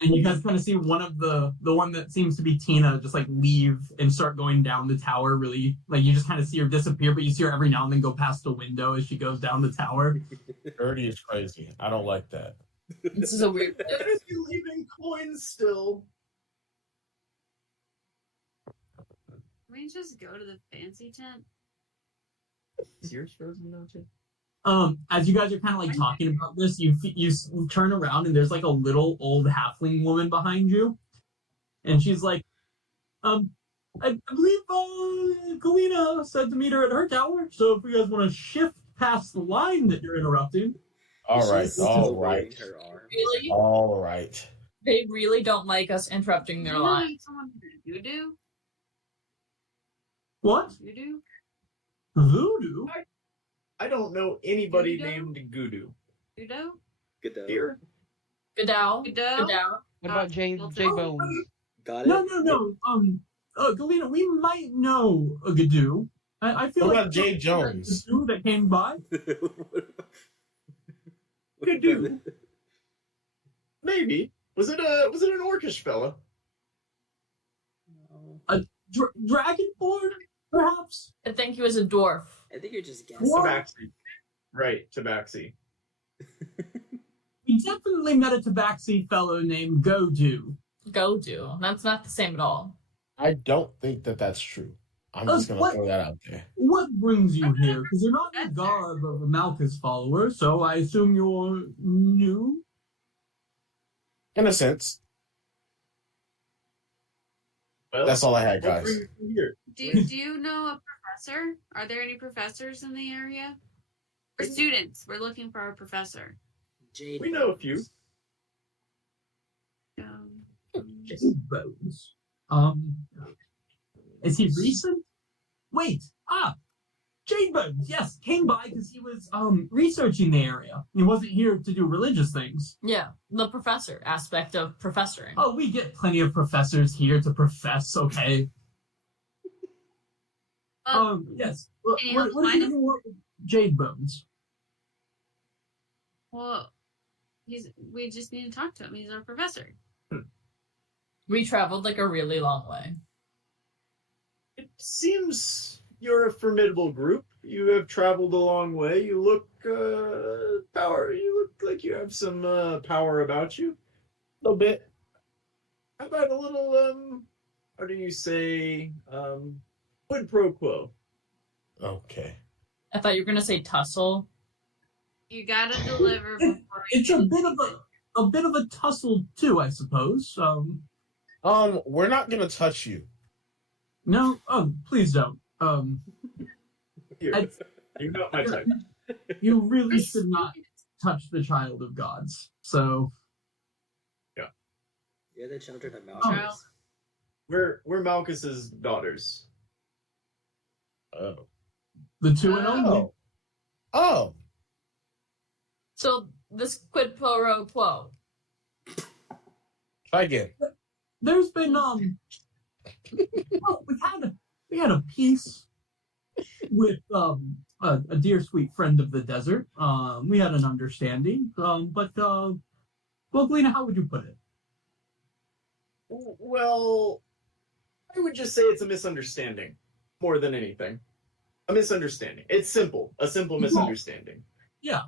And you guys kind of see one of the one that seems to be Tina just like leave and start going down the tower really. Like you just kind of see her disappear, but you see her every now and then go past the window as she goes down the tower. Dirty is crazy. I don't like that. This is a weird What if you leaving coins still? Can we just go to the fancy tent? Is yours frozen now too? As you guys are kind of like talking about this, you turn around and there's like a little old halfling woman behind you, and she's like, I believe Galena said to meet her at her tower. So if you guys want to shift past the line that you're interrupting, All right, She's still all waving right, her arm. Really? all right. They really don't like us interrupting Do their you know line. someone who do? what? You do? Voodoo? I don't know anybody Guido? named Gudu. You do? Good though. Here? Godow. Guido? Godow. What about J Bones? Got it? No. Galena, we might know a Gadoo. I feel What like about Jay Jones? Gadoo that came by. Gudu. Maybe. Was it an orcish fella? No. Dragonborn, perhaps? I think he was a dwarf. I think you're just guessing. What? Tabaxi. Right, Tabaxi. We definitely met a Tabaxi fellow named Godu. Go do. That's not the same at all. I don't think that that's true. I'm just gonna throw that out there. What brings you here? Because you're not in the garb of a Malchus follower, so I assume you're new? In a sense, Well, that's all I had, what guys. brings you here? Do you know a professor? Are there any professors in the area? Or students? We're looking for our professor. Jade. We know a few. Jade Bones. Is he recent? Wait, Jade Bones, yes, came by because he was researching the area. He wasn't here to do religious things. Yeah, the professor aspect of professoring. Oh, we get plenty of professors here to profess, okay? Yes. Can you help What find is your work with Jade Bones? Well, we just need to talk to him. He's our professor. We traveled like a really long way. It seems you're a formidable group. You have traveled a long way. You look power. You look like you have some power about you. A little bit. How about a little how do you say quid pro quo? Okay. I thought you were gonna say tussle. You gotta deliver before It's a bit of a tussle too, I suppose. We're not gonna touch you. No, please don't. Here, I- you're not my type. You really should not touch the child of gods. So, You're the children of Oh. Malchus. We're Malchus's daughters. Oh. the two and only. Oh. Oh. So this quid pro quo. Try again. There's been well, we had a peace with a dear sweet friend of the desert. We had an understanding. But well, Galena, how would you put it? Well, I would just say it's a misunderstanding more than anything. A misunderstanding. It's simple. A simple misunderstanding. Yeah.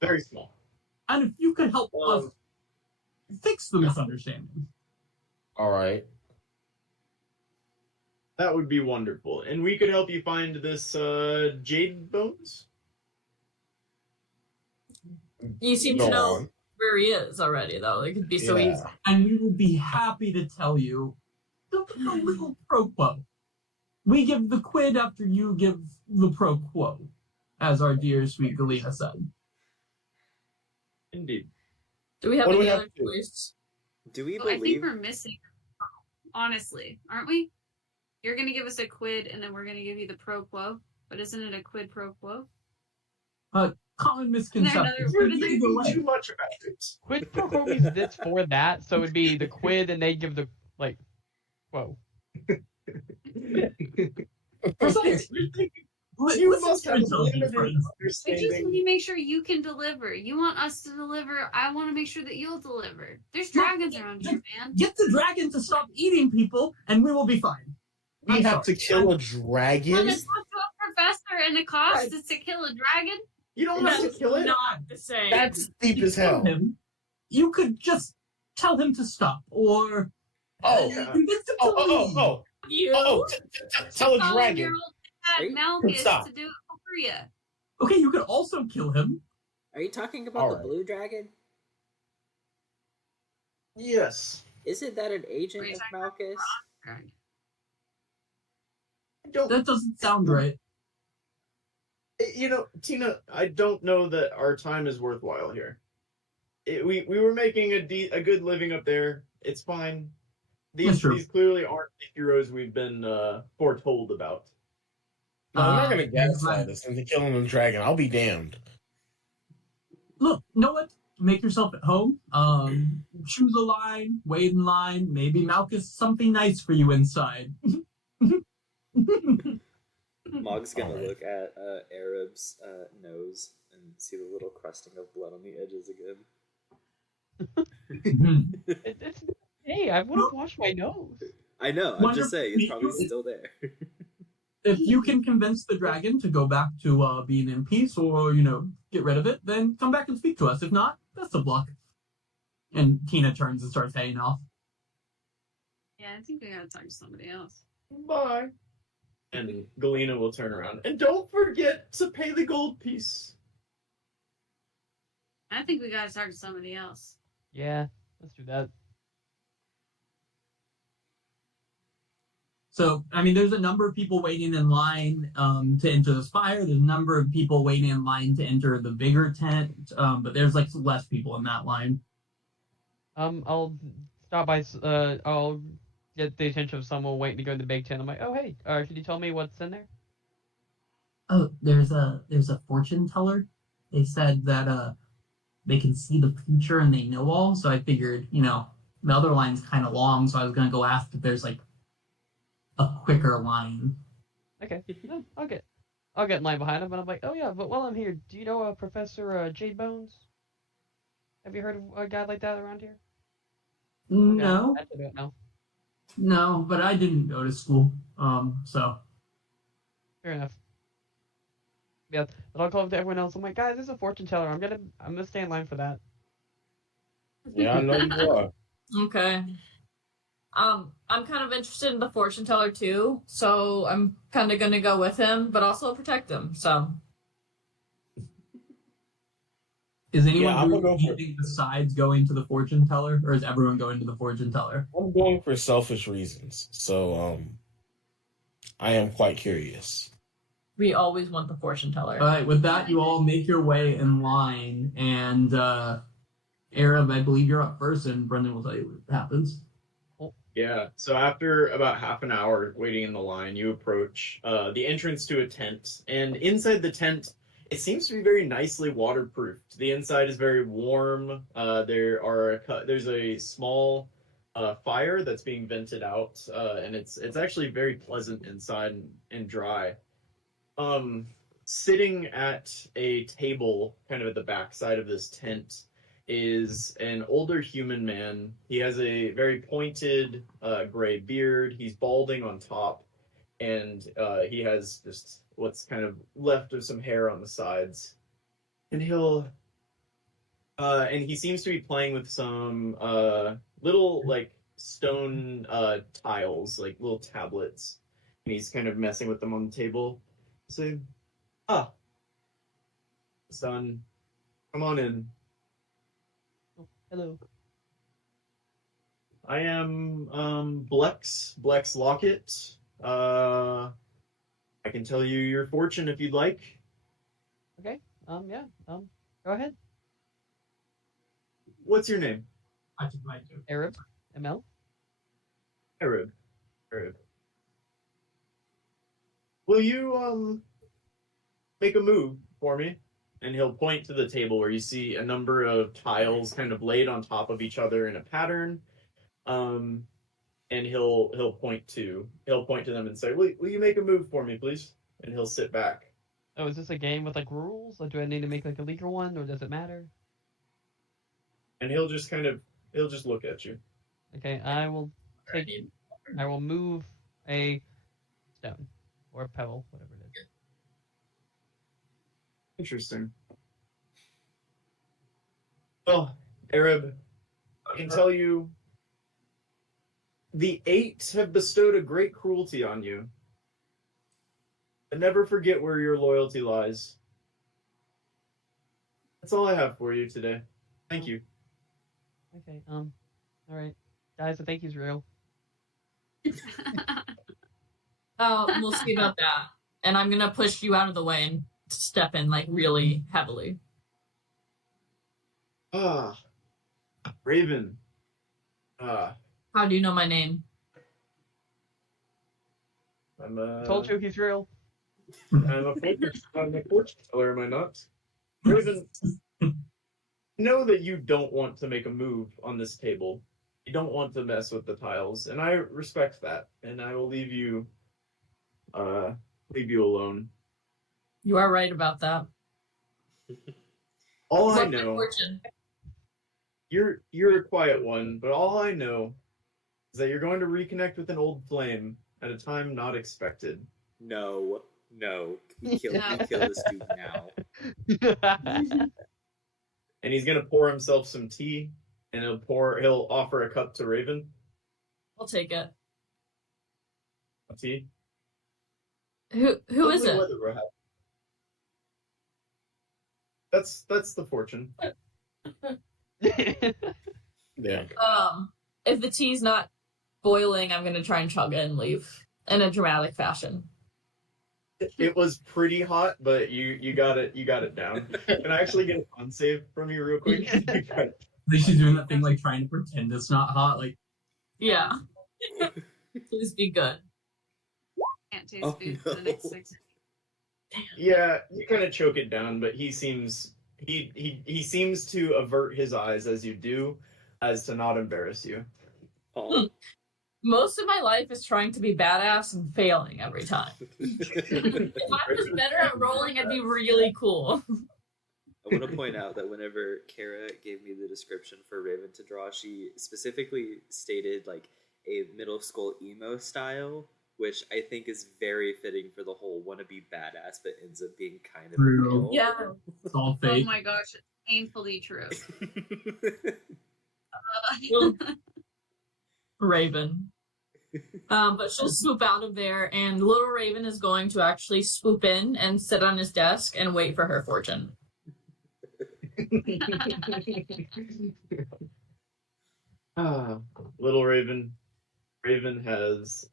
Very small. And if you could help us fix the misunderstanding. All right. That would be wonderful. And we could help you find this Jade Bones? You seem Go to know on. where he is already, though. It could be so Yeah. easy. And we will be happy to tell you the little pro quo. We give the quid after you give the pro quo, as our dear sweet Galena said. Indeed. Do we have What do any we have other to do? choice? Do we Well, I think believe? we're missing. Honestly, aren't we? You're gonna give us a quid, and then we're gonna give you the pro quo. But isn't it a quid pro quo? Common misconception. another word in there? Either way, Too much about it. Quid pro quo means this for that, so it'd be the quid and they give the whoa. precisely. You Listen must to have a yourself, limited friends. We just need understanding. to make sure you can deliver. You want us to deliver. I want to make sure that you'll deliver. There's dragons around here, man. Get the dragon to stop eating people, and we will be fine. We I'm have sorry. to kill a Want dragon? to talk to a professor, and the cost is to kill a dragon? You don't have to That's kill it. not the same. That's deep You as hell. tell him, you could just tell him to stop, or Oh. convince him to Oh. leave. you. Tell a Follow dragon. your old dad, Right? Malchus, Stop. to do it for you. Okay, you could also kill him. Are you talking about All the right. blue dragon? Yes. Isn't that an agent Wait, of I- Malchus? Drag. I don't. That doesn't sound right. You know, Tina, I don't know that our time is worthwhile here. We were making a good living up there. It's fine. That's true. These clearly aren't the heroes we've been foretold about. No, they're not gonna Right. gaslight us into killing the dragon. I'll be damned. Look, you know what? Make yourself at home. Choose a line, wait in line. Maybe Malchus something nice for you inside. Mog's gonna Alright. look at Arab's nose and see the little crusting of blood on the edges again. Hey, I would have washed my nose. I know. I'm just Wonderful saying, to it's meet probably you. still there. If you can convince the dragon to go back to being in peace, or get rid of it, then come back and speak to us. If not, best of luck. And Tina turns and starts heading off. Yeah, I think we gotta talk to somebody else. Bye. And Galena will turn around. And don't forget to pay the gold piece. I think we gotta talk to somebody else. Yeah, let's do that. So, I mean, there's a number of people waiting in line to enter the spire. There's a number of people waiting in line to enter the bigger tent, but there's like less people in that line. I'll stop by. I'll get the attention of someone waiting to go in the big tent. I'm like, oh hey, could you tell me what's in there? Oh, there's a fortune teller. They said that they can see the future and they know all. So I figured, the other line's kind of long, so I was gonna go ask if there's like a quicker line. Okay, no, I'll get in line behind him, and I'm like, oh yeah, but while I'm here, do you know Professor Jade Bones? Have you heard of a guy like that around here? No, I don't know. no, but I didn't go to school. So Fair enough. Yeah, but I'll call up to everyone else. I'm like, guys, there's a fortune teller. I'm gonna stay in line for that. Yeah, I know you are. Okay. I'm kind of interested in the fortune teller too, so I'm kind of gonna go with him, but also protect him. So is anyone Yeah, I'm doing gonna go for- anything besides going to the fortune teller, or is everyone going to the fortune teller? I'm going for selfish reasons, so I am quite curious. we always want the fortune teller. All right, with that, you all make your way in line, and Arab, I believe you're up first, and Brendan will tell you what happens. Yeah, so after about half an hour waiting in the line, you approach the entrance to a tent. And inside the tent, it seems to be very nicely waterproofed. The inside is very warm. There's a small fire that's being vented out, and it's actually very pleasant inside and dry. Sitting at a table kind of at the back side of this tent is an older human man. He has a very pointed gray beard. He's balding on top, and he has just what's kind of left of some hair on the sides. And he seems to be playing with some little like stone tiles, like little tablets, and he's kind of messing with them on the table. Saying, son, come on in. Hello. I am Blex Lockett. I can tell you your fortune if you'd like. Okay. Yeah. Go ahead. What's your name? I took mine too. Arab. ML. Arab. Will you make a move for me? And he'll point to the table where you see a number of tiles kind of laid on top of each other in a pattern. And he'll point to them and say, will you make a move for me, please? And he'll sit back. Oh, is this a game with like rules? Like, do I need to make like a legal one, or does it matter? And he'll just look at you. Okay, I will move a stone or a pebble, whatever it is. Interesting. Well, Arab, I can tell you the Eight have bestowed a great cruelty on you. But never forget where your loyalty lies. That's all I have for you today. Thank you. Okay. All right. Guys, I think he's real. We'll see about that. And I'm gonna push you out of the way and step in like really heavily. Raven. How do you know my name? I'm I told you he's real. I'm a fortune teller, am I not? Raven, know that you don't want to make a move on this table. You don't want to mess with the tiles, and I respect that. And I will leave you alone. You are right about that. All I What's my know, fortune? you're a quiet one, but all I know is that you're going to reconnect with an old flame at a time not expected. No. We kill this dude now. And he's gonna pour himself some tea, and he'll offer a cup to Raven. I'll take it. A tea. Who is Lovely it? weather we're having. That's the fortune. Yeah. If the tea's not boiling, I'm gonna try and chug it and leave in a dramatic fashion. It was pretty hot, but you got it down. Can I actually get a con save from you real quick? At least she's doing that thing like trying to pretend it's not hot. Like, Yeah. Please be good. Can't taste food for the next 6 Yeah, you kind of choke it down, but he seems to avert his eyes as you do, as to not embarrass you. Oh. Most of my life is trying to be badass and failing every time. If I was better at rolling, I'd be really cool. I want to point out that whenever Kara gave me the description for Raven to draw, she specifically stated like a middle school emo style, which I think is very fitting for the whole wannabe badass, but ends up being kind of True. real. Yeah. it's all Oh fake. my gosh, it's painfully true. Raven. But she'll swoop out of there, and little Raven is going to actually swoop in and sit on his desk and wait for her fortune. Little Raven. Raven has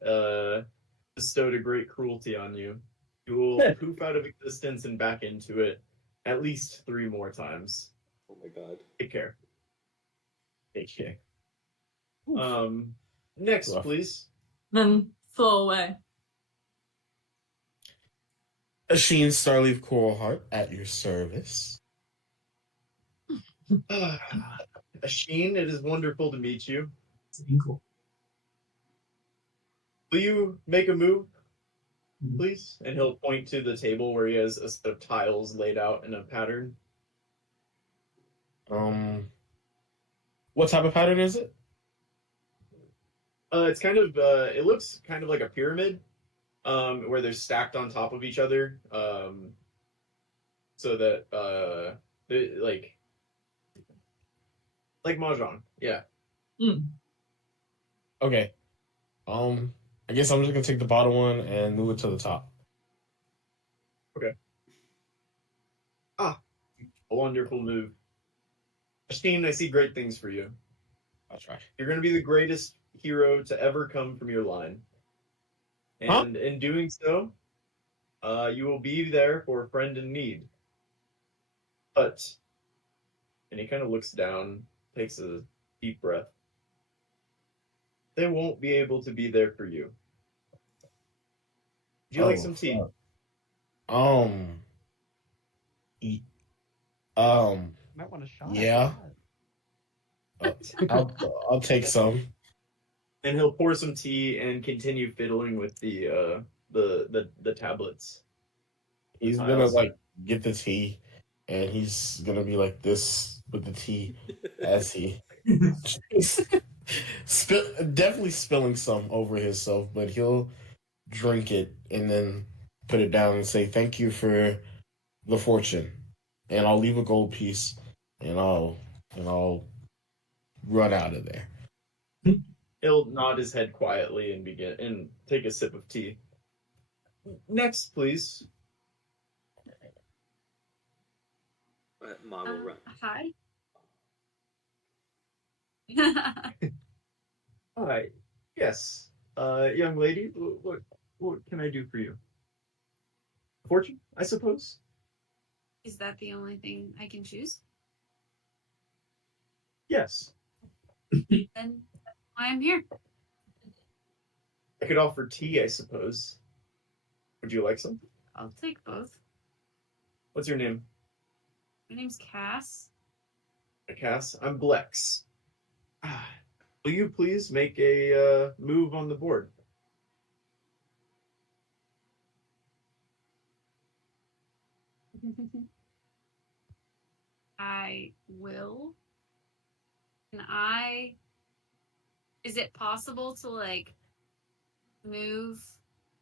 bestowed a great cruelty on you. You will poof out of existence and back into it at least 3 more times. Oh my god. Take care. Take care. Next, Rough. please. Then flow away. Sheen Starleaf Coralheart at your service. Asheen, it is wonderful to meet you. It's cool. Will you make a move, please? And he'll point to the table where he has a set of tiles laid out in a pattern. What type of pattern is it? It's kind of it looks kind of like a pyramid, where they're stacked on top of each other, so that like mahjong, yeah. Okay. I guess I'm just gonna take the bottom one and move it to the top. A wonderful move. Ashteen, I see great things for you. I'll try. You're going to be the greatest hero to ever come from your line. And in doing so, you will be there for a friend in need. But, and he kind of looks down, takes a deep breath. They won't be able to be there for you. Would you like some tea? Might want a shot. Yeah. I'll take some. And he'll pour some tea and continue fiddling with the tablets. He's gonna like get the tea, and he's gonna be like this with the tea as he definitely spilling some over himself, but he'll drink it and then put it down and say thank you for the fortune, and I'll leave a gold piece, and I'll run out of there. He'll nod his head quietly and take a sip of tea. Next, please. Ma will run. Hi. Hi. Yes. Young lady, what can I do for you? Fortune, I suppose? Is that the only thing I can choose? Yes. Then that's why I'm here. I could offer tea, I suppose. Would you like some? I'll take both. What's your name? My name's Cass. Cass? I'm Blex. Will you please make a move on the board? I will. Is it possible to like move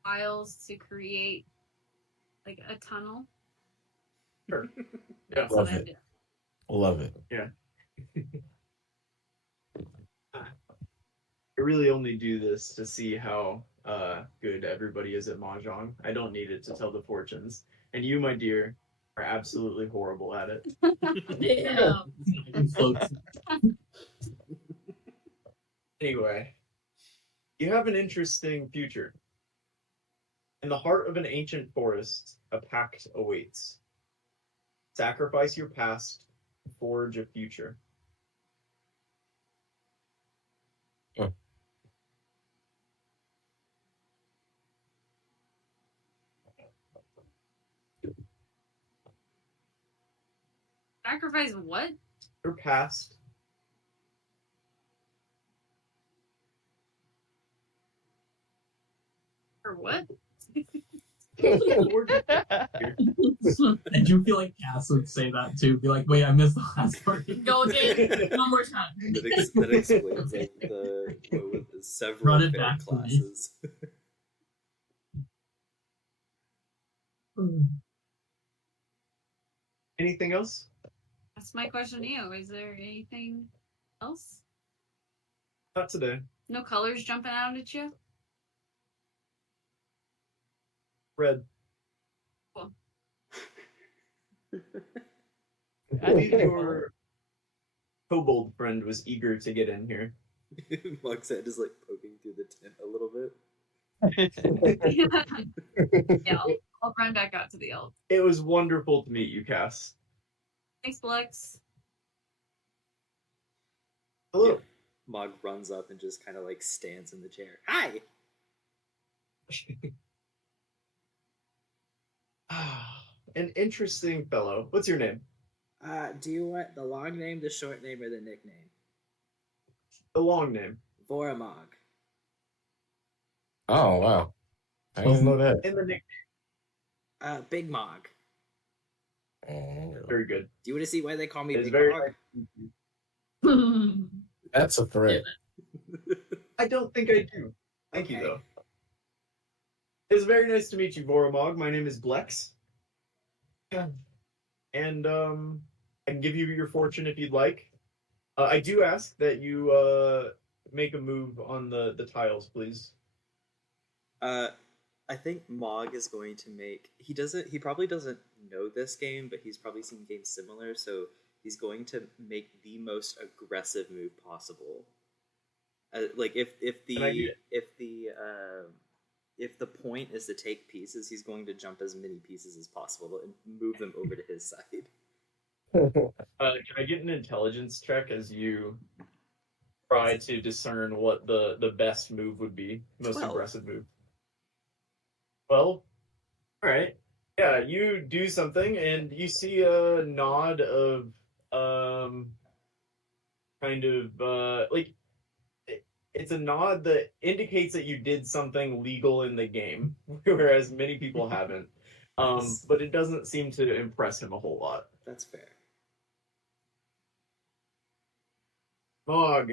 tiles to create like a tunnel? Sure. That's Love what I it. did. Love it. I really only do this to see how good everybody is at Mahjong. I don't need it to tell the fortunes. And you, my dear, are absolutely horrible at it. Yeah. Floats. Anyway, you have an interesting future. In the heart of an ancient forest, a pact awaits. Sacrifice your past to forge a future. Sacrifice what? Your past. For what? Forge I do feel like Cass would say that too. Be like, wait, I missed the last part. Go again. One more time. That explains like the several Run it failed back for me. classes. Anything else? That's my question to you. Is there anything else? Not today. No colors jumping out at you? Red. Cool. I believe your kobold friend was eager to get in here. Mug's head is like poking through the tent a little bit. Yeah, I'll run back out to the elk. It was wonderful to meet you, Cass. Thanks, Blex. Hello. Mug runs up and just kind of like stands in the chair. Hi. An interesting fellow. What's your name? Do you want the long name, the short name, or the nickname? The long name. Voramog. Oh wow. I didn't know that. And the nickname. Big Mog. Very good. Do you want to see why they call me It's Big very Mog? nice. That's a threat. I don't think I do. Thank you, Okay. though. It's very nice to meet you, Voramog. My name is Blex. And I can give you your fortune if you'd like. I do ask that you make a move on the tiles, please. I think Mog is going to make. He probably doesn't know this game, but he's probably seen games similar. So he's going to make the most aggressive move possible. Like if Can I get if the point is to take pieces, he's going to jump as many pieces as possible and move them over to his side. Can I get an intelligence check as you try to discern what the best move would be? Most 12. aggressive move. Well, alright. Yeah, you do something and you see a nod of kind of like it's a nod that indicates that you did something legal in the game, whereas many people haven't. But it doesn't seem to impress him a whole lot. That's fair. Mog,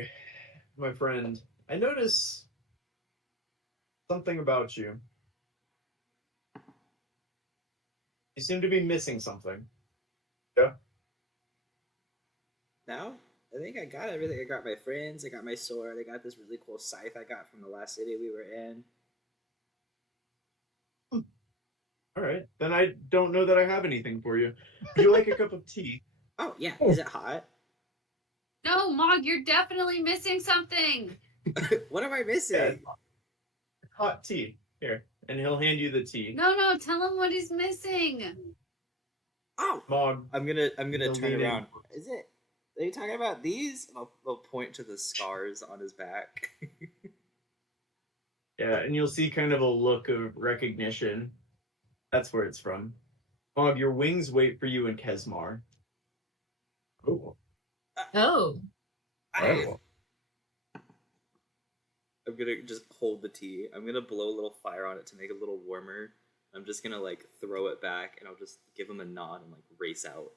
my friend, I notice something about you. You seem to be missing something. Yeah? Now, I think I got everything. I got my friends, I got my sword, I got this really cool scythe I got from the last city we were in. Alright, then I don't know that I have anything for you. Would you like a cup of tea? Oh, yeah. Is it hot? No, Mog, you're definitely missing something. What am I missing? Hot tea. Here. And he'll hand you the tea. No, tell him what he's missing. Oh, Mog. I'm gonna They'll turn lean in. around. Is it? Are you talking about these? And I'll point to the scars on his back. Yeah, and you'll see kind of a look of recognition. That's where it's from. Mog, your wings wait for you in Kesmar. Cool. Oh. Right. I'm gonna just hold the tea. I'm gonna blow a little fire on it to make it a little warmer. I'm just gonna like throw it back, and I'll just give him a nod and like race out.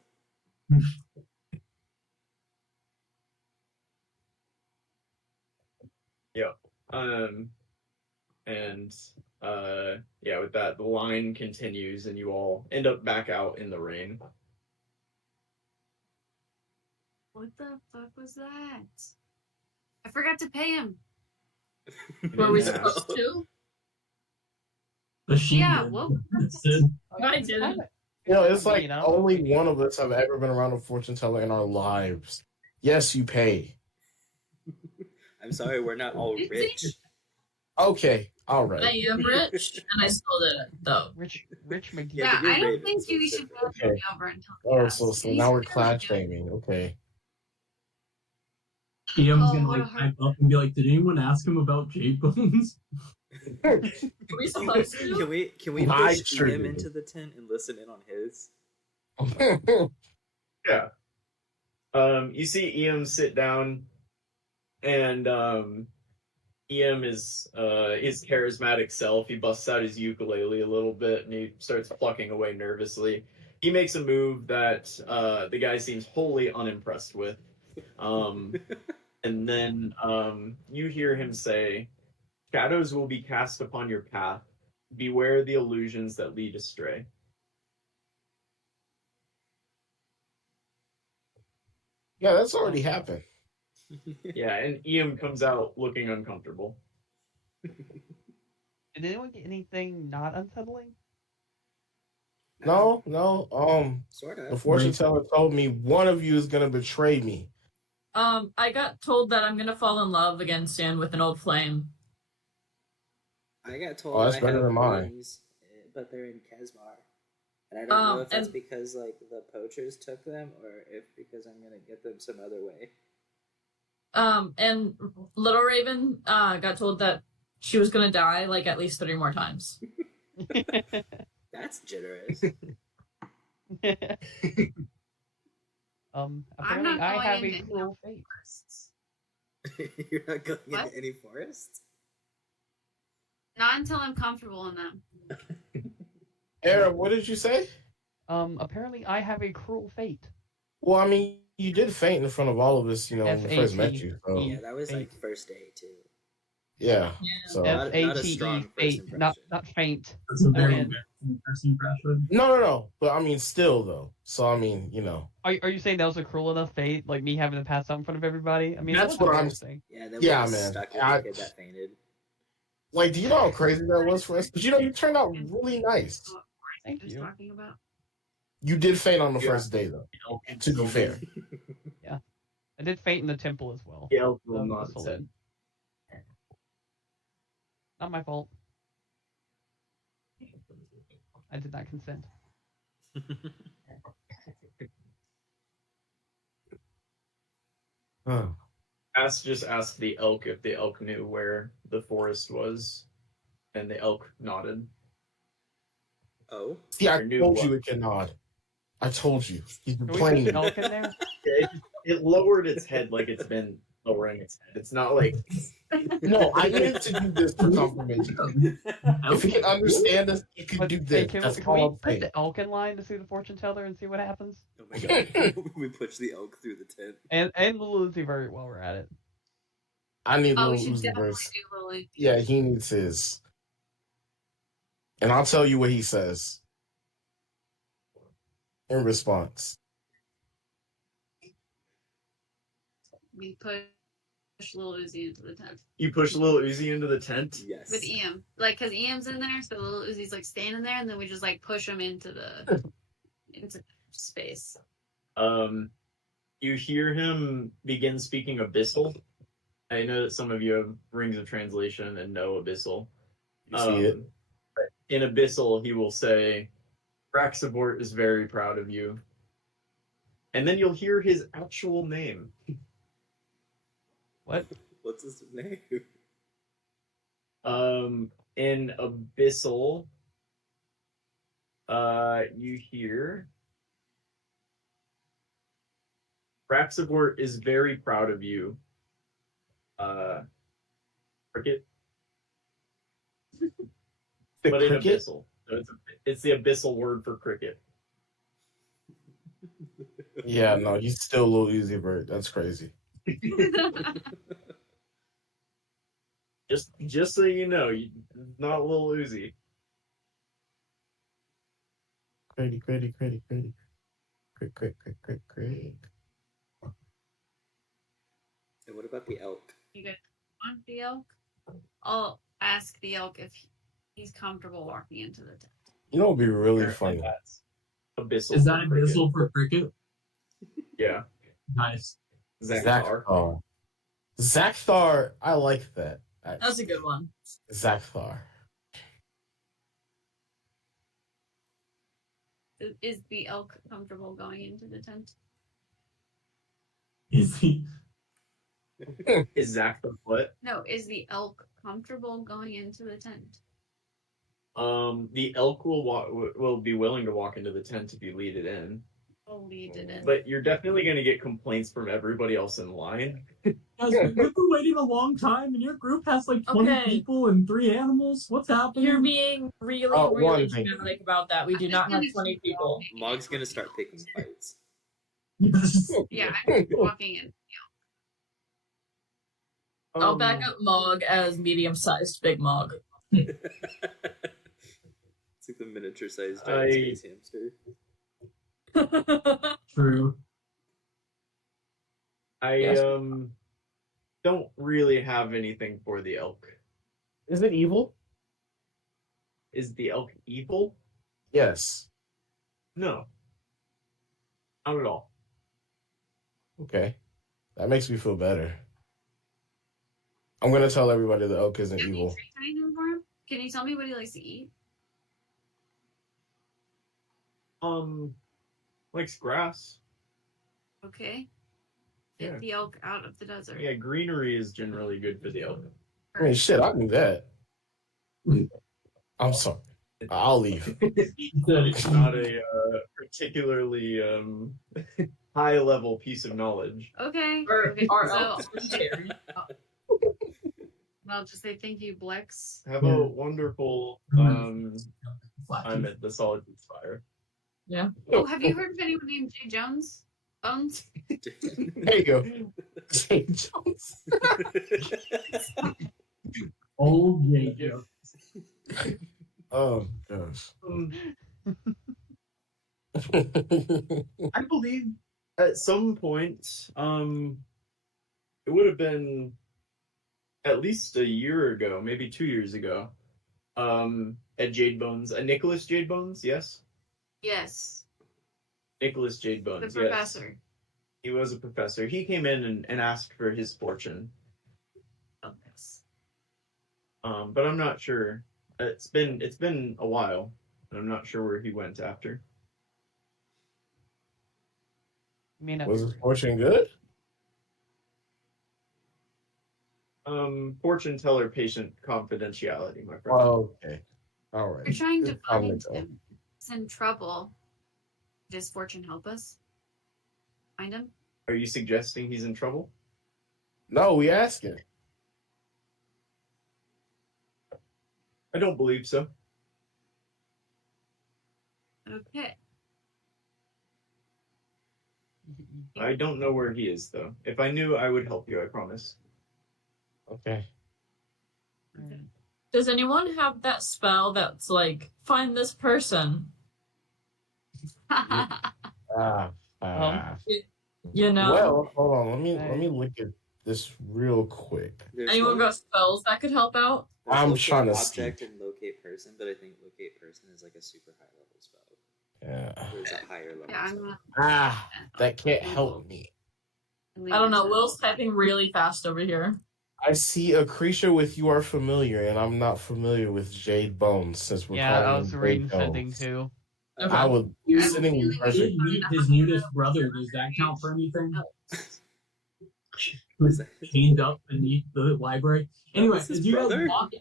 Yeah, with that, the line continues, and you all end up back out in the rain. What the fuck was that? I forgot to pay him. Were we Yeah. supposed to? The sheep. Yeah, did. what? I didn't. You know, it's like You know? only one of us have ever been around a fortune teller in our lives. Yes, you pay. I'm sorry, we're not all rich. Okay, all I right. am rich, and I still did it, though. Rich McGee. Yeah, Yeah, but you're I don't Raven, think so you it's should different. go Okay. over and talk Oh, about so it. now we're He's clad really shaming. Okay. Ian's Oh, gonna what a like heart. pipe up and be like, "Did anyone ask him about Jade Bones?" Were we supposed to? Can we I push sure him did. into the tent and listen in on his? Yeah. You see Em sit down, and Em is his charismatic self. He busts out his ukulele a little bit, and he starts plucking away nervously. He makes a move that the guy seems wholly unimpressed with. And then you hear him say, "Shadows will be cast upon your path. Beware the illusions that lead astray." Yeah, that's already happened. Yeah, and Em comes out looking uncomfortable. Did anyone get anything not unsettling? No. Sort The of. fortune teller told me one of you is gonna betray me. I got told that I'm gonna fall in love again soon with an old flame. I got told Oh, that's I better have than mine. wings, but they're in Kesmar. And I don't know if that's and- because like the poachers took them, or if because I'm gonna get them some other way. And Little Raven, got told that she was gonna die like at least 3 more times. That's generous. Apparently not I going have a into cruel fate. You're not going What? into any forest? Not until I'm comfortable in them. Era, what did you say? Apparently I have a cruel fate. Well, I mean, you did faint in front of all of us, when we first met you. So, Yeah, that was like first day too. yeah. Yeah. So Not a FATE, strong first fate, impression. not faint. That's a very And- embarrassing first impression. no. But I mean, still though. So I mean, Are you saying that was a cruel enough fate, like me having to pass out in front of everybody? I mean, That's that's what I'm- embarrassing. Yeah, then Yeah, we man. stuck with I- the kid that fainted. like, do you know how crazy that was for us? But you turned out really nice. What Thank just you. talking about? You did faint on the Yeah. first day, though. To be fair. I did faint in the temple as well. The elf So will I'm nod just his a head. little- Not my fault. I did not consent. Huh. Just asked the elk if the elk knew where the forest was, and the elk nodded. Oh, See, I Or knew told what? you it can nod. I told you. He's been Can we playing put me. an elk in there? It lowered its head like it's been lowering its head. It's not like No, I needed to do this for confirmation. If he can understand us, he can But, do hey, this. can That's we all I'm put saying. the elk in line to see the fortune teller and see what happens? oh my god! We push the elk through the tent. And Little Uzi very while we're at it. I need Oh, we little should Uzi definitely verse. do Lily. Yeah, he needs his. And I'll tell you what he says in response. We push Lil Uzi into the tent you push little Uzi into the tent. Yes. with Em. Like, cause Em's in there, so Lil Uzi's like standing there, and then we just like push him into the into space. You hear him begin speaking abyssal, I know that some of you have Rings of Translation and know Abyssal. You see it. In Abyssal, he will say, Raxabort is very proud of you. And then you'll hear his actual name. What? What's his name? In Abyssal, you hear Raxabort is very proud of you. Cricket. The But in cricket? Abyssal. So it's the Abyssal word for cricket. Yeah, no, he's still a little easy bird. That's crazy. Just so you know, not a little Uzi. Crazy. Crick. And what about the elk? You guys want the elk? I'll ask the elk if he's comfortable walking into the tent. You know, it'd be really Apparently funny. That's Abyssal. Is that for cricket. Abyssal for cricket? Yeah. Nice. Zakthar. Zakthar, I like that. That's a good one. Zakthar. Is the elk comfortable going into the tent? Is he? Is Zach the foot? No, is the elk comfortable going into the tent? The elk will be willing to walk into the tent if you lead it in. I'll lead it in. But you're definitely going to get complaints from everybody else in line. Guys, we've been waiting a long time, and your group has like 20 Okay. people and 3 animals. What's happening? You're being really, one really thing. dramatic about that. We do not have 20 people. Mog's gonna start picking fights. Yeah, I'm walking in. I'll back up Mog as medium-sized Big Mog. It's like the miniature-sized giant space hamster. True. I Yes. don't really have anything for the elk. Is it evil? Is the elk evil? Yes. No. Not at all. Okay. That makes me feel better. I'm gonna tell everybody the elk isn't Can evil. you for him? Can you tell me what he likes to eat? Likes grass. Okay. Yeah. Get the elk out of the desert. Yeah, greenery is generally good for the elk. I mean, shit, I knew that. I'm sorry. I'll leave. It's not a particularly high level piece of knowledge. Okay. Or Okay, our so elves vegetarian. I'll just say thank you, Blex. Have a wonderful time at the Solitude Spire. Yeah. Oh, have you heard of anyone named Jay Jones? Bones? There you go. Jay Jones. Old Jacob. Oh gosh. I believe at some point, it would have been at least a year ago, maybe 2 years ago, at Jade Bones, Nicholas Jade Bones, yes? Yes. Nicholas Jade The Bones, yes. professor. He was a professor. He came in and asked for his fortune, Oh, yes. but I'm not sure. It's been a while, and I'm not sure where he went after. Was his fortune good? Fortune teller patient confidentiality, my friend. Oh, okay. All right. We're trying to I'll find let go. him. He's in trouble. Does fortune help us? Find him? Are you suggesting he's in trouble? No, we asking. I don't believe so. Okay. I don't know where he is, though. If I knew, I would help you, I promise. Okay. Does anyone have that spell that's like, find this person? You know? Well, hold on. Let me look at this real quick. Anyone got spells that could help out? I'm Locate trying to object see. and locate person, but I think locate person is like a super high level spell. Yeah. Or is it higher level? Yeah, I'm spell? not. That can't help me. I don't know. Will's typing really fast over here. I see a creature with you are familiar, and I'm not familiar with Jade Bones since we're Yeah, I calling was him reading Jade something Bones. too. Okay. I would You sitting in did perfect. meet his nudist brother. Does that count for anything? Who's chained up beneath the library. Anyway, was his as you guys brother? walk,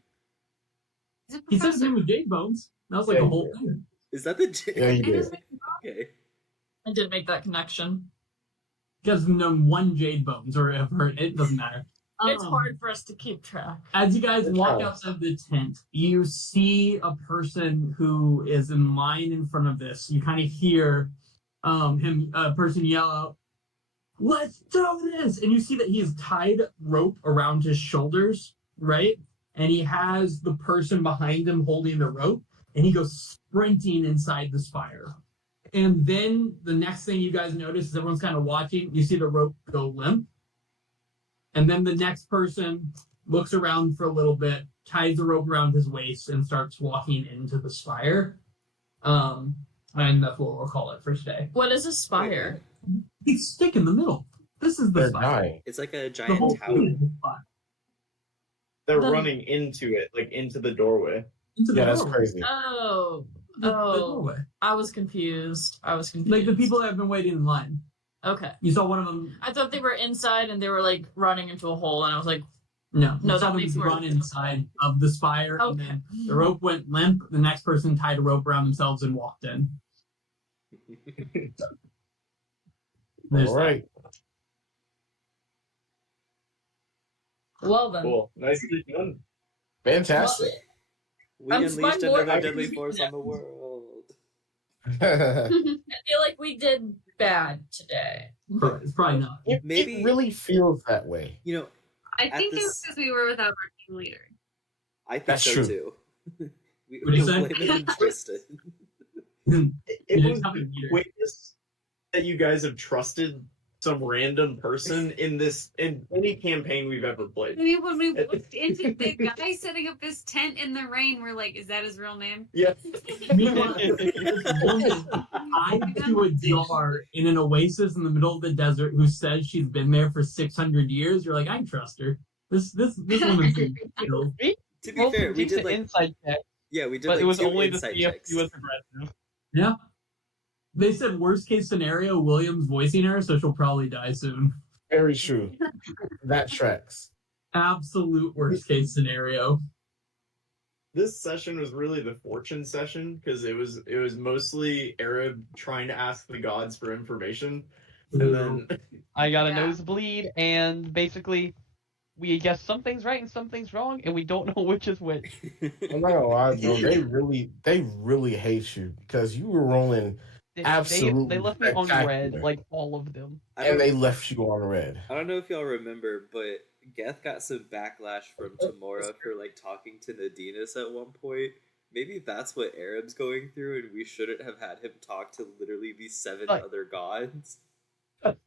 He's a he said his professor. name was Jade Bones. That was like Yeah, a he whole did. thing. Is that the Yeah, you And did. his Okay. I didn't make that connection. Because no one Jade Bones, or ever, it doesn't matter. It's hard for us to keep track. As you guys We're walk trying. outside the tent, you see a person who is in line in front of this. You kind of hear a person yell out, "Let's do this!" And you see that he has tied rope around his shoulders, right? And he has the person behind him holding the rope, and he goes sprinting inside the spire. And then the next thing you guys notice is everyone's kind of watching. You see the rope go limp. And then the next person looks around for a little bit, ties the rope around his waist, and starts walking into the spire. And that's what we'll call it for today. What is a spire? Big stick in the middle. This is the They're spire. dying. It's like a The giant whole tower. thing is the spire. They're Then- running into it, like into the doorway. Into the Yeah, that's doorway. crazy. Oh, The oh, doorway. I was confused. Like the people that have been waiting in line. Okay. You saw one of them. I thought they were inside and they were like running into a hole, and I was like, No, No, you saw that them makes more run sense. inside of the spire, and okay. then the rope went limp. The next person tied a rope around themselves and walked in. There's All right. Well then. Cool. Nicely done. Fantastic. We I'm unleashed fine more- another deadly force on the world. I feel like we did bad today. that. It's probably not. Maybe- it really feels that way. You know, I At think it was this- because we were without our team leader. I think That's so true. too. we What'd you don't say? blame it on Tristan. It You was didn't have it either. witness that you guys have trusted some random person in any campaign we've ever played. I mean, when we looked into the guy setting up this tent in the rain, we're like, is that his real name? Yeah. Meanwhile, there's a woman tied to a jar in an oasis in the middle of the desert who says she's been there for 600 years. You're like, I trust her. This woman's killed. To be fair, we did like inside check, yeah, we did but like it was 2 only to insight see if checks. he was aggressive. Yeah. They said worst case scenario, William's voicing her, so she'll probably die soon. Very true. That tracks. Absolute worst case scenario. This session was really the fortune session because it was mostly Arab trying to ask the gods for information, and then I got a Yeah. nosebleed, and basically, we guess something's right and something's wrong, and we don't know which is which. I'm not gonna lie, bro. They really hate you because you were rolling Absolutely They left me on red, spectacular. like all of them. I and don't, they left you on red. I don't know if y'all remember, but Geth got some backlash from Tamora for like talking to Nadines at one point. Maybe that's what Arab's going through, and we shouldn't have had him talk to literally these 7 Like- other gods. But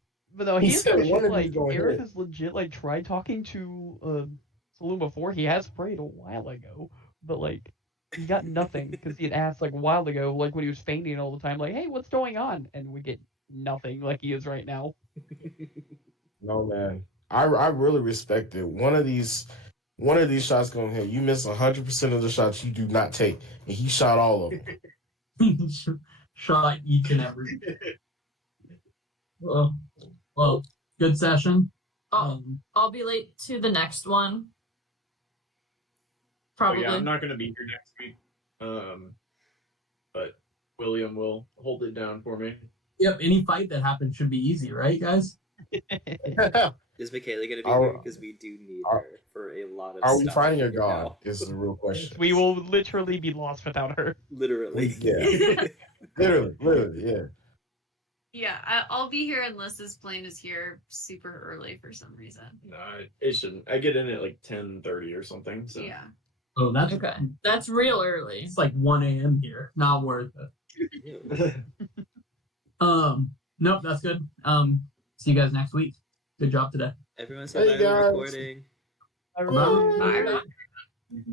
no, He he's said one legit, of these like, going Eric in. has legit, like, tried talking to Saloon before. He has prayed a while ago, but, like, he got nothing because he had asked, like, a while ago, like, when he was fainting all the time, like, hey, what's going on? And we get nothing like he is right now. No man, I really respect it. One of these shots going here. You miss 100% of the shots you do not take, and he shot all of them. Shot each and every. Well, good session. I'll be late to the next one. but Probably. yeah, I'm not going to be here next week. But William will hold it down for me. Yep, any fight that happens should be easy, right, guys? Is Michaela going to be Are- here? Because we do need are- her for a lot of Are we stuff fighting a right god? now. Is the real question. We will literally be lost without her. Literally. Yeah. Literally, yeah. Yeah, I'll be here unless this plane is here super early for some reason. No, it shouldn't. I get in at like 10:30 or something. So Yeah. Oh, that's Okay. That's real early. It's like 1 a.m. here. Not worth it. Nope, that's good. See you guys next week. Good job today. Everyone say Hey, bye to guys. recording. Bye. Bye.